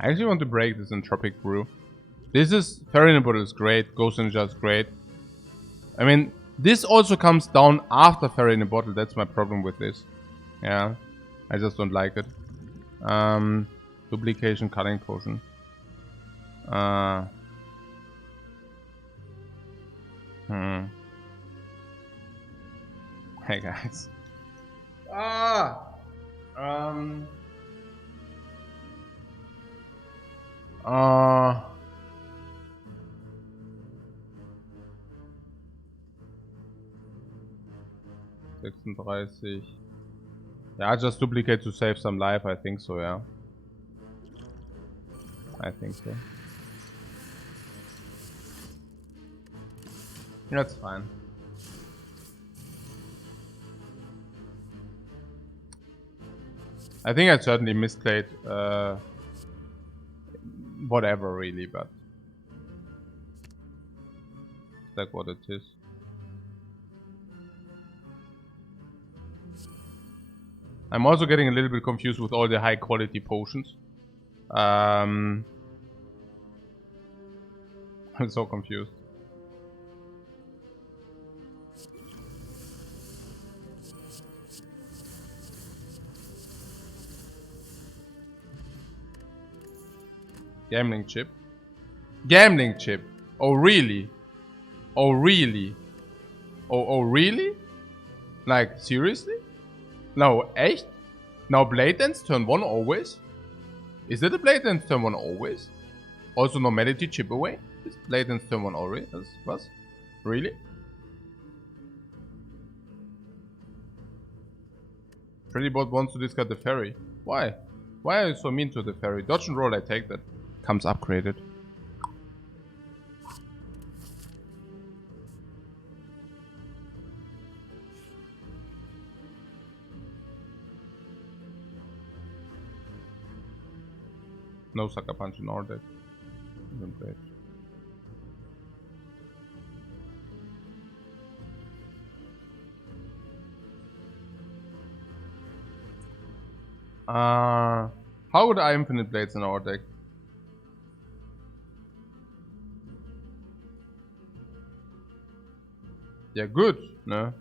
I actually want to break this Entropic Brew. This is... Ferrying Bottle is great. Ghost Ninja is great. I mean, this also comes down after Ferrying Bottle. That's my problem with this. Yeah. I just don't like it. Duplication Cutting Potion. Hey guys. 36. Yeah, just duplicate to save some life, I think so, yeah. I think so. That's fine. I think I certainly misplayed whatever really, but it's like what it is. I'm also getting a little bit confused with all the high quality potions. I'm so confused. Gambling chip. Gambling chip. Oh really? Oh really? Oh really? Like seriously? No, echt? Now Blade Dance turn 1 always? Is it a Blade Dance turn 1 always? Also Normality chip away? Is Blade Dance turn 1 always? What? Really? Freddy Bot wants to discard the ferry. Why? Why are you so mean to the ferry? Dodge and roll, I take that. Comes upgraded. No sucker punch in our deck. Isn't bad. How would I infinite blades in our deck? Yeah, good, no?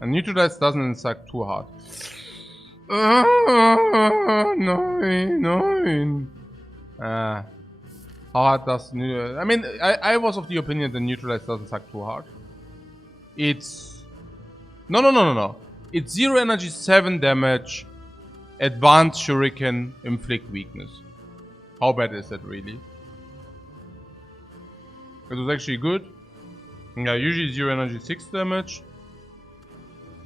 And neutralize doesn't suck too hard. Nine. How hard does... I mean, I was of the opinion that neutralize doesn't suck too hard. It's... No. It's 0 energy, 7 damage, advanced shuriken, inflict weakness. How bad is that really? It was actually good. Yeah, usually 0 energy, 6 damage.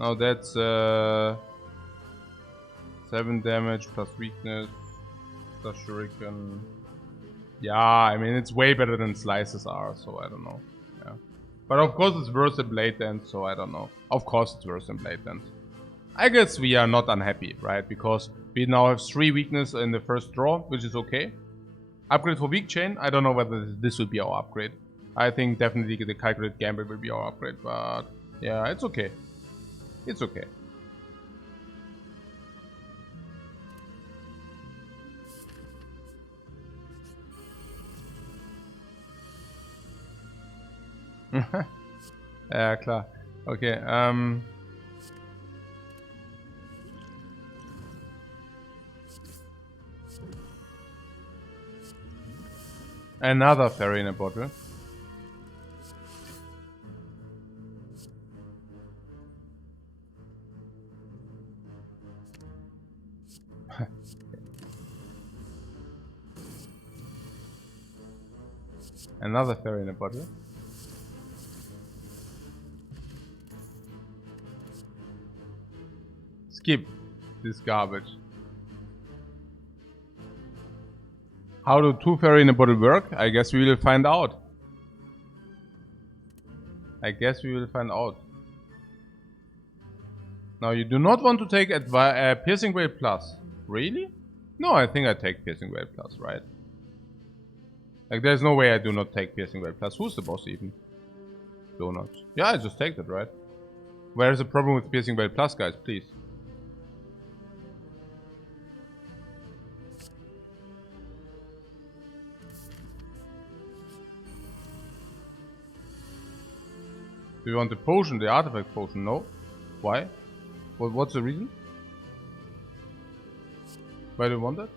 Now that's 7 damage plus weakness plus shuriken. Yeah, I mean it's way better than slices are, so I don't know. Yeah. But of course it's worse than blade dance, so I don't know. Of course it's worse than blade dance. I guess we are not unhappy, right? Because we now have 3 weakness in the first draw, which is okay. Upgrade for weak chain, I don't know whether this will be our upgrade. I think definitely the calculated gamble will be our upgrade, but yeah, it's okay. It's okay. Ja, klar. Okay, another fairy in a bottle. Another fairy in a bottle. Skip this garbage. How do 2 fairy in a bottle work? I guess we will find out. Now you do not want to take Piercing Wave Plus. Really? No, I think I take Piercing Wave Plus, right? Like there's no way I do not take Piercing Wave Plus. Who's the boss even? Donuts. Yeah, I just take that, right? Where's the problem with Piercing Wave Plus, guys? Please. Do you want the potion, the artifact potion? No. Why? What's the reason? Why do you want that?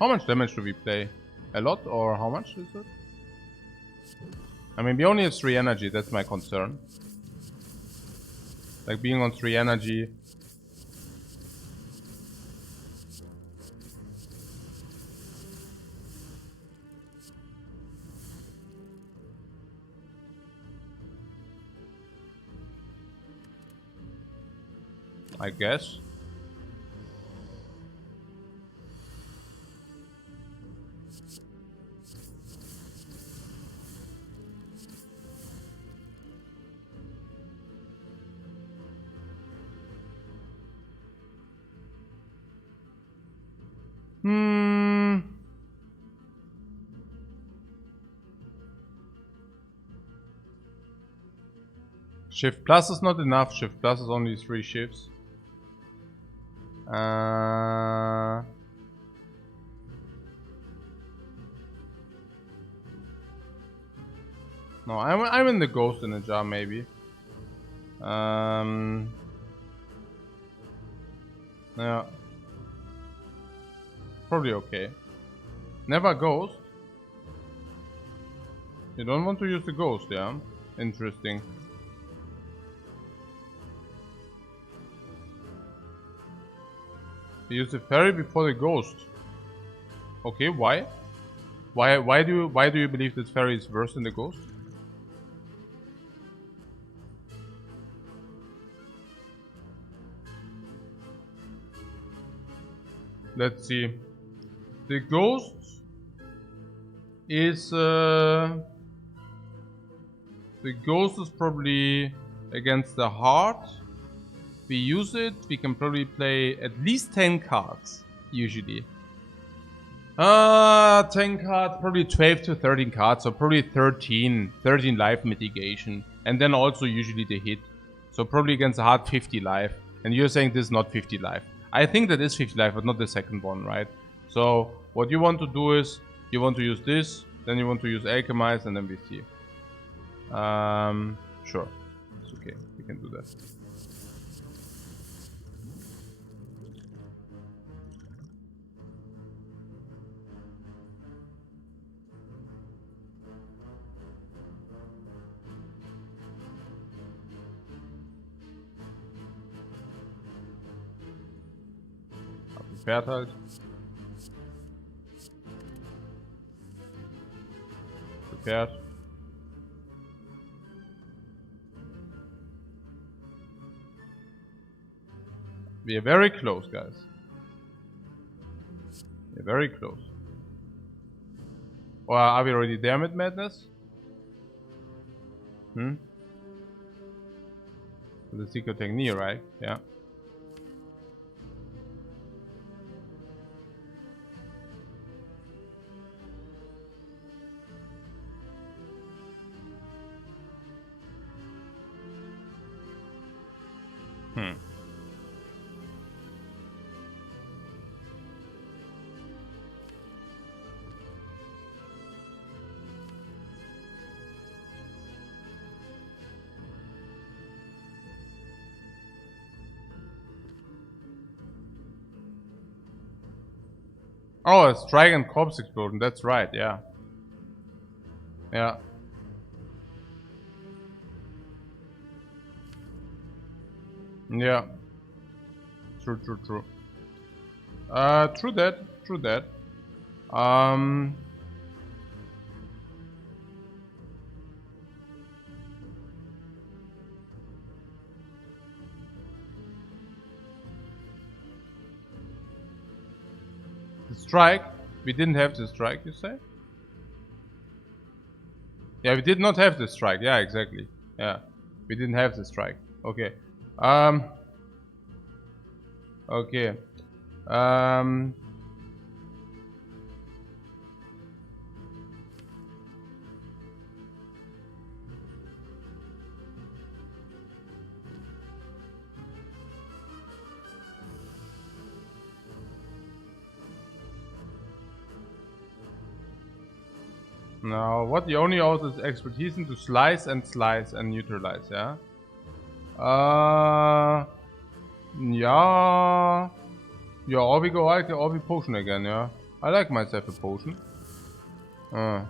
How much damage do we play? A lot, or how much is it? I mean, we only have 3 energy, that's my concern. Like being on 3 energy. I guess. Shift plus is not enough. Shift plus is only 3 shifts. No, I'm in the ghost in a jar maybe. Yeah. Probably okay. Never ghost. You don't want to use the ghost, yeah? Interesting. You use the fairy before the ghost. Okay, why? Why do you believe that fairy is worse than the ghost? Let's see. The ghost is probably against the heart. We use it, we can probably play at least 10 cards, usually. 10 cards, probably 12 to 13 cards, so probably 13 life mitigation. And then also usually the hit. So probably against the heart 50 life. And you're saying this is not 50 life. I think that is 50 life, but not the second one, right? So what you want to do is you want to use this, then you want to use Alchemize, and then we see. Sure, it's okay. We can do that. Prepared halt. Prepared. We are very close, guys. We are very close. Or are we already there with madness? The secret technique, right? Yeah. Oh, a strike and corpse explosion. That's right. Yeah. Yeah. Yeah. True. True that. True that. The strike. We didn't have the strike, you say? Yeah, we did not have the strike. Yeah, exactly. Yeah. We didn't have the strike. Okay. Okay. Now, what the only out is expertise into slice and neutralize, yeah? Yeah. Yeah, or we go like or we potion again, yeah? I like myself a potion. Well,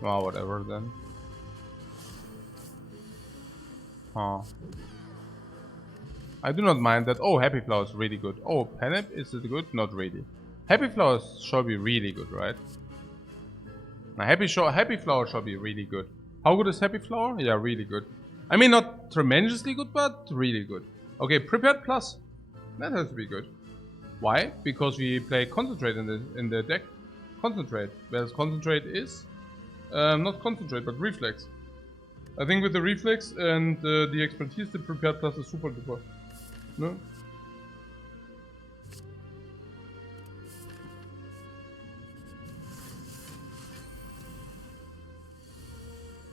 whatever then. I do not mind that. Oh, Happy Flower is really good. Oh, Penip, is it good? Not really. Happy Flowers shall be really good, right? Now, Happy Flower shall be really good. How good is Happy Flower? Yeah, really good. I mean, not tremendously good, but really good. Okay, Prepared Plus. That has to be good. Why? Because we play Concentrate in the deck. Concentrate. Whereas Concentrate is not Concentrate, but Reflex. I think with the Reflex and the expertise, the Prepared Plus is super duper. No?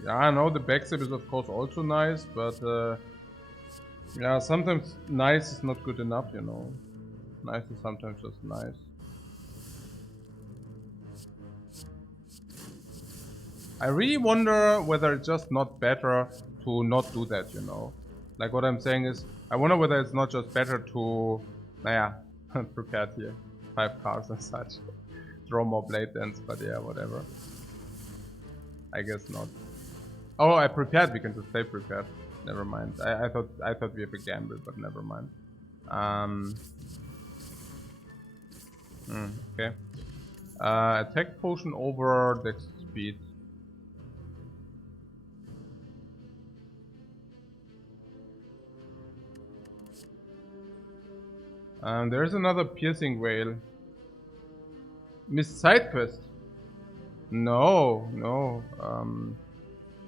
Yeah, I know the backstab is of course also nice, but yeah, sometimes nice is not good enough, you know. Nice is sometimes just nice. I really wonder whether it's just not better to not do that, you know. Like what I'm saying is, I wonder whether it's not just better to, naja, prepared here, 5 cards and such. Draw more blade dance, but yeah, whatever. I guess not. Oh, I prepared. We can just play prepared. Never mind. I thought we have a gamble, but never mind. Okay. Attack potion over dex speed. There's another piercing whale. Missed side quest. No.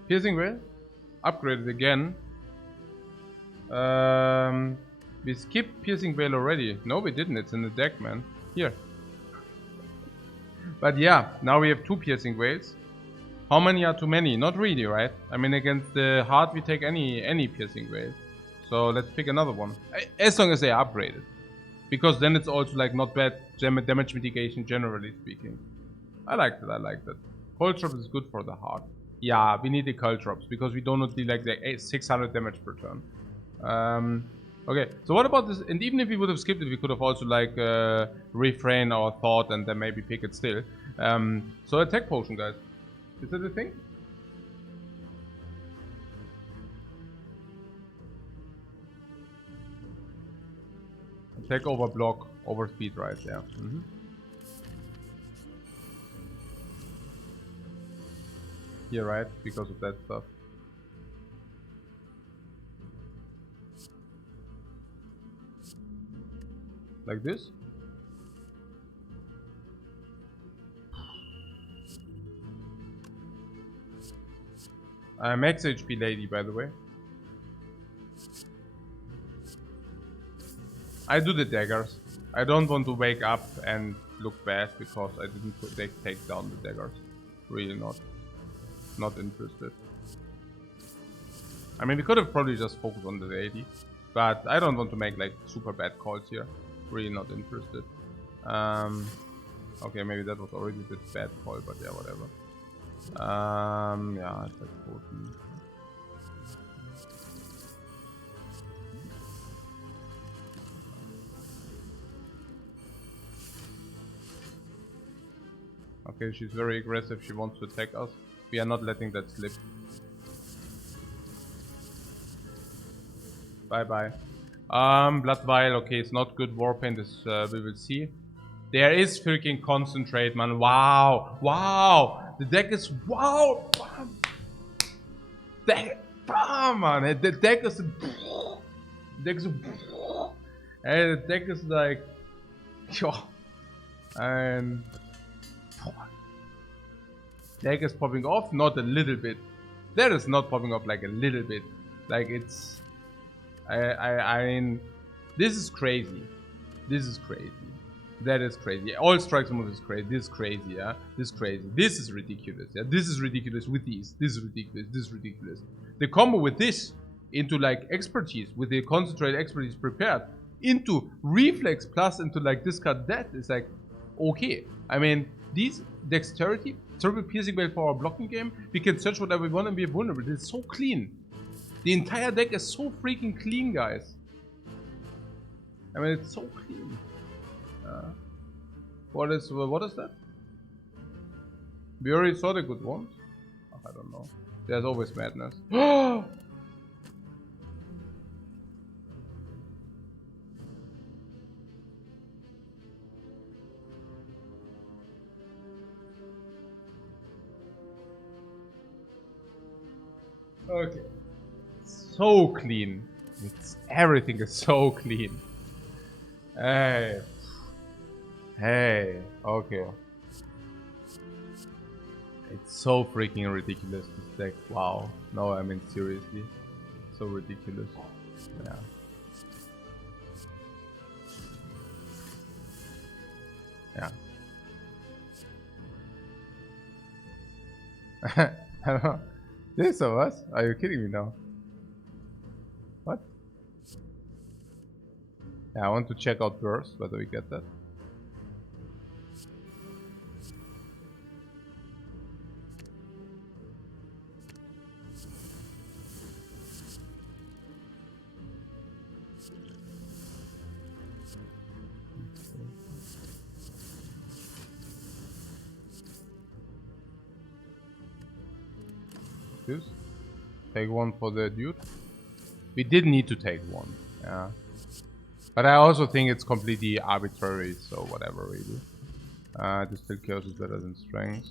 Piercing whale? Upgraded again. We skipped piercing whale already. No, we didn't. It's in the deck, man. Here. But yeah, now we have 2 piercing whales. How many are too many? Not really, right? I mean, against the heart, we take any piercing whale. So let's pick another one. As long as they are upgraded. Because then it's also like not bad damage mitigation generally speaking. I like that, I like that. Cold drop is good for the heart. Yeah, we need the cold drops because we do not deal like the 600 damage per turn. Okay, so what about this? And even if we would have skipped it, we could have also like refrain our thought and then maybe pick it still. So attack potion, guys. Is that a thing? Attack over block, over speed, right? Yeah. Yeah, right, because of that stuff. Like this? Max HP lady, by the way. I do the daggers. I don't want to wake up and look bad because I didn't take down the daggers. Really not. Not interested. I mean, we could have probably just focused on the lady. But I don't want to make like super bad calls here. Really not interested. Okay, maybe that was already a bit bad call, but yeah, whatever. Yeah, it's like 14. Okay, she's very aggressive. She wants to attack us. We are not letting that slip. Bye-bye. Blood Vial. Okay, it's not good. Warpaint is, we will see. There is freaking Concentrate, man. Wow. Wow. The deck is... Wow. Deck... man. The deck is... The deck is... And the deck is like... Yo. And... Deck is popping off, not a little bit. That is not popping off like a little bit. Like it's... I mean... This is crazy. This is crazy. That is crazy. All strikes move is crazy. This is crazy, yeah? This is crazy. This is ridiculous, yeah? This is ridiculous with these. This is ridiculous. This is ridiculous. The combo with this into like expertise, with the concentrated expertise prepared, into reflex plus into like discard that is like okay. I mean, these dexterity, triple piercing belt for our blocking game, we can search whatever we want and be vulnerable. It's so clean. The entire deck is so freaking clean, guys. I mean, it's so clean. What is that? We already saw the good ones. Oh, I don't know. There's always madness. Okay. So clean. Everything is so clean. Hey. Hey. Okay. It's so freaking ridiculous, this deck. Wow. No, I mean seriously. So ridiculous. Yeah. Yeah. I don't know. This of us? Are you kidding me now? What? Yeah, I want to check out burst, whether we get that. Take one for the dude. We did need to take one, yeah. But I also think it's completely arbitrary, so whatever, really. Distilled Chaos is better than Strength.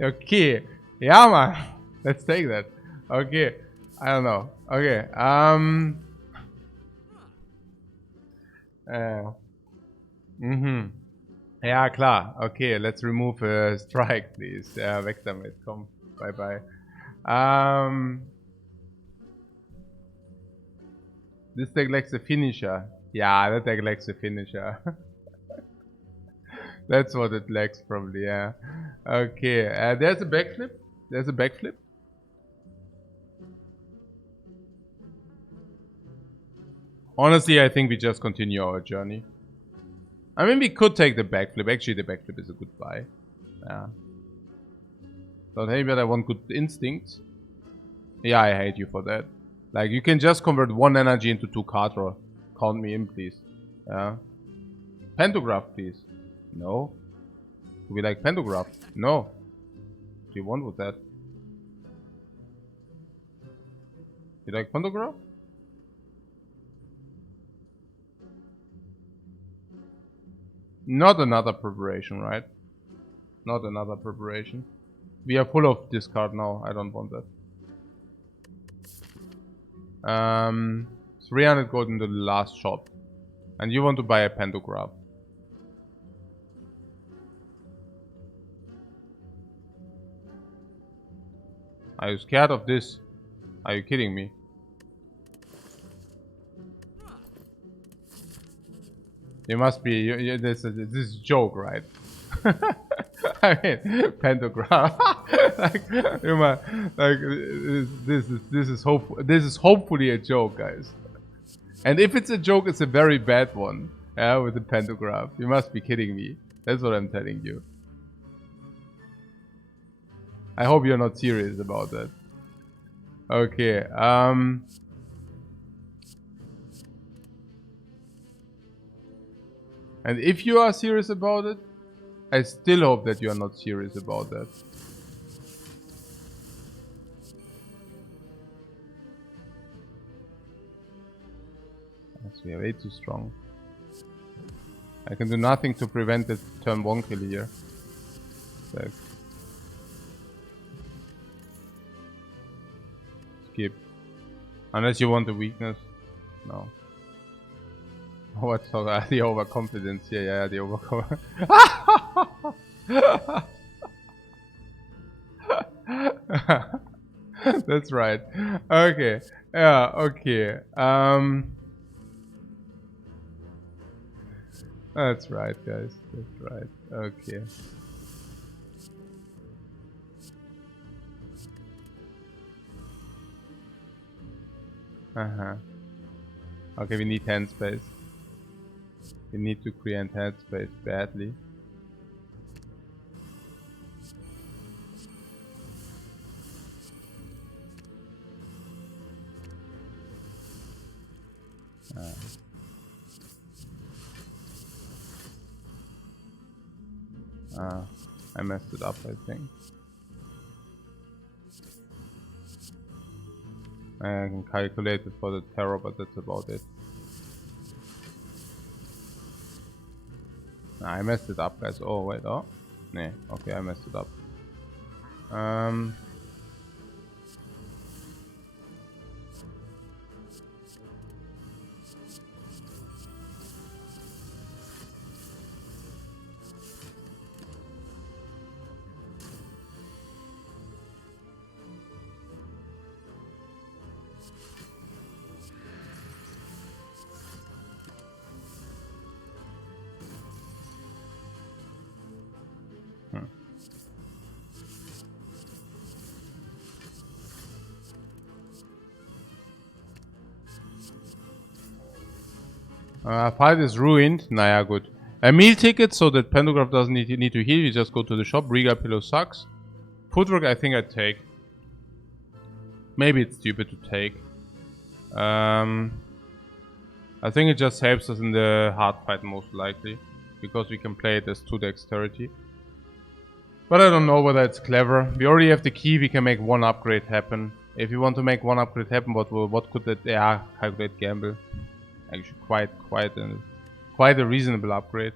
Okay, yeah, man. Let's take that. Okay, I don't know. Okay, Ja, klar. Okay, let's remove a strike, please. Ja, weg damit. Komm, bye bye. This deck lacks a finisher. Yeah, that deck lacks a finisher. That's what it lacks, probably, yeah. Okay, there's a backflip. There's a backflip. Honestly, I think we just continue our journey. I mean, we could take the backflip. Actually, the backflip is a good buy. Yeah. But hey, but I want good instincts. Yeah, I hate you for that. Like, you can just convert 1 energy into 2 card draw. Count me in, please. Yeah. Pantograph, please. No. Do we like Pantograph? No. Do you want with that? You like Pantograph? Not another preparation, right? Not another preparation. We are full of discard now. I don't want that. 300 gold in the last shop. And you want to buy a Pantograph. Are you scared of this? Are you kidding me? You must be. This is a joke, right? I mean, Pantograph. Like, you might, like this is hopefully a joke, guys. And if it's a joke, it's a very bad one. Yeah, with the Pantograph. You must be kidding me. That's what I'm telling you. I hope you're not serious about that. Okay. And if you are serious about it, I still hope that you are not serious about that. We are way too strong. I can do nothing to prevent the turn 1 kill here. So. Skip. Unless you want the weakness. No. What's the overconfidence? Yeah, the overconfidence. That's right. Okay. Yeah, okay. That's right, guys. That's right. Okay. Okay, we need hand space. We need to create hand space badly. I messed it up, I think. I can calculate it for the terror, but that's about it. I messed it up, guys. Oh, wait, oh. Nah, okay, I messed it up. Fight is ruined. Nah, good. A meal ticket so that Pantograph doesn't need to heal. You just go to the shop. Regal pillow sucks. Footwork, I think I'd take. Maybe it's stupid to take. I think it just helps us in the hard fight most likely. Because we can play it as 2 dexterity. But I don't know whether it's clever. We already have the key. We can make 1 upgrade happen. If you want to make 1 upgrade happen, what could that... Yeah, calculate gamble. Actually, quite a reasonable upgrade.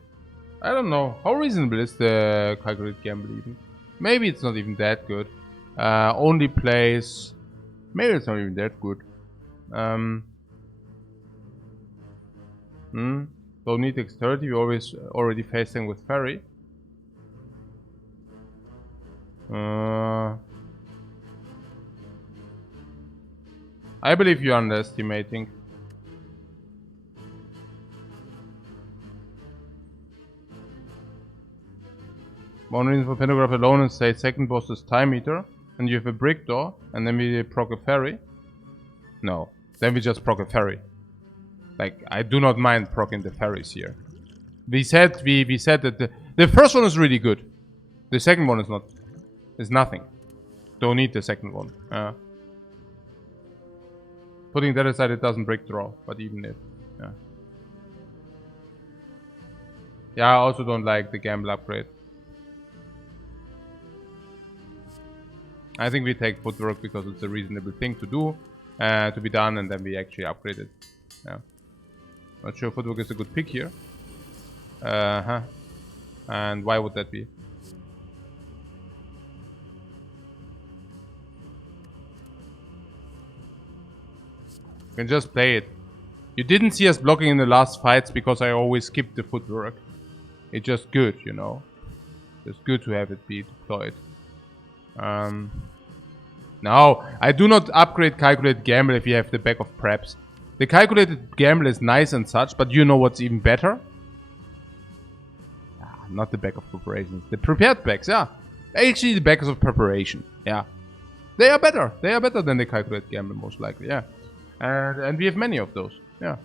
I don't know. How reasonable is the calculate gamble even? Maybe it's not even that good. Only plays... Maybe it's not even that good. Don't need dexterity. We already facing with Fairy. I believe you're underestimating. One reason for Pantograph alone is say second boss is Time Eater, and you have a brick door, and then we proc a Fairy. No, then we just proc a Fairy. Like, I do not mind proccing the ferries here. We said that the first one is really good. The second one is not. Is nothing. Don't need the second one. Putting that aside, it doesn't break draw, but even if, yeah. Yeah, I also don't like the gamble upgrade. I think we take footwork because it's a reasonable thing to do, to be done, and then we actually upgrade it. Yeah. Not sure footwork is a good pick here. And why would that be? You can just play it. You didn't see us blocking in the last fights because I always skipped the footwork. It's just good, you know. It's good to have it be deployed. No, I do not upgrade Calculated Gamble if you have the back of preps. The Calculated Gamble is nice and such, but you know what's even better? Not the back of preparations. The prepared backs, yeah. Actually, the backs of preparation, yeah. They are better. They are better than the Calculated Gamble, most likely, yeah. And we have many of those, yeah.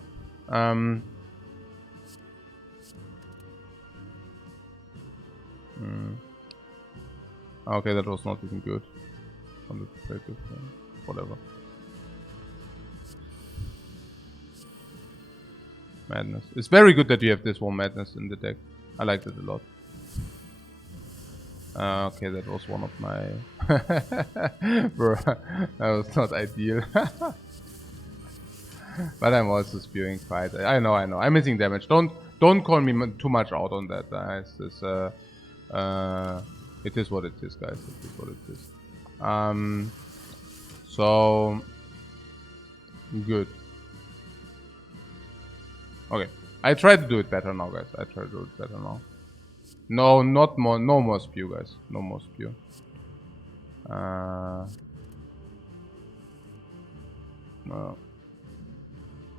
Okay, that was not even good. Whatever. Madness. It's very good that you have this one Madness in the deck. I liked it a lot. Okay, that was one of my... Bro, that was not ideal. But I'm also spewing fight. I know. I'm missing damage. Don't call me too much out on that, guys. It is what it is, guys. It is what it is. So good. Okay, I try to do it better now, guys. I try to do it better now. No, not more. No more spew, guys. No more spew.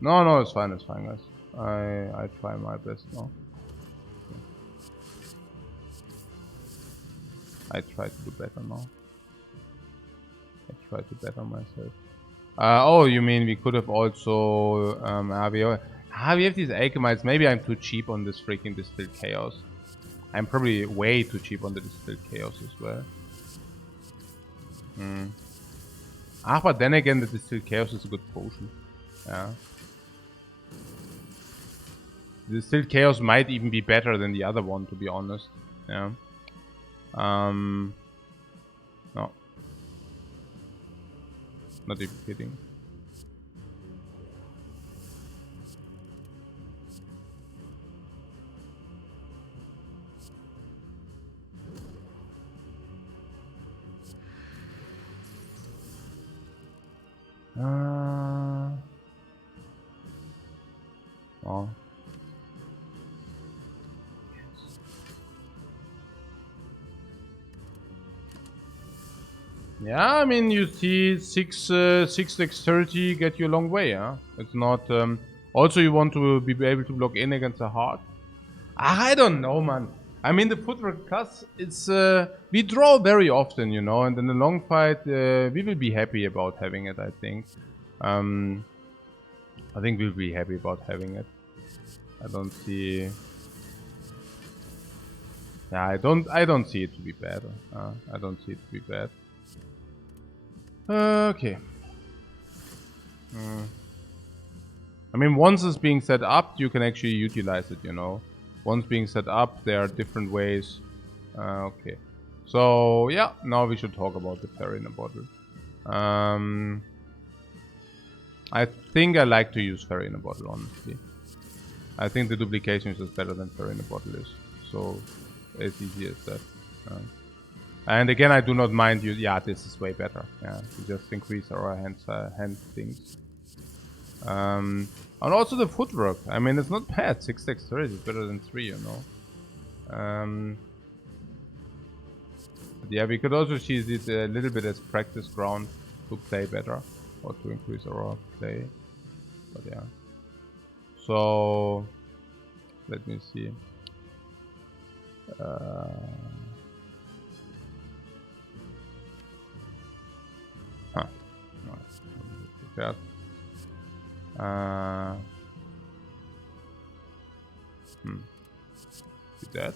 No, it's fine, guys. I try my best now. I try to do better now. I try to better myself. Oh, you mean we could have also we have these alchemites. Maybe I'm too cheap on this freaking Distilled Chaos. I'm probably way too cheap on the Distilled Chaos as well. But then again, the Distilled Chaos is a good potion. Yeah. The Distilled Chaos might even be better than the other one, to be honest. Yeah. No. Not even kidding. Oh. Yeah, I mean, you see 6 dexterity get you a long way, huh? It's not... also, you want to be able to block in against a heart. I don't know, man. I mean, the footwork class, it's... we draw very often, you know, and in the long fight, we will be happy about having it, I think. I think we'll be happy about having it. I don't see... Yeah, I don't see it to be bad. I don't see it to be bad. Okay. I mean, once it's being set up, you can actually utilize it, you know. Once being set up, there are different ways. Okay. So, yeah, now we should talk about the fairy in a bottle. I think I like to use fairy in a bottle, honestly. I think the duplication is just better than fairy in a bottle is. So, as easy as that. And again, I do not mind you. Yeah, this is way better. Yeah, we just increase our hand things. And also the footwork. I mean, it's not bad. 6 dexterity is better than 3, you know. Yeah, we could also use it a little bit as practice ground to play better or to increase our play. But yeah. So let me see. that.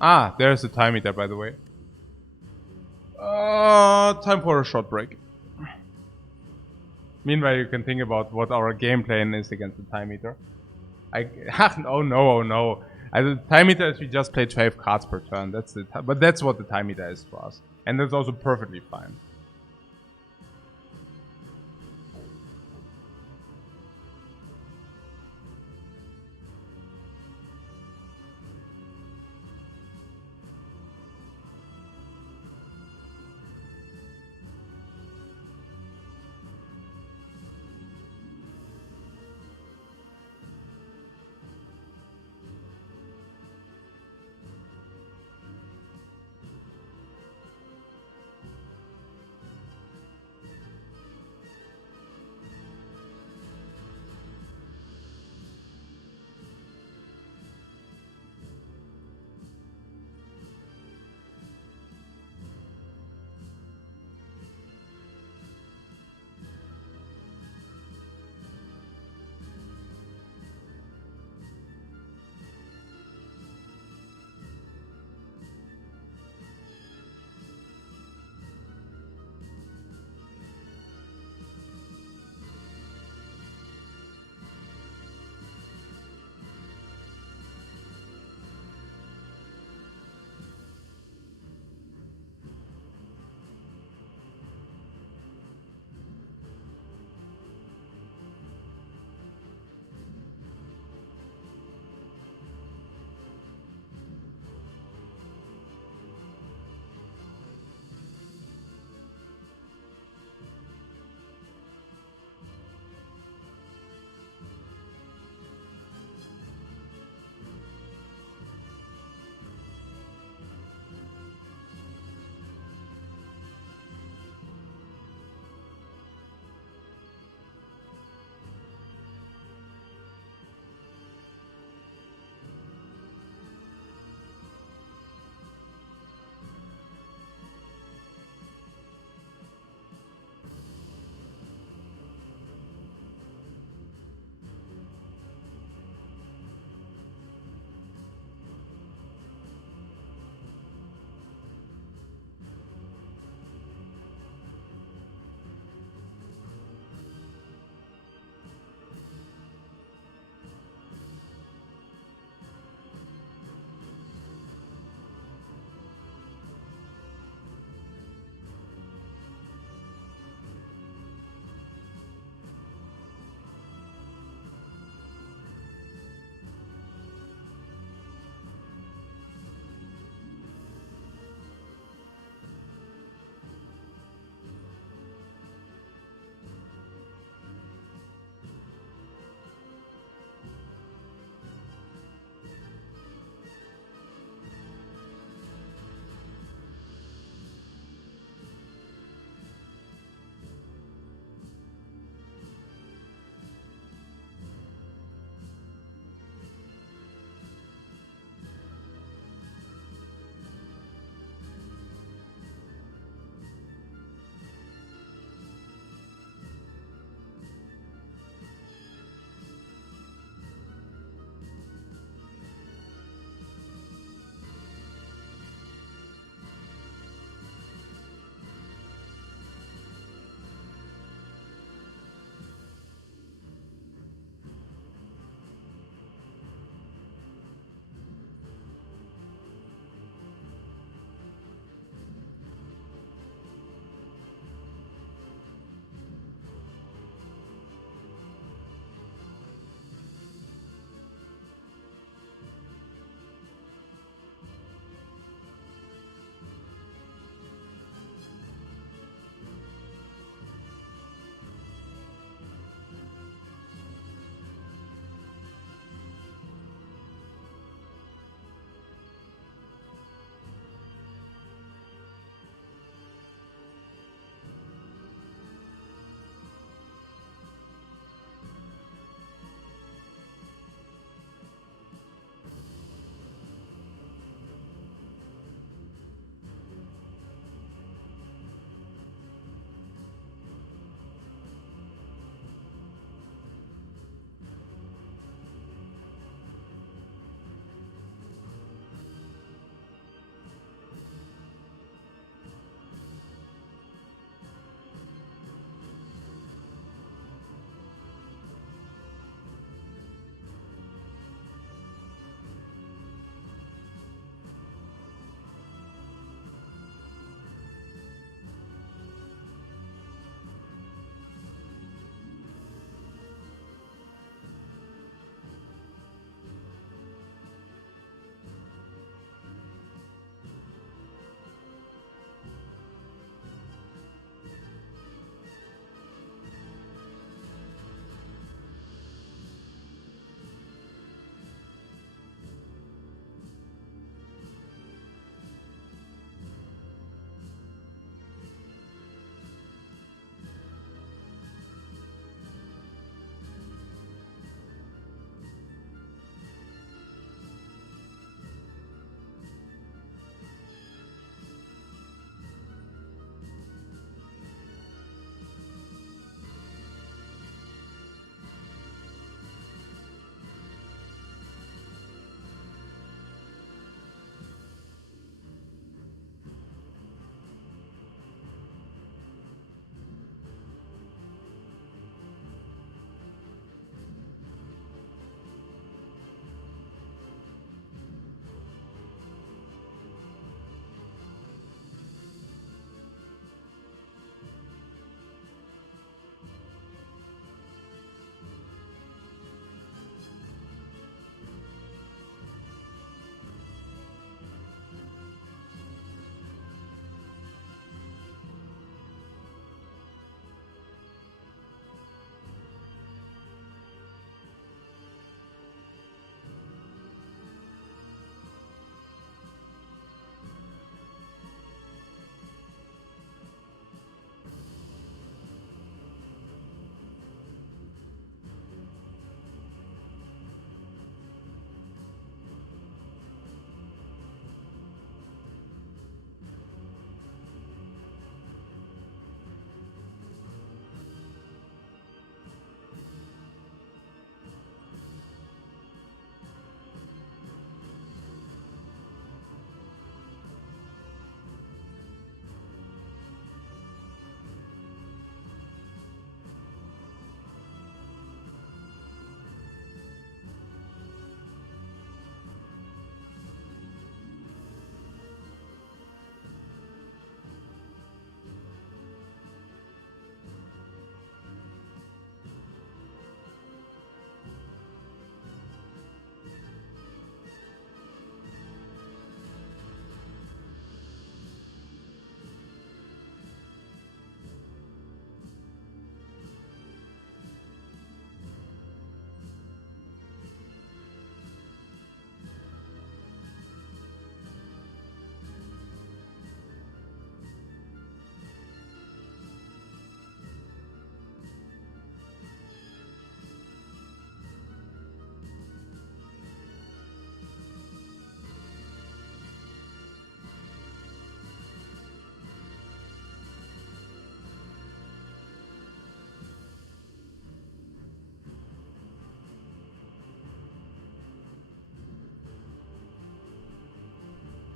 Ah, there's the time meter, by the way. Time for a short break. Meanwhile, you can think about what our game plan is against the time meter. Oh no. The time meter is we just play 12 cards per turn. But that's what the time meter is for us. And that's also perfectly fine.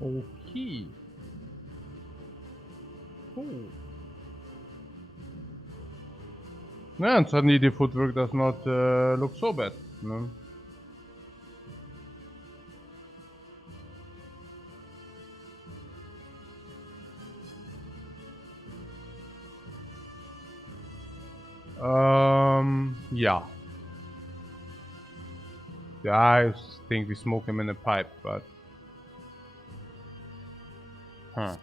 Okay. Oh. Yeah, and suddenly the footwork does not look so bad. No? Yeah. Yeah, I think we smoke him in a pipe, but... Huh.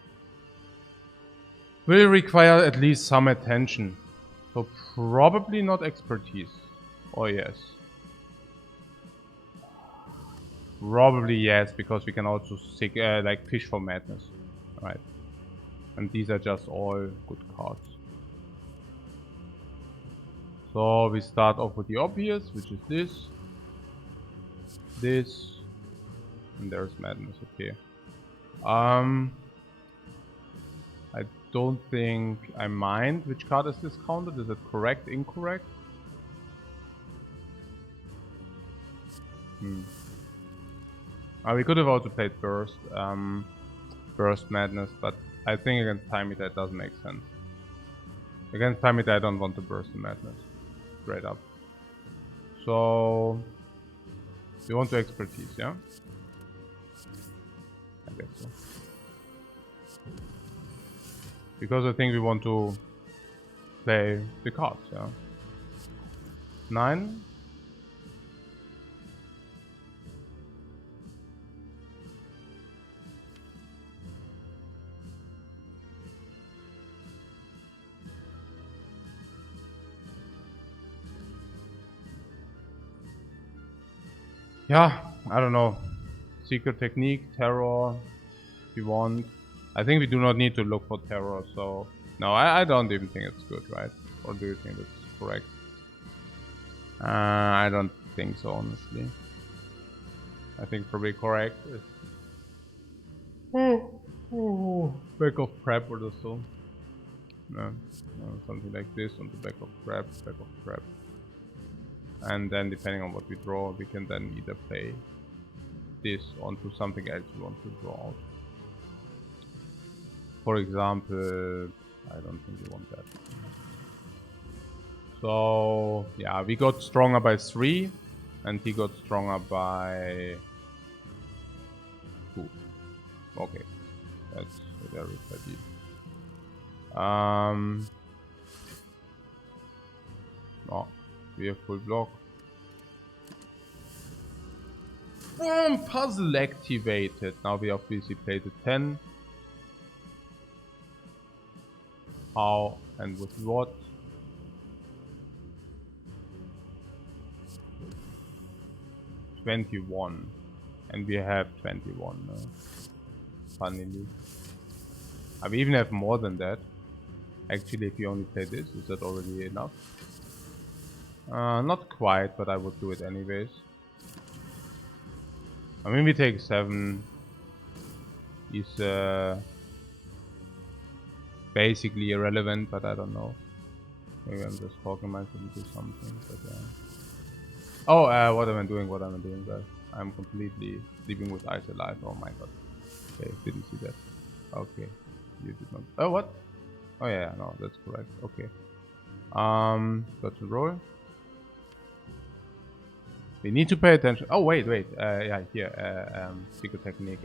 Will require at least some attention. So probably not expertise. Oh yes. Probably yes, because we can also seek, like fish for madness. Right. And these are just all good cards. So we start off with the obvious, which is this. This. And there's madness, okay. I don't think I mind which card is discounted. Is it correct, incorrect? We could have also played Burst, Burst Madness, but I think against Time Eater it doesn't make sense. Against Time Eater I don't want to Burst the Madness. Straight up. So... you want to expertise, yeah? I guess so. Because I think we want to play the cards, yeah? 9. Yeah, I don't know. Secret technique, terror, if you want. I think we do not need to look for terror, so... no, I don't even think it's good, right? Or do you think it's correct? I don't think so, honestly. I think probably correct is... back of crab or so. No, something like this on the back of crab, And then depending on what we draw, we can then either play this onto something else we want to draw out. For example, I don't think we want that. So, yeah, we got stronger by 3, and he got stronger by 2. Okay, that's very petty. Oh, we have full block. Boom! Puzzle activated. Now we obviously play the 10. How and with what? $21, and we have 21. Funnily, we even have more than that. Actually, if you only play this, is that already enough? Not quite, but I would do it anyways. I mean, we take 7. Is basically irrelevant, but I don't know. Maybe I'm just talking myself into something, but oh, what am I doing? Guys? I'm completely sleeping with eyes alive. Oh my god. Okay, didn't see that. Okay, you did not. Oh, what? Oh yeah, no, that's correct. Okay. Got to roll. We need to pay attention. Oh wait. Yeah, here. Secret technique.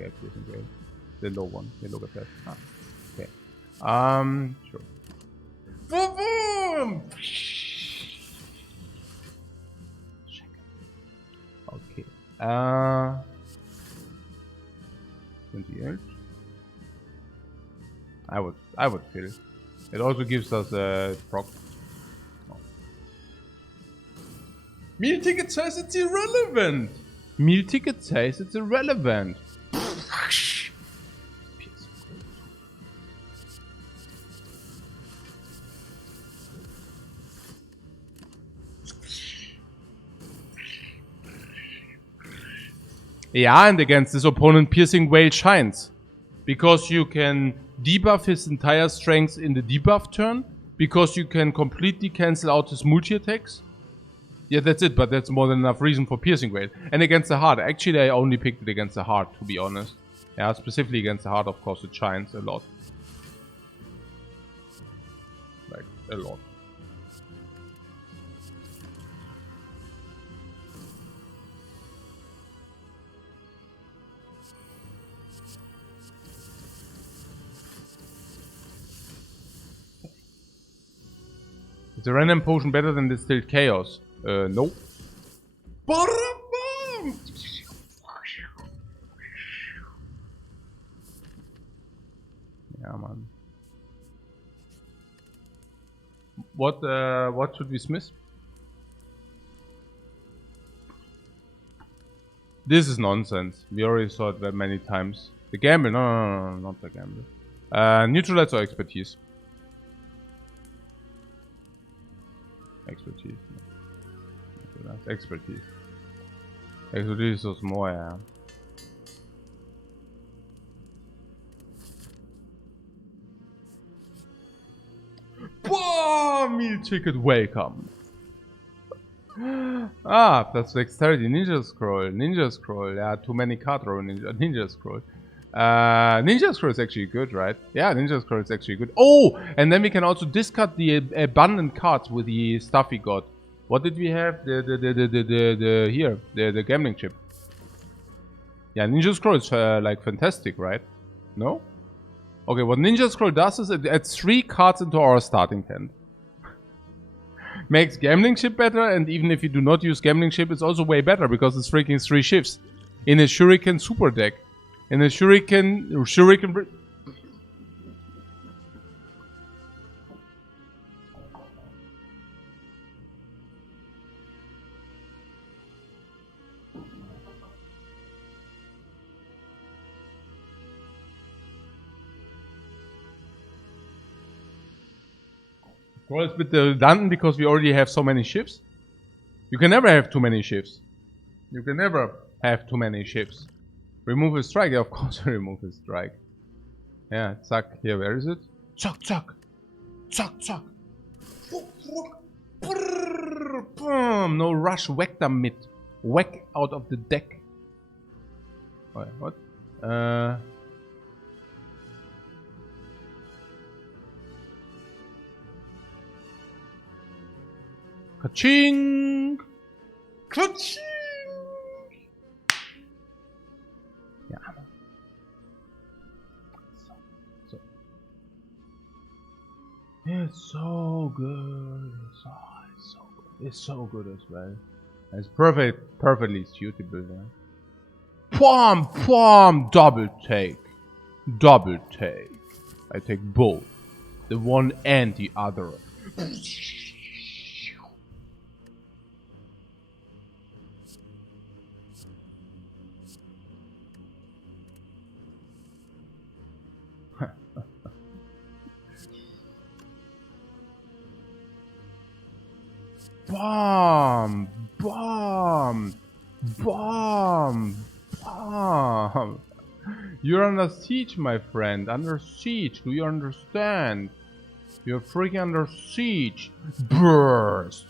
The low one. The low at that. Ah, okay. Sure. Boom! Okay. 28. I would fill. It also gives us a proc. Oh. Meal ticket says it's irrelevant. Meal ticket says it's irrelevant. Yeah, and against this opponent, Piercing Whale shines. Because you can debuff his entire strength in the debuff turn. Because you can completely cancel out his multi-attacks. Yeah, that's it, but that's more than enough reason for Piercing Whale. And against the heart. Actually, I only picked it against the heart, to be honest. Yeah, specifically against the heart, of course, it shines a lot. Like, a lot. Is the random potion better than distilled chaos? Nope. Yeah, man. What should we smith? This is nonsense. We already saw it that many times. The gamble? No, not the gamble. Neutralize or expertise? Expertise. Expertise. Expertise is more, yeah. Whoa, meal ticket, welcome. Ah, plus dexterity, ninja scroll, yeah, too many card roll, ninja scroll. Ninja scroll is actually good, right? Yeah, ninja scroll is actually good. Oh, and then we can also discard the abundant cards with the stuff we got. What did we have? The gambling chip. Yeah, ninja scroll is like fantastic, right? No? Okay, what ninja scroll does is it adds 3 cards into our starting hand. Makes gambling ship better, and even if you do not use gambling ship, it's also way better because it's freaking 3 ships in a shuriken super deck. In a shuriken well, it's a bit redundant because we already have so many ships. You can never have too many ships. You can never have too many ships. Remove a strike, yeah, of course remove a strike. Yeah, zack. Here, where is it? Zack, zack. Zack, zack. Boom. No rush, whack them mid. Whack out of the deck. Wait, what? Ka-ching! Ka-ching! Yeah. It's so good. It's so good as well. It's perfectly suitable. Yeah? Pwam! Double take. I take both. The one and the other. Bomb! You're under siege, my friend. Under siege. Do you understand? You're freaking under siege. Burst!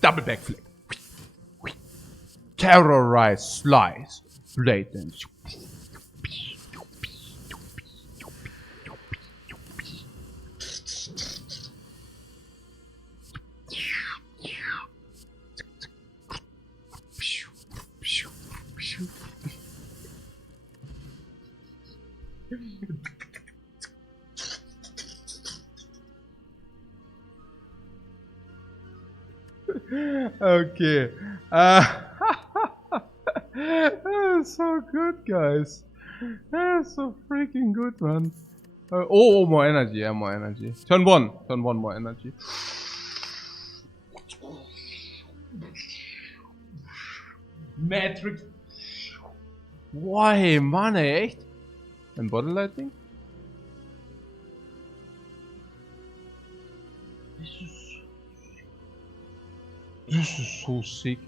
Double backflip. Terrorize, slice, blatant. Okay. That's so good, guys. That's so freaking good, man. Oh, more energy. Yeah, more energy. Turn one, more energy. Matrix. Why, Mann, echt? And Bottle Lighting? This is so sick.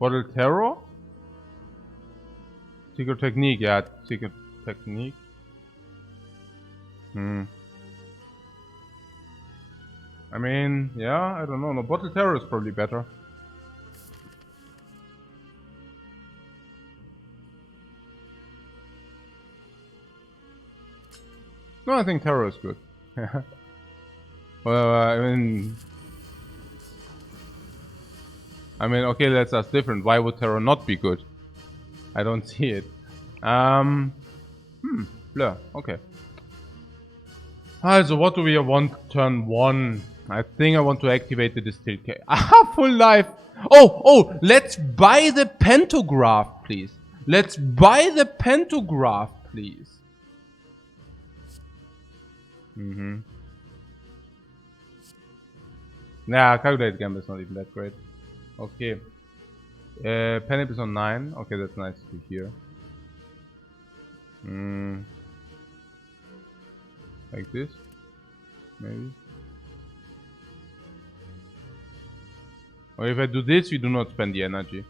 Bottle Terror? Secret technique, yeah, secret technique. I mean, yeah, I don't know. No, bottle terror is probably better. No, I think terror is good. Well, I mean, okay, that's us different. Why would terror not be good? I don't see it. Blur. Okay. So what do we want turn 1? I think I want to activate the distilled chaos. Aha, full life. Oh, let's buy the pantograph, please. Let's buy the pantograph, please. Nah, calculated gamble is not even that great. Okay. Panic is on 9. Okay, that's nice to hear. Like this? Maybe. Or if I do this, we do not spend the energy.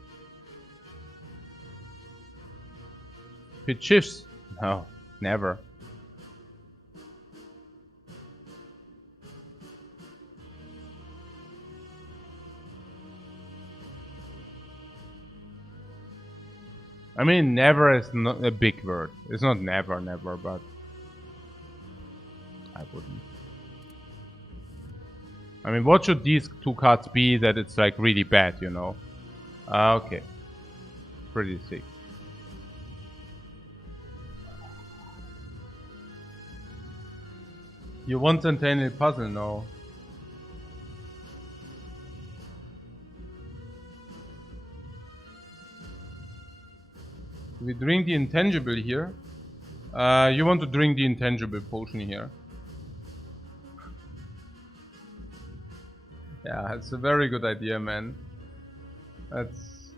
If it shifts? No, never. I mean, never is not a big word. It's not never, but I wouldn't. I mean, what should these 2 cards be that it's like really bad, you know? Okay. Pretty sick. You want Untitled puzzle? No. We drink the intangible here. You want to drink the intangible potion here. Yeah, it's a very good idea, man. That's...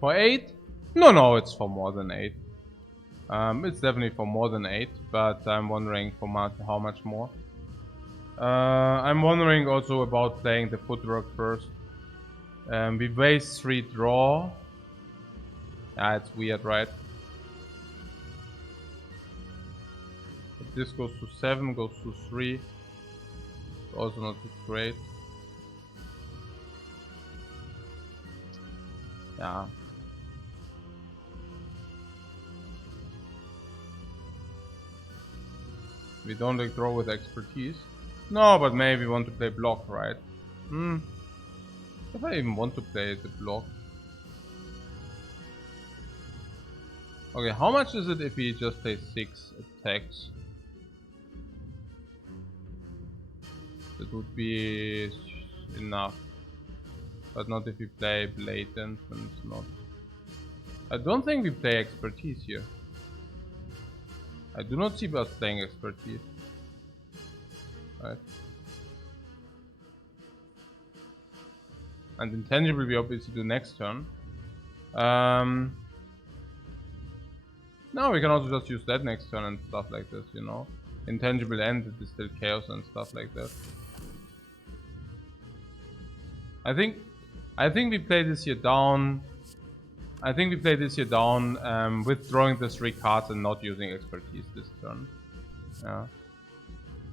For 8? No, it's for more than 8. It's definitely for more than 8, but I'm wondering for how much more. I'm wondering also about playing the footwork first. We waste 3 draw. Yeah, it's weird, right? If this goes to 7, goes to 3. It's also not great. Yeah. We don't like draw with expertise. No, but maybe we want to play block, right? If I even want to play the block. Okay, how much is it if we just play 6 attacks? That would be enough. But not if we play blatant and not. I don't think we play expertise here. I do not see us playing expertise. Right. And intangible we obviously do next turn. No, we can also just use that next turn and stuff like this, you know. Intangible and it is still chaos and stuff like that. I think we play this here down. I think we play this here down with drawing the 3 cards and not using expertise this turn. Yeah.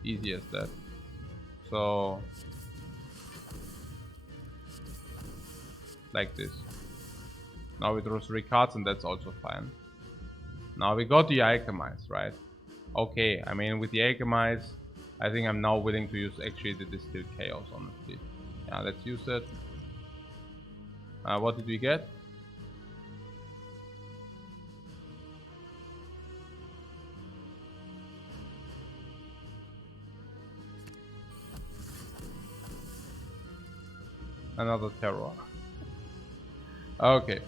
Easy as that. So like this. Now we draw 3 cards and that's also fine. Now we got the Alchemize, right? Okay, I mean with the Alchemize, I think I'm now willing to use actually the Distilled Chaos, honestly. Yeah, let's use it. What did we get? Another terror. Okay,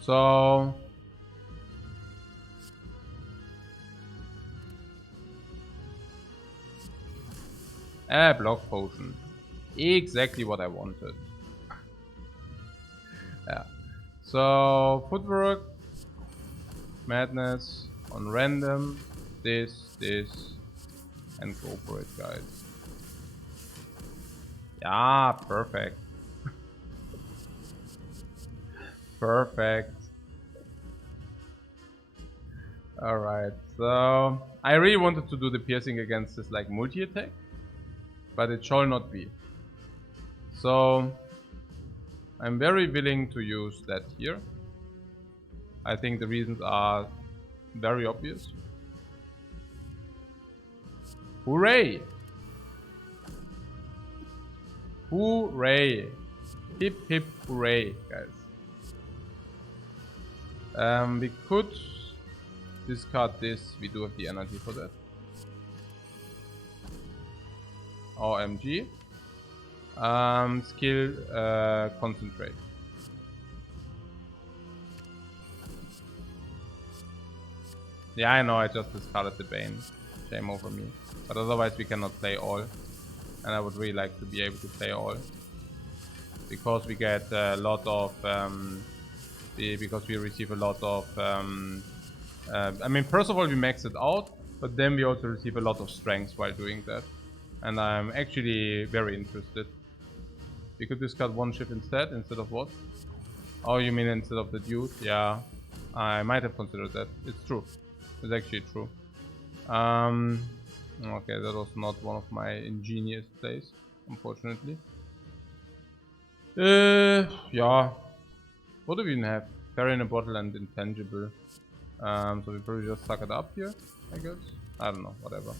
so a block potion. Exactly what I wanted. Yeah. So footwork. Madness on random. This, and go for it, guys. Yeah, perfect. Perfect. Alright, so I really wanted to do the piercing against this like multi-attack, but it shall not be. So I'm very willing to use that here. I think the reasons are very obvious. Hooray! Hooray! Hip hip hooray, guys. We could discard this. We do have the energy for that. OMG. Skill concentrate. Yeah, I know, I just discarded the Bane. Shame over me. But otherwise we cannot play all. And I would really like to be able to play all. Because we get a lot of... because we receive a lot of... I mean, first of all we max it out. But then we also receive a lot of strength while doing that. And I'm actually very interested. We could discard one ship instead of what? Oh, you mean instead of the dude? Yeah. I might have considered that. It's true. It's actually true. Okay, that was not one of my ingenious plays, unfortunately. Yeah. What do we even have? Carry in a bottle and intangible. So we probably just suck it up here, I guess. I don't know, whatever.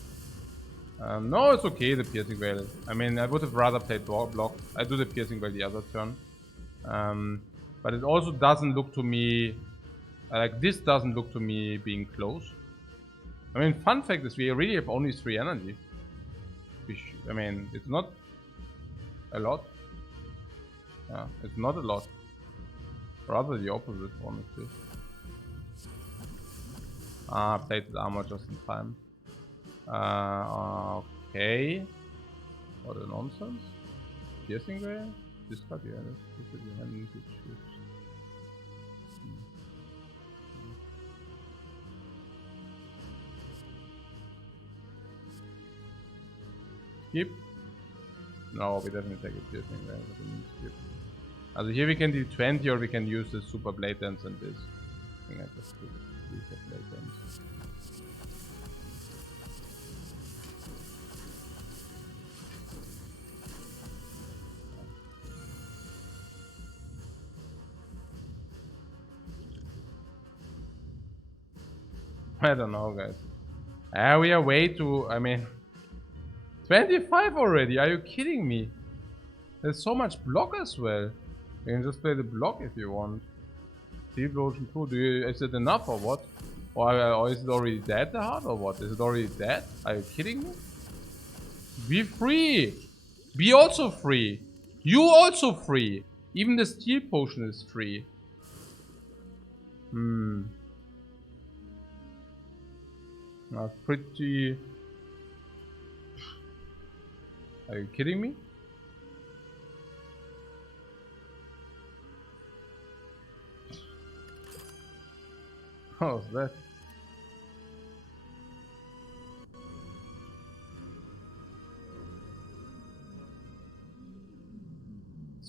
No, it's okay, the piercing veil. I mean, I would have rather played block. I do the piercing veil the other turn. But it also doesn't look to me... like, this doesn't look to me being close. I mean, fun fact is we really have only 3 energy. I mean, it's not a lot. Yeah, it's not a lot. Rather the opposite, honestly. Ah, plated armor just in time. Okay. What a nonsense. Piercing veil? Discard, yeah, let's put your hand into choose. Skip? No, we definitely take a piercing veil. Skip. Also here we can do 20 or we can use the super blade dance and this. I think I just do the blade dance. I don't know, guys. We are way too... I mean... 25 already? Are you kidding me? There's so much block as well. You can just play the block if you want. Steel Ocean 2, is it enough or what? Or is it already dead, the heart, or what? Is it already dead? Are you kidding me? Be free! Be also free! You also free! Even the steel potion is free. That's pretty... Are you kidding me? How's that?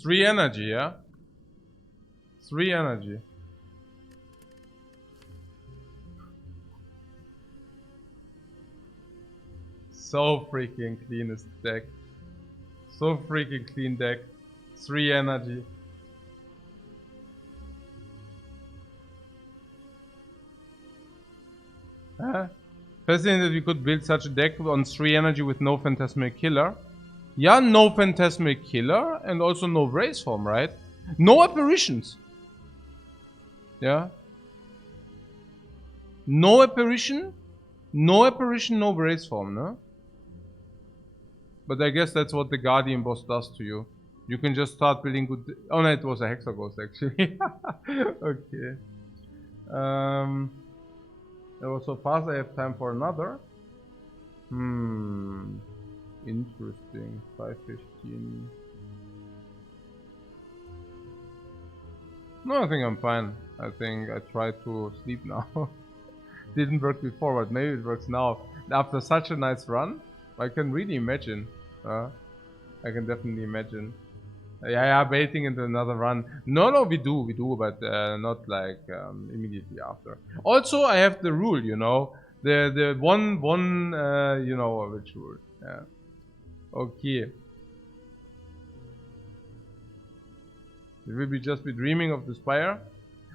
Three energy, yeah? 3 energy. So freaking clean this deck. So freaking clean deck. 3 energy. Fascinating that we could build such a deck on 3 energy with no Phantasmal Killer. Yeah, no Phantasmal Killer and also no Race Form, right? No apparitions. Yeah. No apparition. No apparition, no Race Form, no? But I guess that's what the Guardian boss does to you. You can just start building good... Oh no, it was a Hexaghost actually. Okay. That was so fast, I have time for another. Interesting. 5:15. No, I think I'm fine. I think I try to sleep now. Didn't work before, but maybe it works now. After such a nice run, I can really imagine. I can definitely imagine. Yeah, baiting into another run. No, we do, but not like immediately after. Also, I have the rule, you know, the one, you know which rule. Yeah. Okay. Will we just be dreaming of the Spire?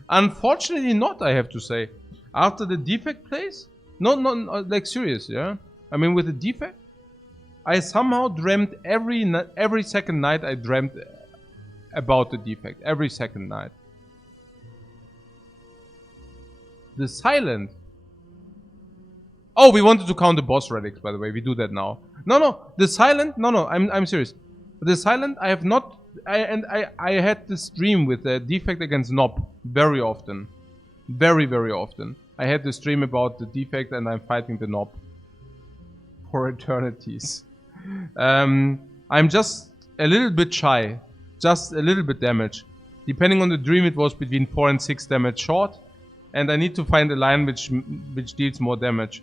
Unfortunately not, I have to say. After the defect plays? No, like serious, yeah? I mean, with the defect, I somehow dreamt every second night I dreamt about the defect. Every second night. The silent. Oh, we wanted to count the boss relics, by the way. We do that now. No, the silent. No, I'm serious. The silent, I have not. I had this dream with the defect against Nob very often, very often. I had this dream about the defect and I'm fighting the Nob for eternities. I'm just a little bit shy, just a little bit damage. Depending on the dream, it was between 4 and 6 damage short, and I need to find a line which deals more damage.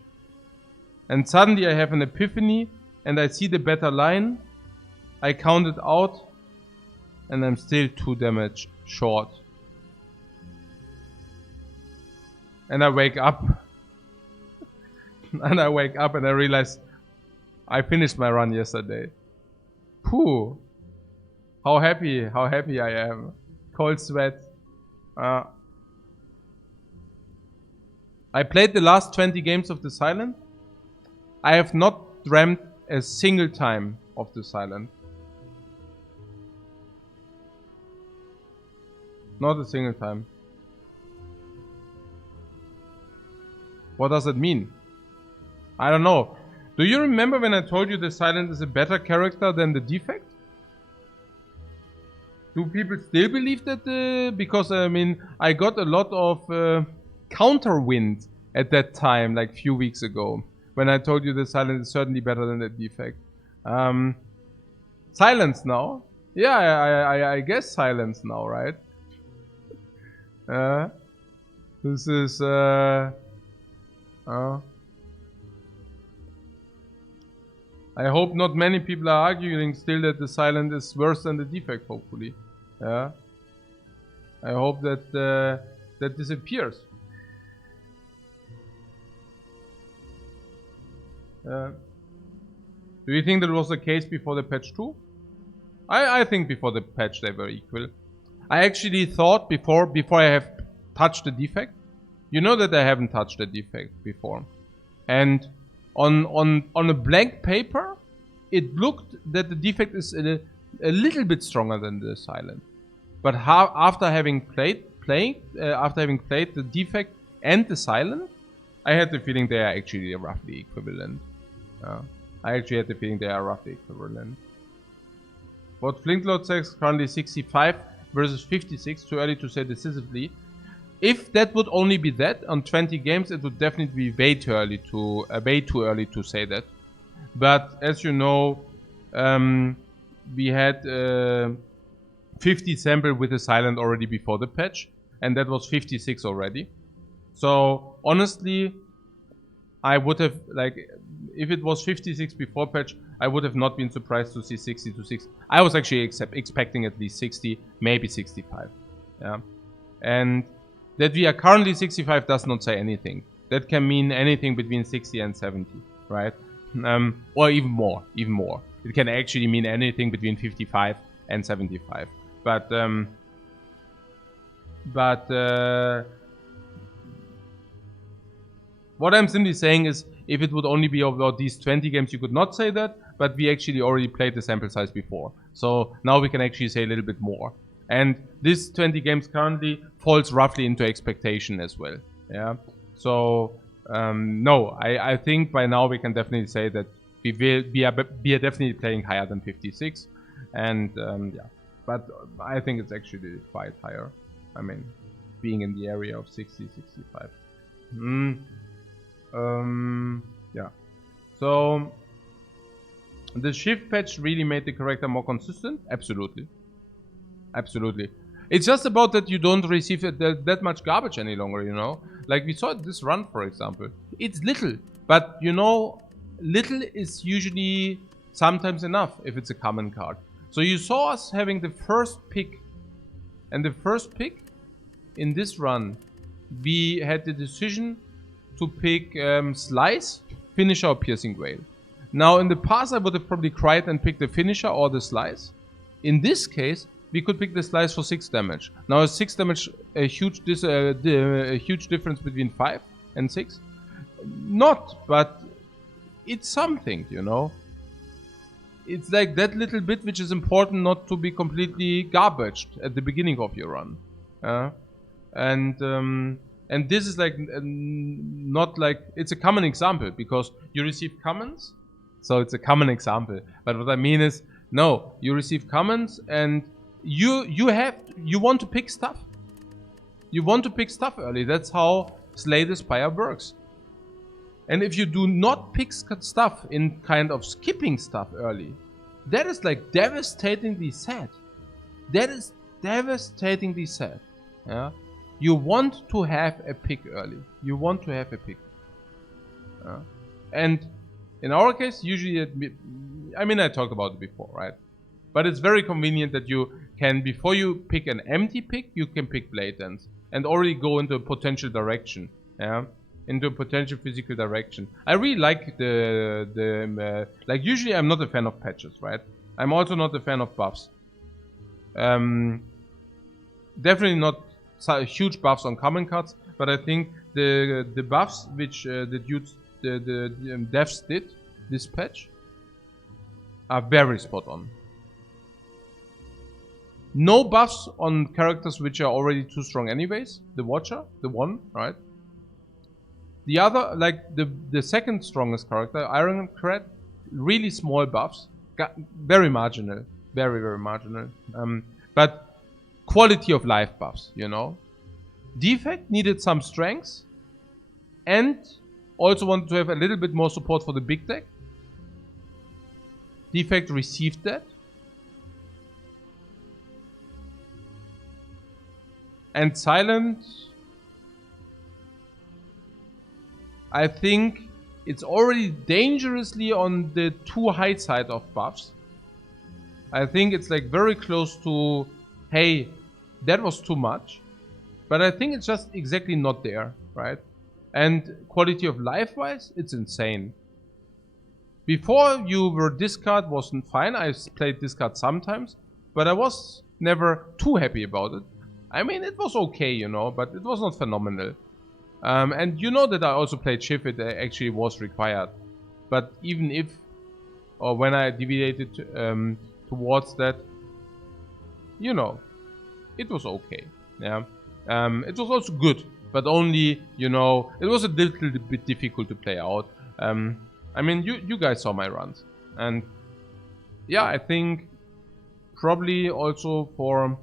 And suddenly I have an epiphany, and I see the better line. I count it out, and I'm still 2 damage short. And I wake up. And I wake up and I realize I finished my run yesterday. Phew. How happy I am. Cold sweat. I played the last 20 games of the Silent. I have not dreamt a single time of the Silent. Not a single time. What does it mean? I don't know. Do you remember when I told you the Silent is a better character than the Defect? Do people still believe that? Because I mean, I got a lot of counterwind at that time, like few weeks ago, when I told you the Silent is certainly better than the Defect. Silence now? Yeah, I guess silence now, right? This is I hope not many people are arguing still that the Silent is worse than the Defect, hopefully. Yeah. I hope that that disappears. Do you think that was the case before the patch 2? I think before the patch they were equal. I actually thought before I have touched the Defect. You know that I haven't touched the Defect before. And on a blank paper, it looked that the Defect is a little bit stronger than the Silent. But after having played the Defect and the Silent, I had the feeling they are actually roughly equivalent. I actually had the feeling they are roughly equivalent. What Flintlord says currently 65 versus 56, too early to say decisively. If that would only be that on 20 games, it would definitely be way too early to say that. But as you know, we had 50 sample with the Silent already before the patch, and that was 56 already. So honestly, I would have, like, if it was 56 before patch, I would have not been surprised to see 60 to 60. I was actually expecting at least 60, maybe 65. Yeah, and that we are currently 65 does not say anything. That can mean anything between 60 and 70, right? Or even more. It can actually mean anything between 55 and 75. But what I'm simply saying is, if it would only be about these 20 games, you could not say that, but we actually already played the sample size before. So now we can actually say a little bit more. And this 20 games currently falls roughly into expectation as well. Yeah. So, no, I think by now we can definitely say that we are definitely playing higher than 56. And, yeah. But I think it's actually quite higher. I mean, being in the area of 60, 65. Yeah. So the shift patch really made the character more consistent. Absolutely. It's just about that you don't receive that much garbage any longer, you know? Like we saw this run, for example. It's little, but you know, little is usually sometimes enough if it's a common card. So you saw us having the first pick. And the first pick in this run, we had the decision to pick Slice, Finisher or Piercing Wail. Now in the past I would have probably cried and picked the Finisher or the Slice. In this case, we could pick the Slice for 6 damage. Now is 6 damage a huge difference between 5 and 6? Not, but it's something, you know. It's like that little bit which is important not to be completely garbaged at the beginning of your run. And this is like not like, it's a common example because you receive commons, so it's a common example. But what I mean is, no, you receive commons and you want to pick stuff. You want to pick stuff early. That's how Slay the Spire works. And if you do not pick stuff in kind of skipping stuff early, that is like devastatingly sad. That is devastatingly sad. Yeah. You want to have a pick early. You want to have a pick. And in our case, usually, I mean, I talked about it before, right? But it's very convenient that you can, before you pick an empty pick, you can pick Blade Dance and already go into a potential direction. Yeah. Into a potential physical direction. I really like like usually I'm not a fan of patches, right? I'm also not a fan of buffs. Definitely not huge buffs on common cards, but I think the buffs which the devs did this patch are very spot on. No buffs on characters which are already too strong anyways. The Watcher, the one, right? The other, like the second strongest character, Ironclad, really small buffs, very marginal, very marginal. But quality of life buffs, you know. Defect needed some strengths, and also wanted to have a little bit more support for the big deck. Defect received that. And Silent, I think it's already dangerously on the too high side of buffs. I think it's like very close to, hey, that was too much. But I think it's just exactly not there, right? And quality of life wise, it's insane. Before you were discard wasn't fine. I played discard sometimes, but I was never too happy about it. I mean, it was okay, you know, but it was not phenomenal. And you know that I also played Shift, it actually was required. But even if, or when I deviated towards that, you know, it was okay. Yeah. It was also good, but only, you know, it was a little bit difficult to play out. I mean, you guys saw my runs. And yeah, I think probably also for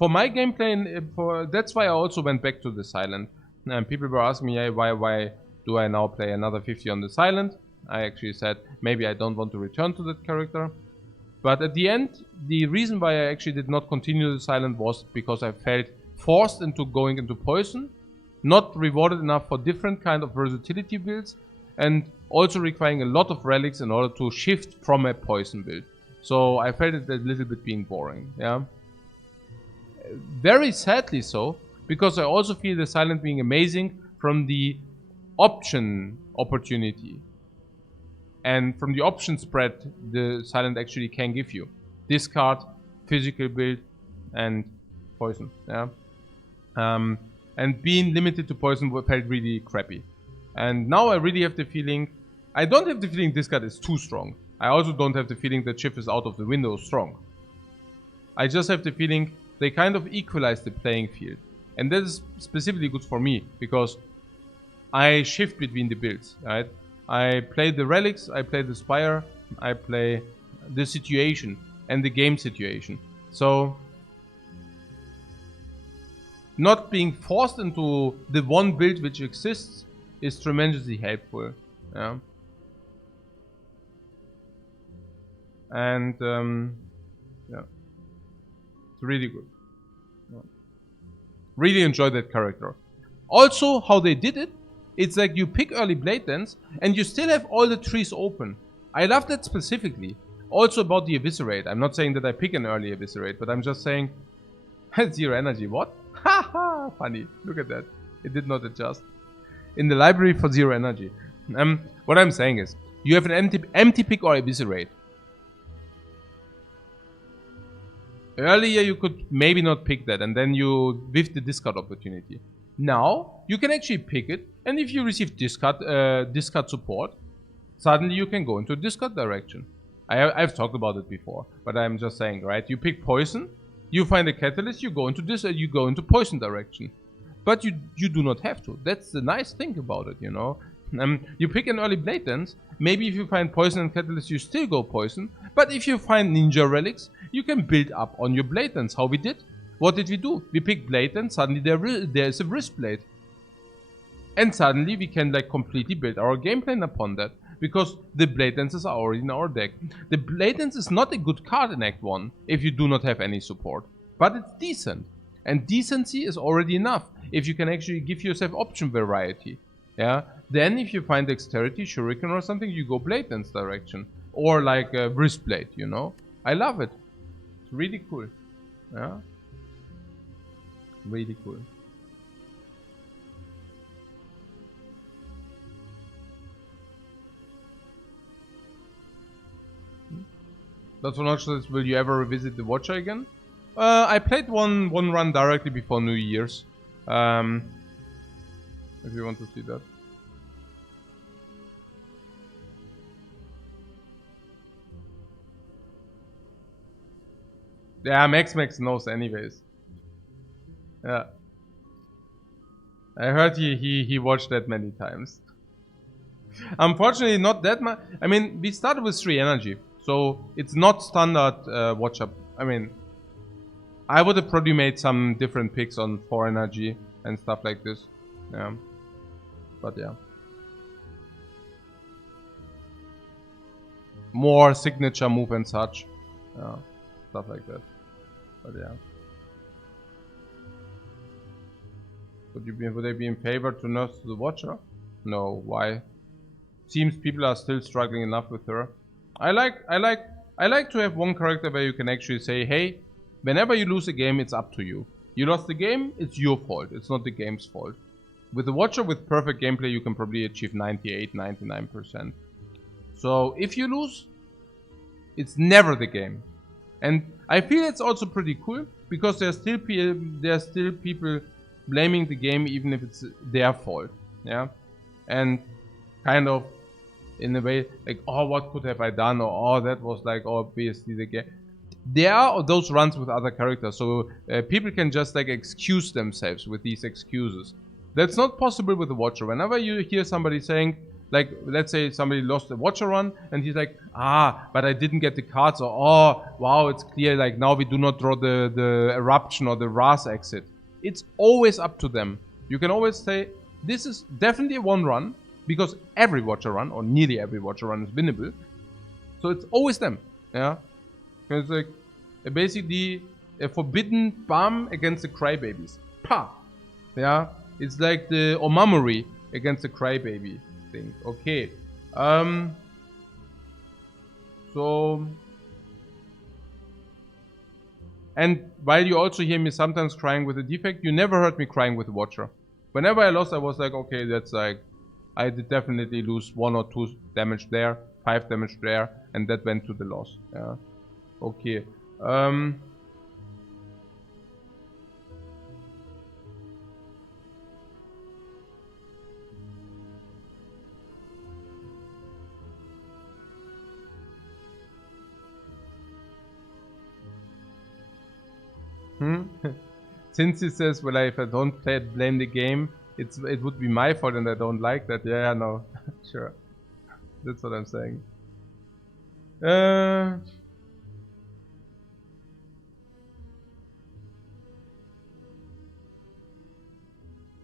my gameplay, that's why I also went back to the Silent. And people were asking me, hey, why do I now play another 50 on the Silent? I actually said, maybe I don't want to return to that character. But at the end, the reason why I actually did not continue the Silent was because I felt forced into going into Poison, not rewarded enough for different kind of versatility builds, and also requiring a lot of relics in order to shift from a Poison build. So I felt it a little bit being boring, yeah. Very sadly so, because I also feel the Silent being amazing from the option opportunity. And from the option spread the Silent actually can give you. Discard, physical build, and Poison, yeah. And being limited to Poison felt really crappy. And now I really have the feeling, I don't have the feeling discard is too strong. I also don't have the feeling that Shift is out of the window strong. I just have the feeling they kind of equalize the playing field. And that is specifically good for me, because I shift between the builds, right? I play the relics, I play the Spire, I play the situation and the game situation. So not being forced into the one build which exists is tremendously helpful. Yeah. And yeah, it's really good. Really enjoy that character. Also, how they did it, it's like you pick early Blade Dance and you still have all the trees open. I love that specifically. Also about the Eviscerate. I'm not saying that I pick an early Eviscerate, but I'm just saying 0 energy. What? Haha, funny. Look at that. It did not adjust. In the library for 0 energy. What I'm saying is, you have an empty pick or Eviscerate. Earlier you could maybe not pick that and then you whiff the discard opportunity. Now you can actually pick it, and if you receive discard support, suddenly you can go into discard direction. I've talked about it before, but I'm just saying, right? You pick poison, you find a catalyst, you go into poison direction. But you do not have to. That's the nice thing about it, you know. You pick an early Blade Dance. Maybe if you find poison and catalyst, you still go poison. But if you find ninja relics, you can build up on your Blade Dance. How we did? What did we do? We picked Blade Dance. Suddenly there is a wrist blade, and suddenly we can like completely build our game plan upon that because the Blade Dances are already in our deck. The Blade Dance is not a good card in Act 1 if you do not have any support, but it's decent, and decency is already enough if you can actually give yourself option variety. Yeah. Then if you find dexterity, shuriken or something, you go Blade Dance direction. Or like a wrist blade, you know. I love it. It's really cool. Yeah. Really cool. That's one option. Will you ever revisit the Watcher again? I played one run directly before New Year's. If you want to see that. Yeah, Max knows anyways. Yeah. I heard he watched that many times. Unfortunately, not that much. I mean, we started with 3 energy, so it's not standard watch up. I mean, I would have probably made some different picks on 4 energy and stuff like this. Yeah. But yeah. More signature move and such. Yeah. Stuff like that. But yeah. Would I be in favor to nurse the Watcher? No, why? Seems people are still struggling enough with her. I like to have one character where you can actually say, hey, whenever you lose a game, it's up to you. You lost the game, it's your fault. It's not the game's fault. With the Watcher with perfect gameplay, you can probably achieve 98, 99%. So if you lose, it's never the game. And I feel it's also pretty cool because there's still people blaming the game even if it's their fault. Yeah, and kind of in a way like, oh, what could have I done, or oh, that was like obviously the game. There are those runs with other characters, so people can just like excuse themselves with these excuses. That's not possible with the Watcher. Whenever you hear somebody saying, like, let's say somebody lost a Watcher run and he's like, but I didn't get the cards, or oh, wow, it's clear, like now we do not draw the Eruption or the Ras exit. It's always up to them. You can always say, this is definitely a 1 run, because every Watcher run, or nearly every Watcher run, is winnable. So it's always them. Yeah. It's like basically a forbidden bomb against the crybabies. Pa! Yeah. It's like the Omamori against the crybaby thing. Okay. So, and while you also hear me sometimes crying with a defect, you never heard me crying with a Watcher. Whenever I lost, I was like, okay, that's like, I did definitely lose 1 or 2 damage there, 5 damage there, and that went to the loss. Yeah. Okay. Since he says, well, if I don't blame the game, it would be my fault and I don't like that. Yeah, no, sure. That's what I'm saying.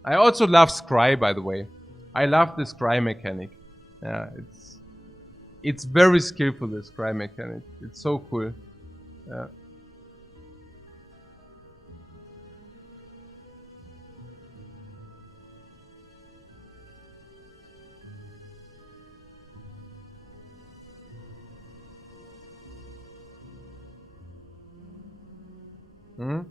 I also love Scry, by the way. I love the Scry mechanic. Yeah, it's very skillful, the Scry mechanic. It's so cool. Yeah. Hmm?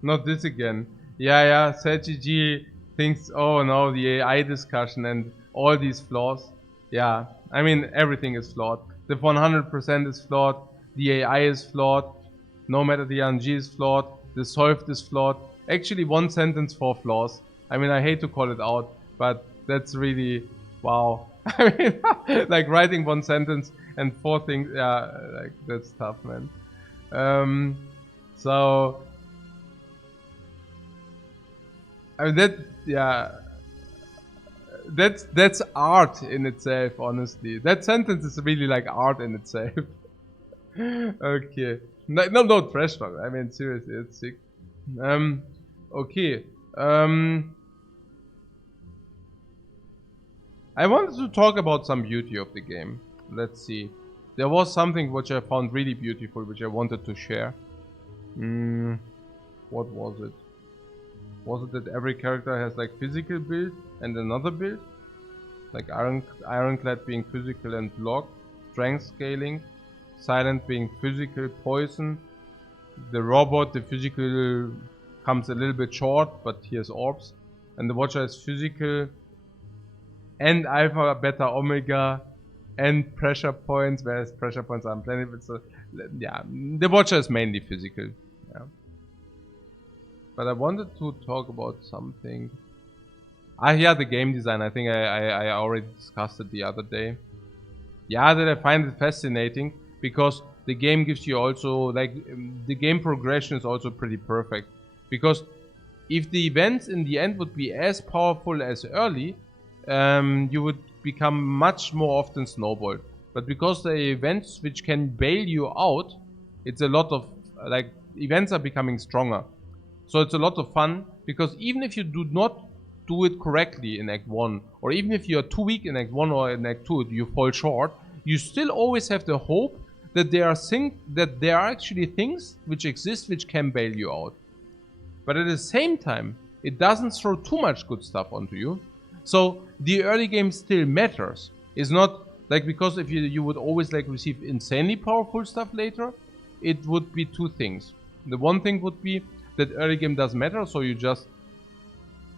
Not this again. Yeah, SetGG thinks, oh no, the AI discussion and all these flaws. Yeah, I mean, everything is flawed. The 100% is flawed. The AI is flawed. No matter the RNG is flawed. The solved is flawed. Actually, one sentence, four flaws. I mean, I hate to call it out, but that's really, wow. I mean, like writing one sentence and four things, yeah, like that's tough, man. So, I mean that's art in itself, honestly. That sentence is really like art in itself. Okay. No, trash talk. I mean, seriously, it's sick. Okay. I wanted to talk about some beauty of the game. Let's see. There was something which I found really beautiful, which I wanted to share. What was it? Was it that every character has like physical build and another build? Like Ironclad being physical and block, strength scaling, Silent being physical poison, the robot, the physical comes a little bit short, but he has orbs, and the Watcher is physical and Alpha, Beta, Omega, and pressure points, whereas pressure points are unplentiful. So yeah, the Watcher is mainly physical. Yeah. But I wanted to talk about something. Yeah, the game design. I think I already discussed it the other day. Yeah, that I find it fascinating because the game gives you also like the game progression is also pretty perfect. Because if the events in the end would be as powerful as early, you would become much more often snowballed. But because the events which can bail you out, it's a lot of like events are becoming stronger. So it's a lot of fun because even if you do not do it correctly in Act 1, or even if you are too weak in Act 1 or in Act 2, you fall short, you still always have the hope that there are actually things which exist which can bail you out. But at the same time, it doesn't throw too much good stuff onto you. So the early game still matters. It's not like because if you would always like receive insanely powerful stuff later, it would be two things. The one thing would be that early game does matter, so you just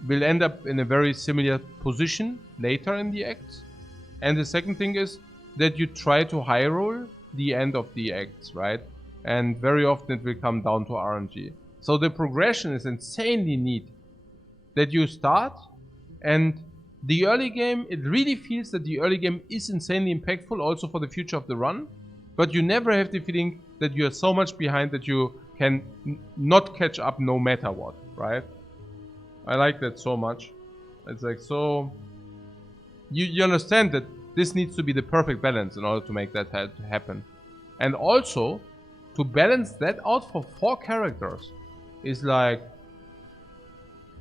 will end up in a very similar position later in the acts. And the second thing is that you try to high roll the end of the acts, right? And very often it will come down to RNG. So the progression is insanely neat. That you start and the early game, it really feels that the early game is insanely impactful also for the future of the run. But you never have the feeling that you are so much behind that you can not catch up no matter what, right? I like that so much. It's like so... You understand that this needs to be the perfect balance in order to make that happen. And also, to balance that out for 4 characters is like...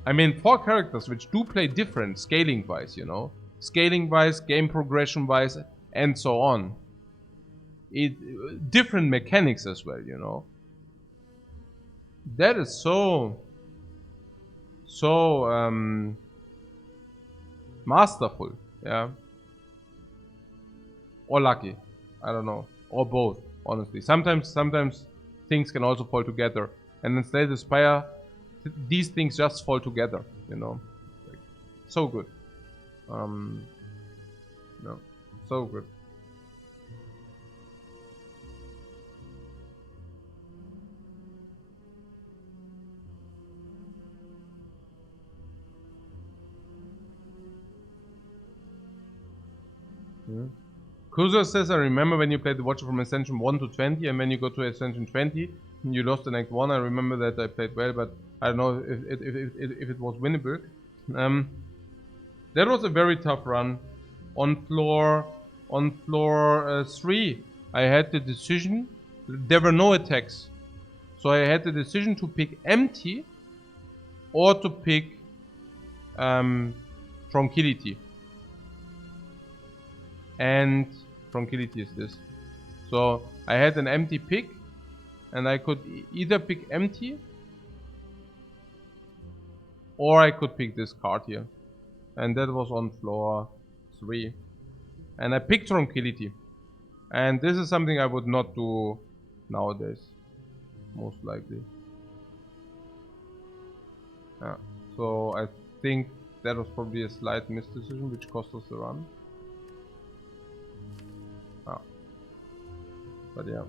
I mean, 4 characters which do play different scaling-wise, you know? Scaling-wise, game progression-wise, and so on. Different mechanics as well, you know? That is so masterful, yeah, or lucky, I don't know, or both, honestly. Sometimes things can also fall together, and in Slay the Spire, these things just fall together, you know, like, so good, no, so good. Kuzo says, I remember when you played the Watcher from Ascension 1 to 20, and when you go to Ascension 20, you lost in Act 1. I remember that I played well, but I don't know if it was winnable. That was a very tough run. On floor 3, I had the decision. There were no attacks. So I had the decision to pick Empty or to pick Tranquility. And Tranquility is this. So I had an empty pick, and I could either pick Empty or I could pick this card here. And that was on floor 3. And I picked Tranquility. And this is something I would not do nowadays. Most likely. Yeah. So I think that was probably a slight misdecision which cost us the run. Ah. But yeah.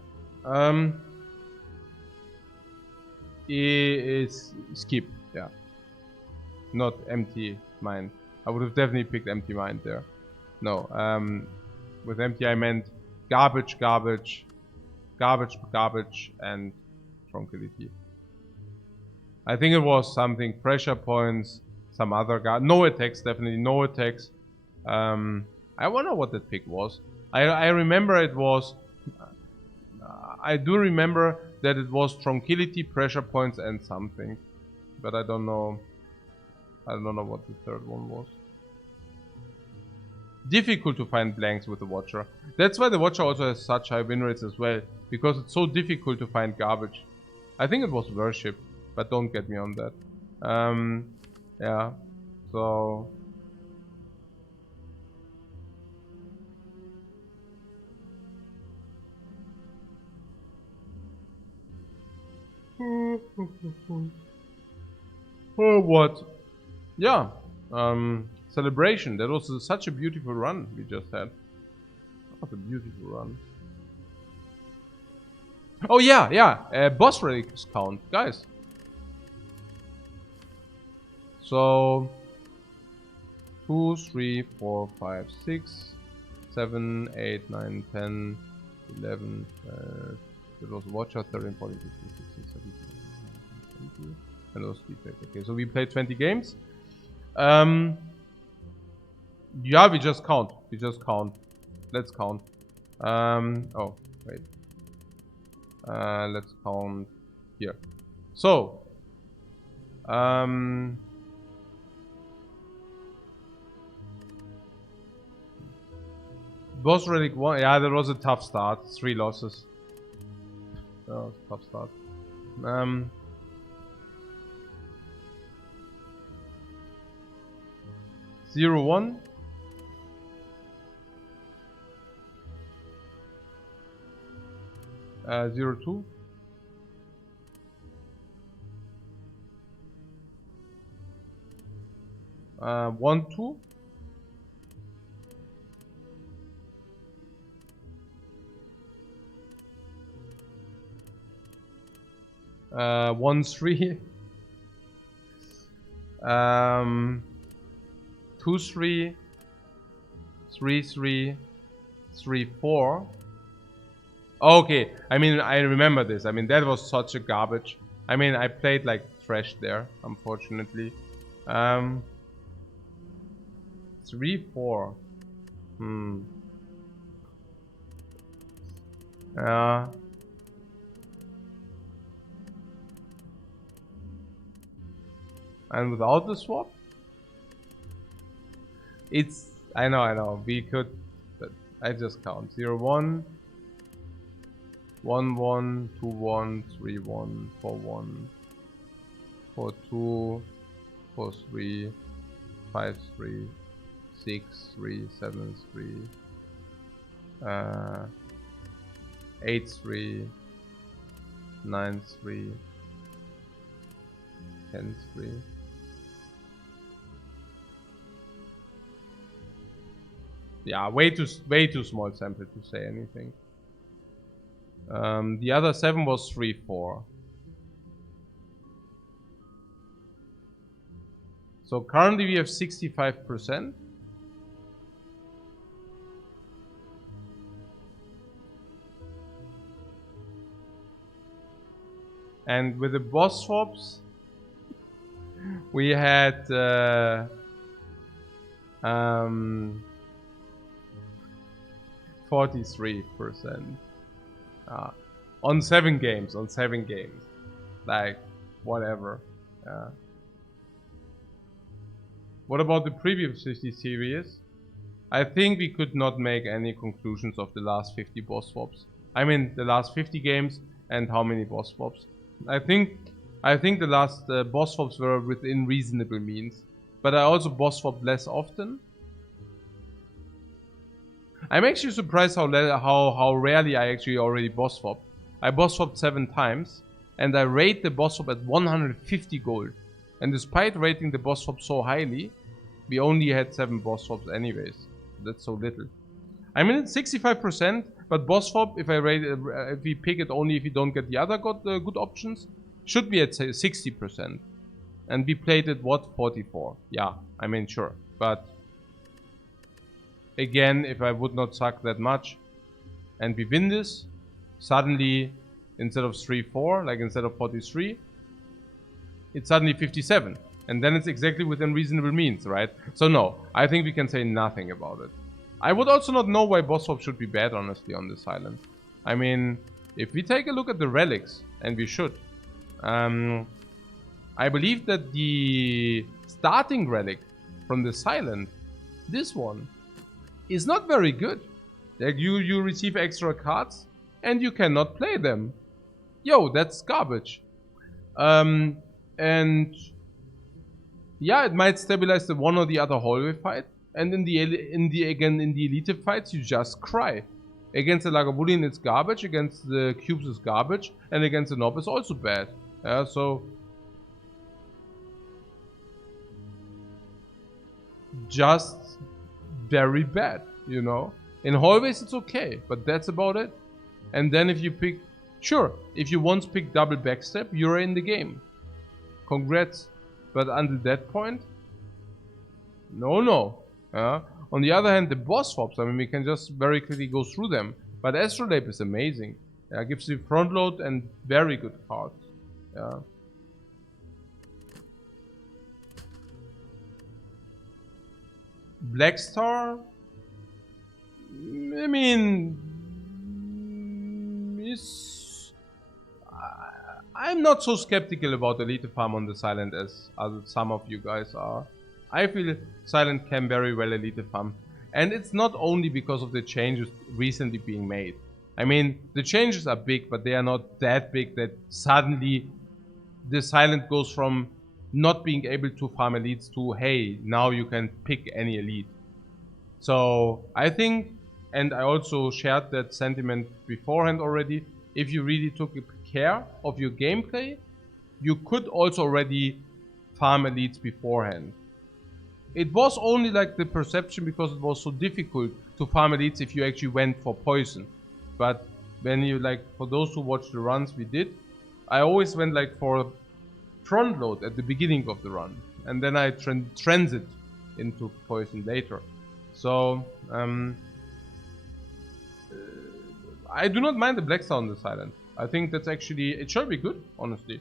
Is skip, yeah. Not empty mind. I would have definitely picked empty mind there. No, with empty I meant garbage, garbage, garbage, garbage, and Tranquility. I think it was something, pressure points, some other no attacks, definitely no attacks. I wonder what that pick was. I remember it was, I do remember that it was Tranquility, pressure points, and something. But I don't know what the third one was. Difficult to find blanks with the Watcher. That's why the Watcher also has such high win rates as well. Because it's so difficult to find garbage. I think it was Worship. But don't get me on that. Yeah. So... Oh, what? Yeah. Celebration. That was such a beautiful run we just had. That was a beautiful run. Oh yeah, yeah. Boss relics count, guys. So 2, 3, 4, 5, 6, 7, 8, 9, 10, 11, it was Watcher, 13, 14, 15, 16, 17, 18, 20, and it was defect. Okay, so we played 20 games. Yeah, we just count. We just count. Let's count. Oh, wait. Let's count here. So, Boss Relic 1, yeah, that was a tough start. 3 losses. That was a tough start. 0-1. Uh, 0-2. 1-2. 1-3. 2-3. 3-3. 3-4. Okay, I mean, I remember this. I mean, that was such a garbage. I mean, I played like trash there, unfortunately. 3-4. And without the swap? It's... I know. We could... I just count. 0-1. 1-1, 2-1, 3-1, 4-1, 4-2, 4-3, 5-3, 6-3, 7-3, 8-3, 9-3, 10-3. Yeah, way too small sample to say anything. The other 7 was 3-4. So currently we have 65%. And with the boss swaps, we had 43%. On 7 games, like whatever. What about the previous 50 series? I think we could not make any conclusions of the last 50 boss swaps. I mean the last 50 games and how many boss swaps. I think the last boss swaps were within reasonable means, but I also boss swapped less often. I'm actually surprised how rarely I actually already boss swapped. I boss swapped 7 times, and I rate the boss swap at 150 gold. And despite rating the boss swap so highly, we only had 7 boss swaps anyways. That's so little. I mean, it's 65%, but boss swap, if we pick it only if you don't get the other good options, should be at say 60%. And we played it, what, 44? Yeah, I mean, sure. But again, if I would not suck that much and we win this, suddenly instead of 3-4, like instead of 43, it's suddenly 57. And then it's exactly within reasonable means, right? So no, I think we can say nothing about it. I would also not know why boss swap should be bad, honestly, on this island. I mean, if we take a look at the relics, and we should, I believe that the starting relic from this island, this one, is not very good. Like you receive extra cards and you cannot play them. Yo, that's garbage. And yeah, it might stabilize the one or the other hallway fight. And in the elite fights, you just cry. Against the Lagavulin, it's garbage. Against the cubes, it's garbage. And against the Nob, it's also bad. Yeah, so just very bad, you know. In hallways, it's okay, but that's about it. And then if you pick, sure, if you once pick double backstep, you're in the game. Congrats. But until that point, no. On the other hand, the boss swaps, I mean, we can just very quickly go through them. But Astrolabe is amazing. Gives you front load and very good cards. Yeah. Black Star, I mean, I'm not so skeptical about Elite Farm on this island as some of you guys are. I feel Silent can very well Elite Farm. And it's not only because of the changes recently being made. I mean, the changes are big, but they are not that big that suddenly the Silent goes from not being able to farm elites to, hey, now you can pick any elite. So I think, and I also shared that sentiment beforehand already, if you really took care of your gameplay, you could also already farm elites beforehand. It was only like the perception because it was so difficult to farm elites if you actually went for poison. But when you, like, for those who watched the runs we did, I always went like for front load at the beginning of the run. And then I transit into poison later. So, I do not mind the Black Star on this island. I think that's actually, it should be good, honestly.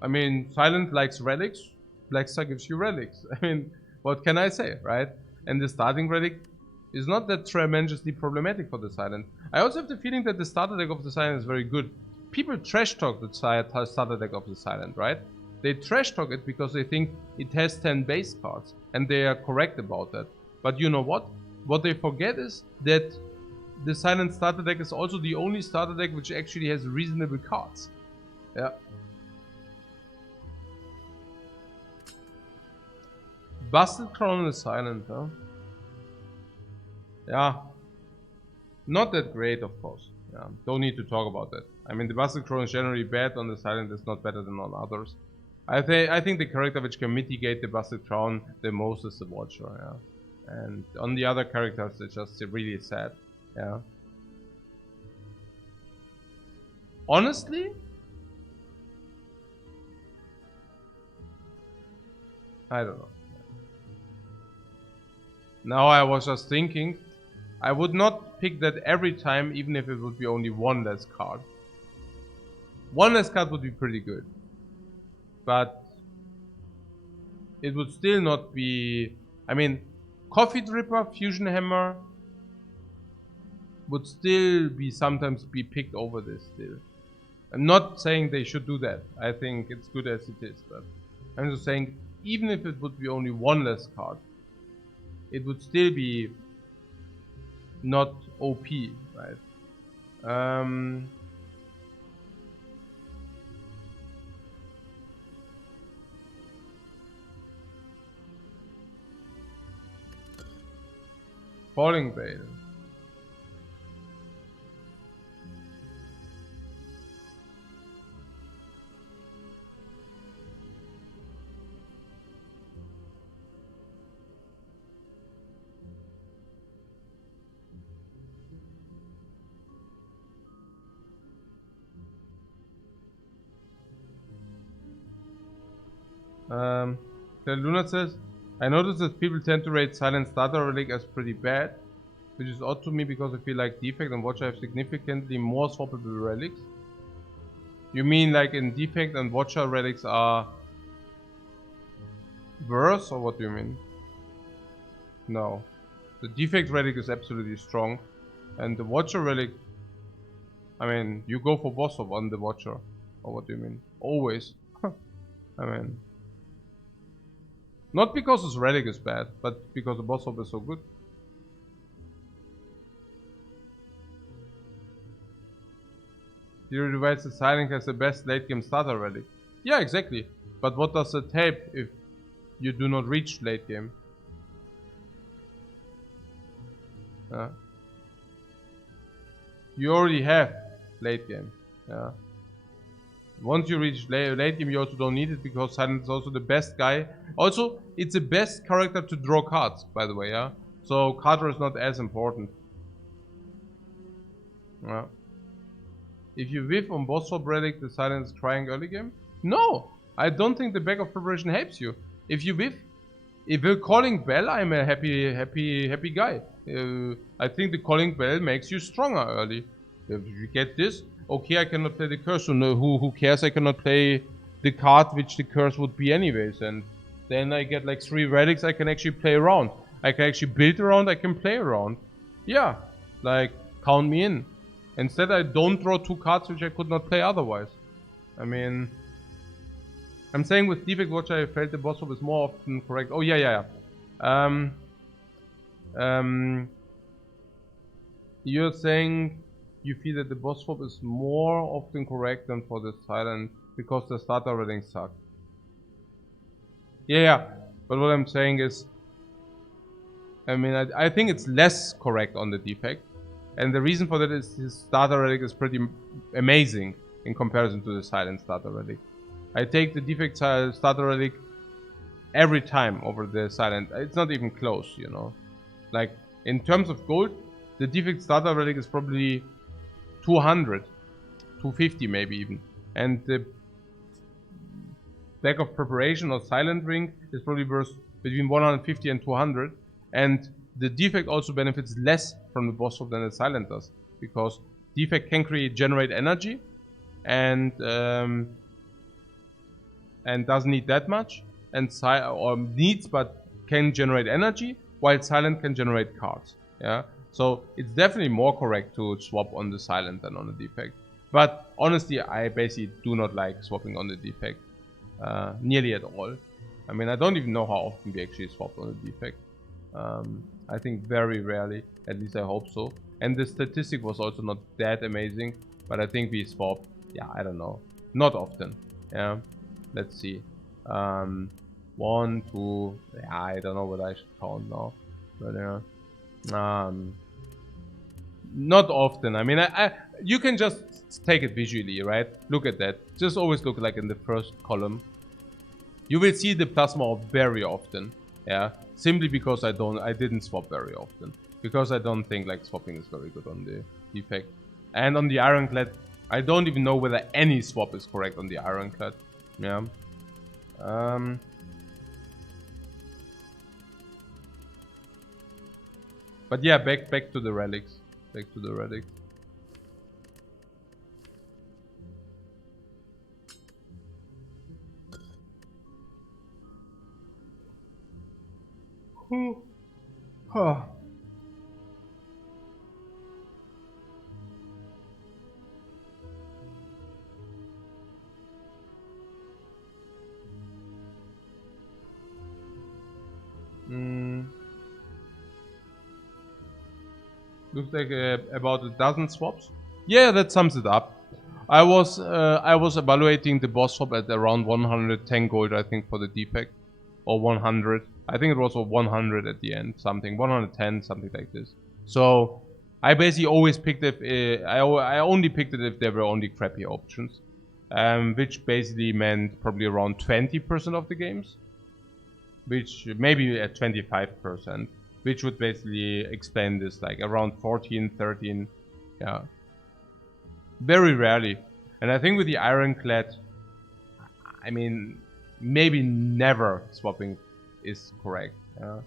I mean, Silent likes relics, Black Star gives you relics. I mean, what can I say, right? And the starting relic is not that tremendously problematic for this island. I also have the feeling that the starter deck of this island is very good. People trash talk the starter deck of this island, right? They trash talk it because they think it has 10 base cards, and they are correct about that. But you know what? What they forget is that the Silent starter deck is also the only starter deck which actually has reasonable cards. Yeah. Busted Crown is Silent, huh? Yeah. Not that great, of course. Yeah. Don't need to talk about that. I mean, the Busted Crown is generally bad on the Silent, it's not better than on others. I think the character which can mitigate the Busted Crown the most is the Watcher, yeah. And on the other characters, it's just really sad. Yeah. Honestly, I don't know. Now I was just thinking, I would not pick that every time, even if it would be only one less card. One less card would be pretty good. But it would still not be, I mean, Coffee Dripper, Fusion Hammer would still be sometimes be picked over this still. I'm not saying they should do that. I think it's good as it is, but I'm just saying even if it would be only one less card, it would still be not OP, right? Falling Veil. The Luna says, I noticed that people tend to rate Silent Starter Relic as pretty bad, which is odd to me because I feel like Defect and Watcher have significantly more swappable relics. You mean like in Defect and Watcher relics are worse, or what do you mean? No. The Defect relic is absolutely strong, and the Watcher relic, I mean, you go for boss swap on the Watcher, or what do you mean? Always. I mean, not because his relic is bad, but because the boss swap is so good. Zero divides the Silent has the best late game starter relic. Yeah, exactly. But what does it help if you do not reach late game? You already have late game. Yeah. Once you reach late game, you also don't need it because Silent is also the best guy. Also, it's the best character to draw cards, by the way. Yeah. So card draw is not as important. Yeah. If you whiff on boss swap relic, the Silent is crying early game? No! I don't think the back of preparation helps you. If you whiff, if you're calling bell, I'm a happy guy. I think the calling bell makes you stronger early. If you get this, okay, I cannot play the curse, so no, who cares? I cannot play the card which the curse would be anyways, and then I get like 3 relics I can actually play around. I can actually build around, I can play around. Yeah, like, count me in. Instead, I don't draw 2 cards which I could not play otherwise. I mean, I'm saying with Defect Watcher, I felt the boss swap is more often correct. Oh, yeah. You're saying you feel that the boss swap is more often correct than for the Silent because the starter ratings suck. Yeah. But what I'm saying is, I mean, I think it's less correct on the Defect. And the reason for that is his starter relic is pretty amazing in comparison to the Silent starter relic. I take the Defect starter relic every time over the Silent. It's not even close, you know. Like, in terms of gold, the Defect starter relic is probably 200, 250 maybe even. And the back of preparation or Silent ring is probably worth between 150 and 200. And the Defect also benefits less from the boss swap than the Silent does, because Defect can generate energy and doesn't need that much, and or needs but can generate energy, while Silent can generate cards. Yeah, so it's definitely more correct to swap on the Silent than on the Defect. But honestly, I basically do not like swapping on the Defect nearly at all. I mean, I don't even know how often we actually swapped on the Defect. I think very rarely, at least I hope so. And the statistic was also not that amazing, but I think we swapped, yeah, I don't know, not often. Yeah, let's see. 1, 2, yeah, I don't know what I should count now, but yeah, not often. I mean, you can just take it visually, right? Look at that. Just always look like in the first column. You will see the plasma very often. Yeah, simply because I didn't swap very often, because I don't think like swapping is very good on the Defect. And on the Ironclad, I don't even know whether any swap is correct on the Ironclad. Yeah. But yeah, back to the relics. Back to the relics. Huh. Looks like about a dozen swaps. Yeah, that sums it up. I was evaluating the boss swap at around 110 gold, I think, for the Defect, or 100. I think it was 100 at the end, something 110, something like this. So I basically always picked it. I only picked it if there were only crappy options, which basically meant probably around 20% of the games, which maybe at 25%. Which would basically explain this, like around 14, 13, yeah. Very rarely. And I think with the Ironclad, I mean, maybe never swapping is correct. Yeah.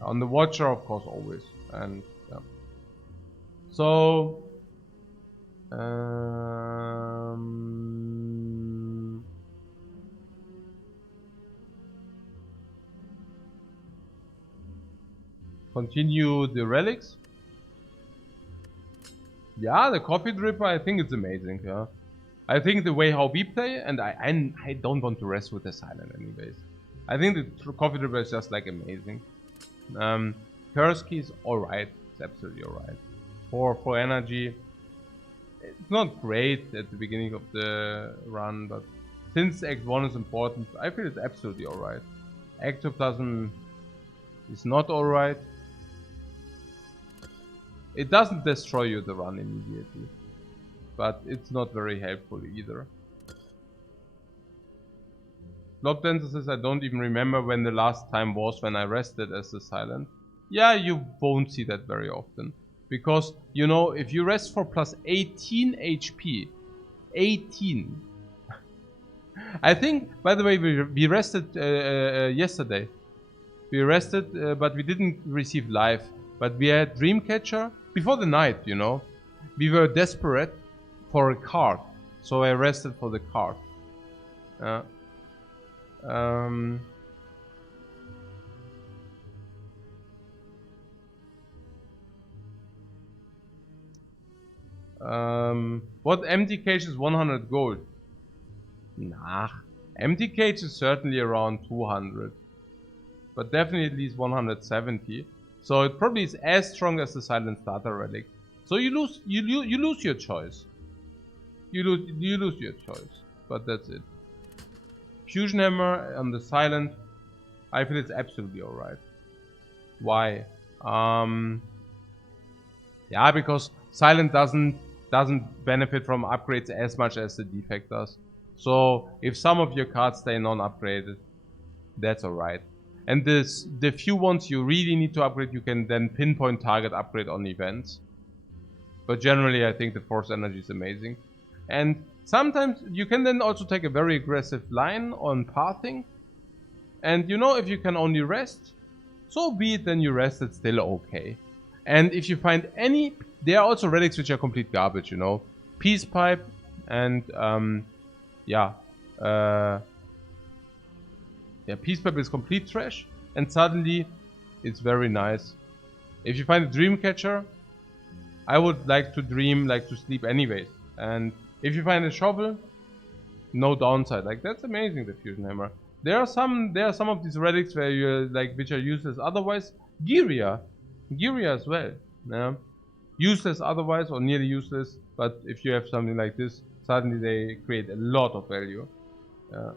On the Watcher, of course, always. And yeah. So continue the relics. Yeah, the coffee dripper, I think it's amazing. Yeah, I think the way how we play, and I don't want to rest with the silent anyways. I think the coffee dripper is just like amazing. Kursky is alright. It's absolutely alright. For energy, it's not great at the beginning of the run, but since Act 1 is important, I feel it's absolutely alright. Ectoplasm is not alright. It doesn't destroy you the run immediately, but it's not very helpful either. Blob Dancer says, I don't even remember when the last time was when I rested as a silent. Yeah, you won't see that very often. Because, you know, if you rest for plus 18 HP, 18. I think, by the way, we rested yesterday. We rested, but we didn't receive life. But we had Dreamcatcher before the night, you know. We were desperate for a card, so I rested for the card. What empty cage is 100 gold? Nah, empty cage is certainly around 200, but definitely at least 170. So it probably is as strong as the silent starter relic. So you lose your choice. You lose your choice, but that's it. Fusion hammer on the silent, I feel it's absolutely alright. Why? Yeah, because silent doesn't benefit from upgrades as much as the defect does. So if some of your cards stay non-upgraded, that's alright. And the few ones you really need to upgrade, you can then pinpoint target upgrade on events. But generally, I think the Force Energy is amazing. And sometimes you can then also take a very aggressive line on pathing. And you know, if you can only rest, so be it, then you rest, it's still okay. And if you find any, there are also relics which are complete garbage, you know. Peace Pipe and Peace Pipe is complete trash, and suddenly it's very nice. If you find a Dreamcatcher, I would like to dream, like to sleep anyways. And if you find a shovel, no downside. Like, that's amazing, the Fusion Hammer. There are some of these relics where you like which are useless otherwise. Giria as well. Yeah. Useless otherwise or nearly useless, but if you have something like this, suddenly they create a lot of value. Yeah.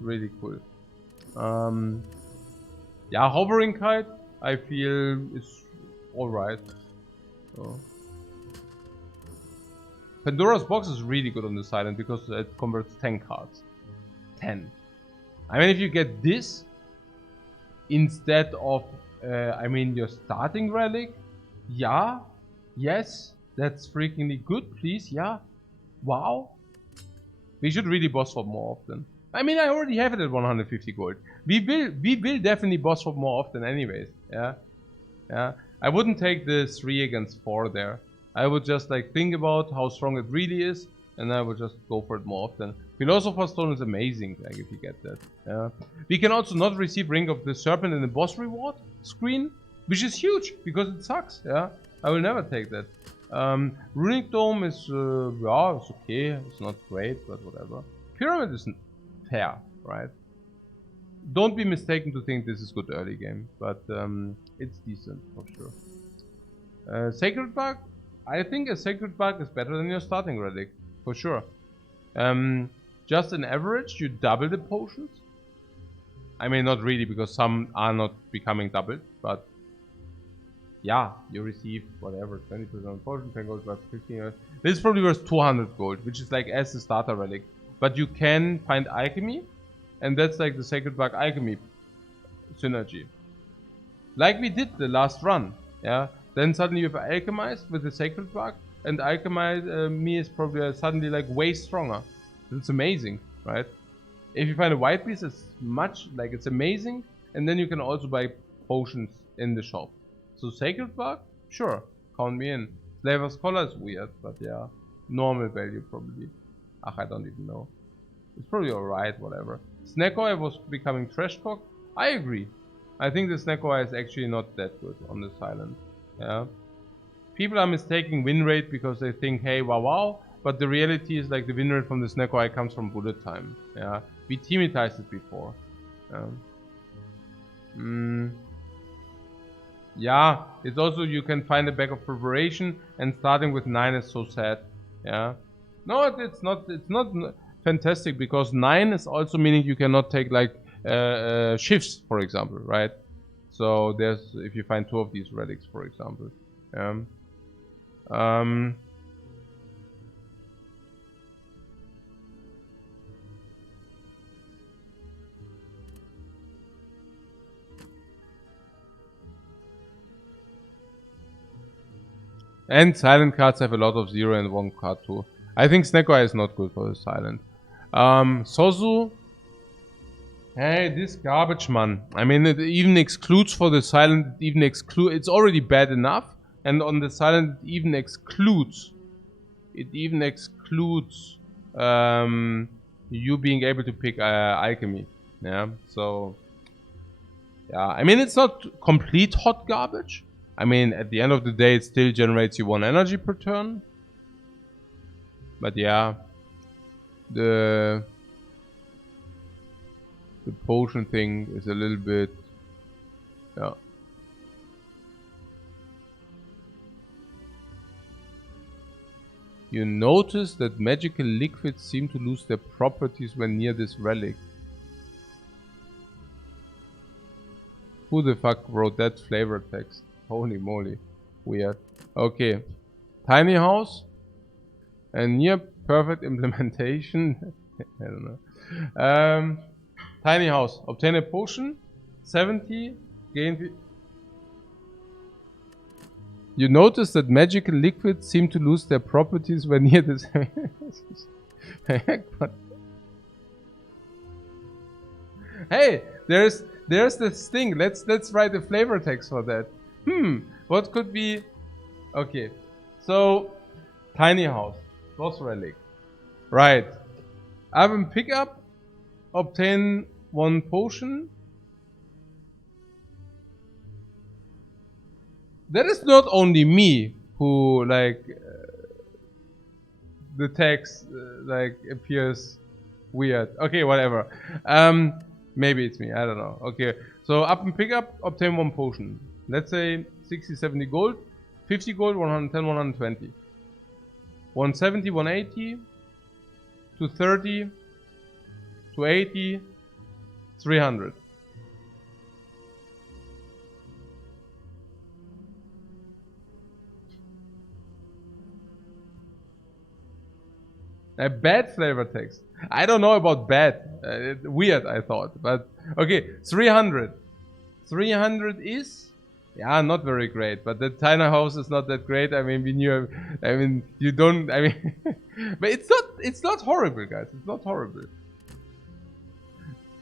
Really cool. Yeah, Hovering Kite, I feel is alright. So. Pandora's Box is really good on the silent because it converts 10 cards. 10. I mean, if you get this instead of, your starting relic, yeah, yes, that's freakingly good, please, yeah, wow. We should really boss swap more often. I mean, I already have it at 150 gold. We will definitely boss swap more often anyways, yeah. I wouldn't take the 3 against 4 there. I would just like think about how strong it really is, and I would just go for it more often. Philosopher's Stone is amazing, like if you get that. Yeah. We can also not receive Ring of the Serpent in the boss reward screen, which is huge because it sucks. Yeah, I will never take that. Runic Dome is it's okay. It's not great, but whatever. Pyramid isn't fair, right? Don't be mistaken to think this is good early game, but it's decent for sure. Sacred Bug. I think a Sacred Bug is better than your starting relic, for sure. Just an average, you double the potions. I mean, not really, because some are not becoming doubled, but yeah, you receive whatever, 20% potion, 10 gold, plus 15. This is probably worth 200 gold, which is like as a starter relic. But you can find Alchemy, and that's like the Sacred Bug Alchemy synergy. Like we did the last run, yeah? Then suddenly you have Alchemized with the Sacred Bug, and Alchemy is probably suddenly like way stronger. It's amazing, right? If you find a white piece, it's much, like, it's amazing. And then you can also buy potions in the shop. So Sacred Bark? Sure, count me in. Slaver's Collar is weird, but yeah. Normal value probably. Ach, I don't even know. It's probably alright, whatever. Snack Oil was becoming trash talk. I agree. I think the Snack Oil is actually not that good on this island. Yeah. People are mistaking win rate because they think, hey, wow. But the reality is, like, the win rate from the Snack Oil comes from bullet time. Yeah. We teamatized it before. Yeah, it's also, you can find a bag of preparation, and starting with 9 is so sad. Yeah. No, it's not fantastic, because 9 is also meaning you cannot take, like, shifts, for example, right? So there's, if you find 2 of these relics, for example. And silent cards have a lot of 0 and 1 card too. I think Snake Eye is not good for the silent. Sozu. Hey, this garbage, man. I mean, it even excludes for the silent. It even it's already bad enough, and on the silent, it even excludes. It even excludes you being able to pick alchemy. Yeah. So. Yeah. I mean, it's not complete hot garbage. I mean, at the end of the day, it still generates you 1 energy per turn. But yeah, the potion thing is a little bit, yeah. You notice that magical liquids seem to lose their properties when near this relic. Who the fuck wrote that flavor text? Holy moly. Weird. Okay. Tiny house. And near perfect implementation. I don't know. Tiny house. Obtain a potion. 70. Gain. You notice that magical liquids seem to lose their properties when near this. Hey, there's this thing. Let's write a flavor text for that. What could be? Okay, so tiny house, boss relic, right? Item pickup, obtain 1 potion. That is not only me who, like, the text like appears weird. Okay, whatever. Maybe it's me. I don't know. Okay, so up and pick up, obtain 1 potion. Let's say 60, 70 gold, 50 gold, 110, 120, 170, 180, 230, 280, 300. A bad flavor text. I don't know about bad. Weird, I thought. But okay, 300. 300 is, yeah, not very great. But the tiny house is not that great. I mean, you don't. I mean, but it's not horrible, guys. It's not horrible.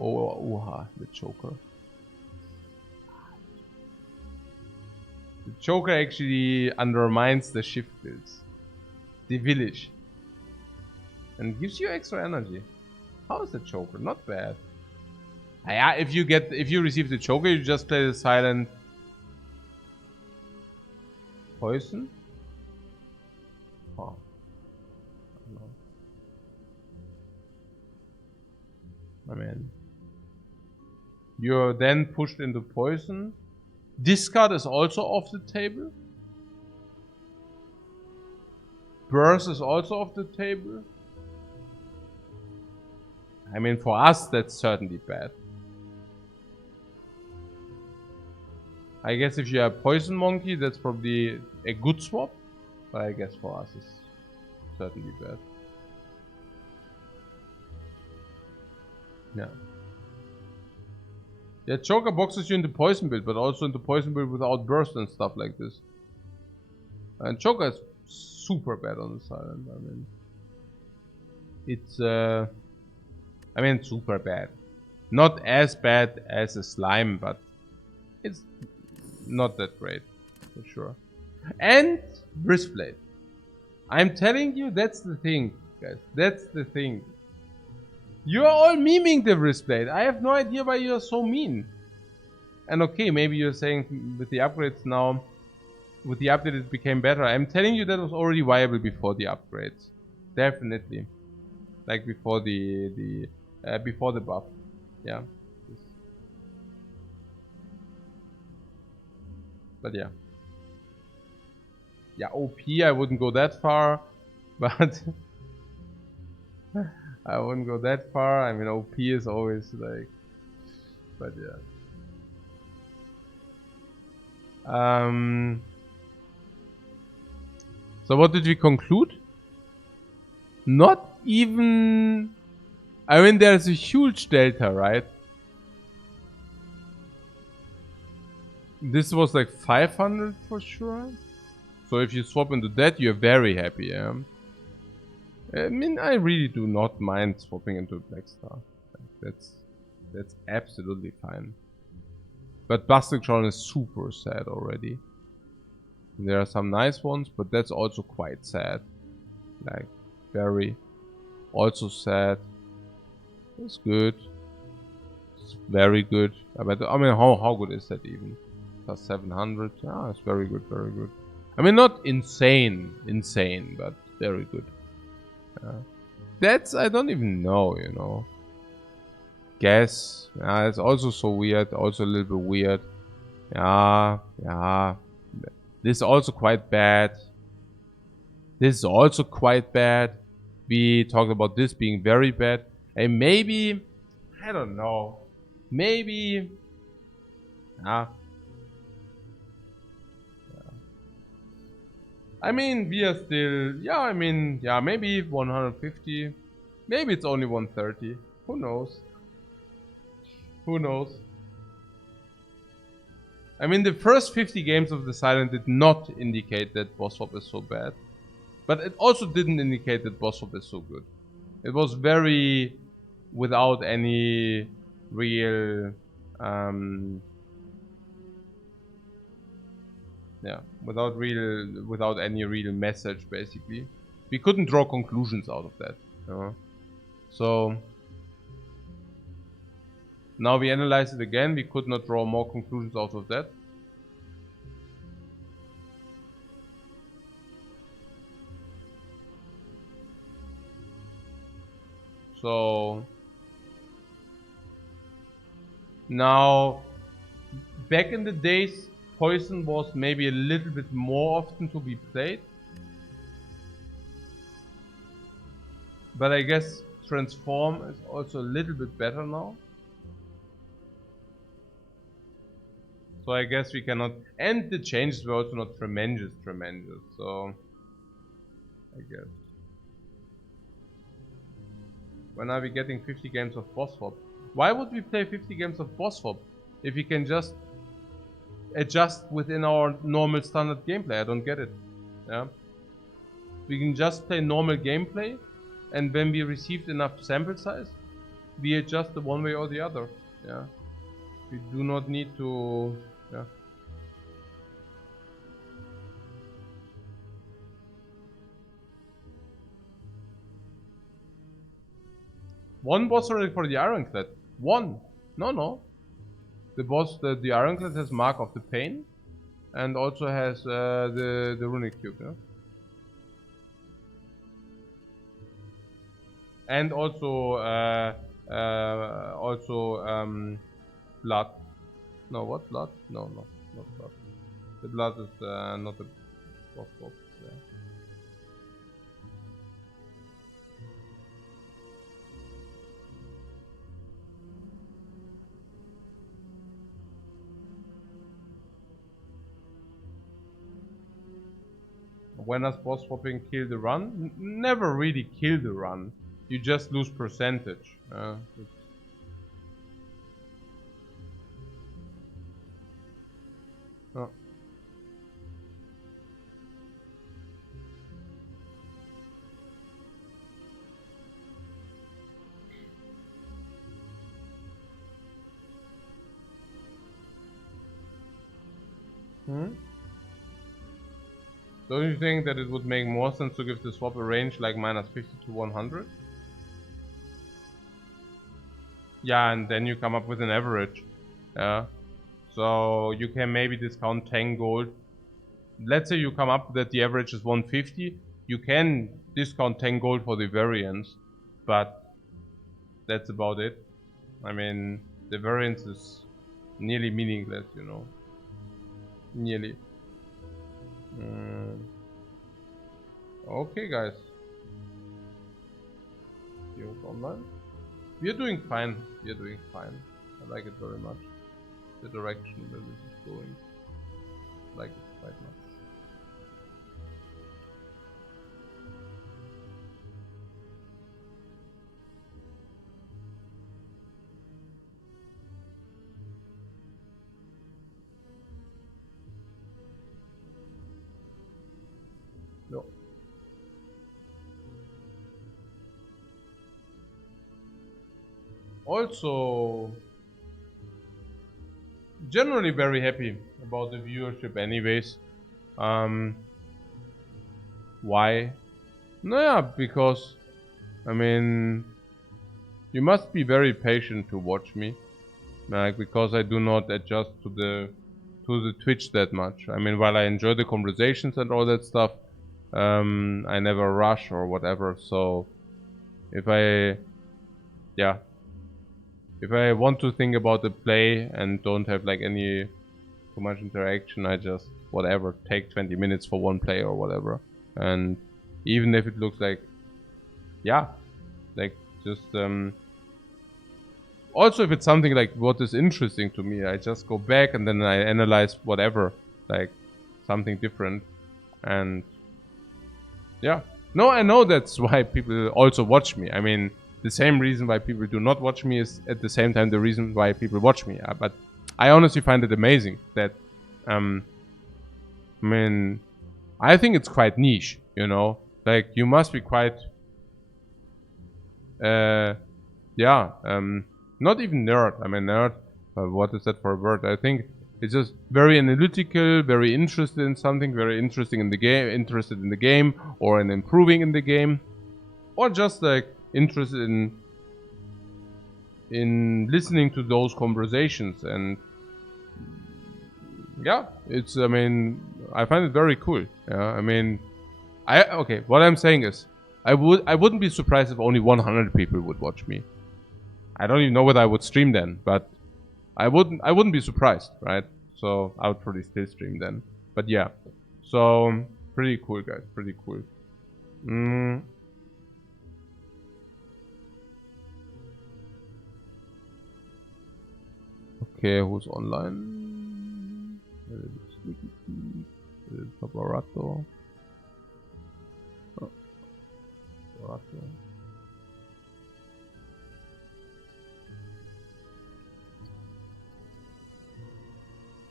Oh, the Joker. The Joker actually undermines the shift builds. The village. And gives you extra energy. How is the Joker? Not bad. Yeah, if you receive the Joker, you just play the silent poison. Oh. I mean, you're then pushed into poison. Discard is also off the table. Burst is also off the table. I mean, for us, that's certainly bad. I guess if you're a poison monkey, that's probably a good swap. But I guess for us, it's certainly bad. Yeah. Yeah, Joker boxes you into poison build, but also into poison build without burst and stuff like this. And Joker is super bad on the silent. I mean, it's I mean, super bad. Not as bad as a slime, but it's not that great, for sure. And Wristblade. I'm telling you, that's the thing, guys. That's the thing. You're all memeing the Wristblade. I have no idea why you're so mean. And okay, maybe you're saying with the upgrades now, with the update it became better. I'm telling you that was already viable before the upgrades. Definitely. Like before the buff. Yeah. But yeah. Yeah, OP, I wouldn't go that far. But I wouldn't go that far. I mean, OP is always like... But yeah. So what did we conclude? Not even... I mean, there's a huge delta, right? This was like 500 for sure. So if you swap into that, you're very happy, yeah? I mean, I really do not mind swapping into Black Star. That's absolutely fine. But Bastardtron is super sad already. There are some nice ones, but that's also quite sad. Like, very. Also sad. It's good. It's very good. But I mean, how good is that even? Plus 700. Yeah, it's very good, very good. I mean, not insane, but very good. That's, I don't even know, you know. Guess. Yeah, it's also so weird. Also a little bit weird. Yeah. This is also quite bad. This is also quite bad. We talked about this being very bad. And maybe, I don't know. Maybe, I mean, we are still, maybe 150. Maybe it's only 130. Who knows? Who knows? I mean, the first 50 games of the Silent did not indicate that boss swap is so bad. But it also didn't indicate that boss swap is so good. It was very without any real... without any real message, basically. We couldn't draw conclusions out of that. You know? So... Now we analyze it again, we could not draw more conclusions out of that. So... Now, back in the days, Poison was maybe a little bit more often to be played. But I guess Transform is also a little bit better now. So I guess we cannot... And the changes were also not tremendous. So... I guess. When are we getting 50 games of boss swap? Why would we play 50 games of boss swap if we can just adjust within our normal standard gameplay? I don't get it. Yeah. We can just play normal gameplay, and when we received enough sample size, we adjust the one way or the other. Yeah. We do not need to... Yeah. One boss already for the Ironclad. One. No. The boss, the Ironclad has Mark of the Pain, and also has the Runic Cube. Yeah? And also blood. No, what blood? No, not blood. The blood is not a boss box. Yeah. When does boss swapping kill the run? Never really kill the run. You just lose percentage. Oh. Don't you think that it would make more sense to give the swap a range like -50 to 100? Yeah, and then you come up with an average. Yeah. So you can maybe discount 10 gold. Let's say you come up that the average is 150. You can discount 10 gold for the variance, but that's about it. I mean, the variance is nearly meaningless, you know. Nearly. Okay, guys. You're online. We're doing fine. We're doing fine. I like it very much. The direction where this is going. I like it quite much. No. Also, generally very happy about the viewership anyways. Why? No, yeah, because I mean, you must be very patient to watch me, like, because I do not adjust to the Twitch that much. I mean, while I enjoy the conversations and all that stuff, I never rush or whatever. So if I want to think about the play and don't have like any too much interaction, I just whatever take 20 minutes for one play or whatever. And even if it looks like just also if it's something like what is interesting to me, I just go back and then I analyze whatever, like something different. And yeah, no, I know that's why people also watch me. I mean, the same reason why people do not watch me is at the same time the reason why people watch me. But I honestly find it amazing that I mean, I think it's quite niche, you know, like you must be quite not even nerd. I mean, nerd, what is that for a word? I think it's just very analytical, very interested in something, very interested in the game, or in improving in the game, or just like interested in listening to those conversations. And yeah, it's, I mean, I find it very cool. Yeah, I mean, okay, what I'm saying is, I wouldn't be surprised if only 100 people would watch me. I don't even know whether I would stream then, but I wouldn't be surprised, right? So I would probably still stream then. But yeah, so pretty cool, guys, pretty cool. Okay, who's online? Paparato.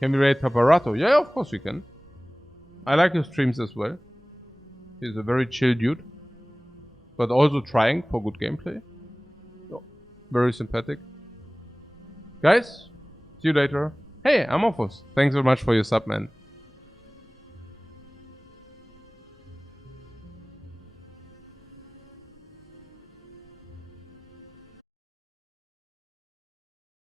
Can we rate Paparato? Yeah, of course we can. I like his streams as well. He's a very chill dude, but also trying for good gameplay. Oh, very sympathetic. Guys, see you later. Hey, Amorphous. Thanks so much for your sub, man.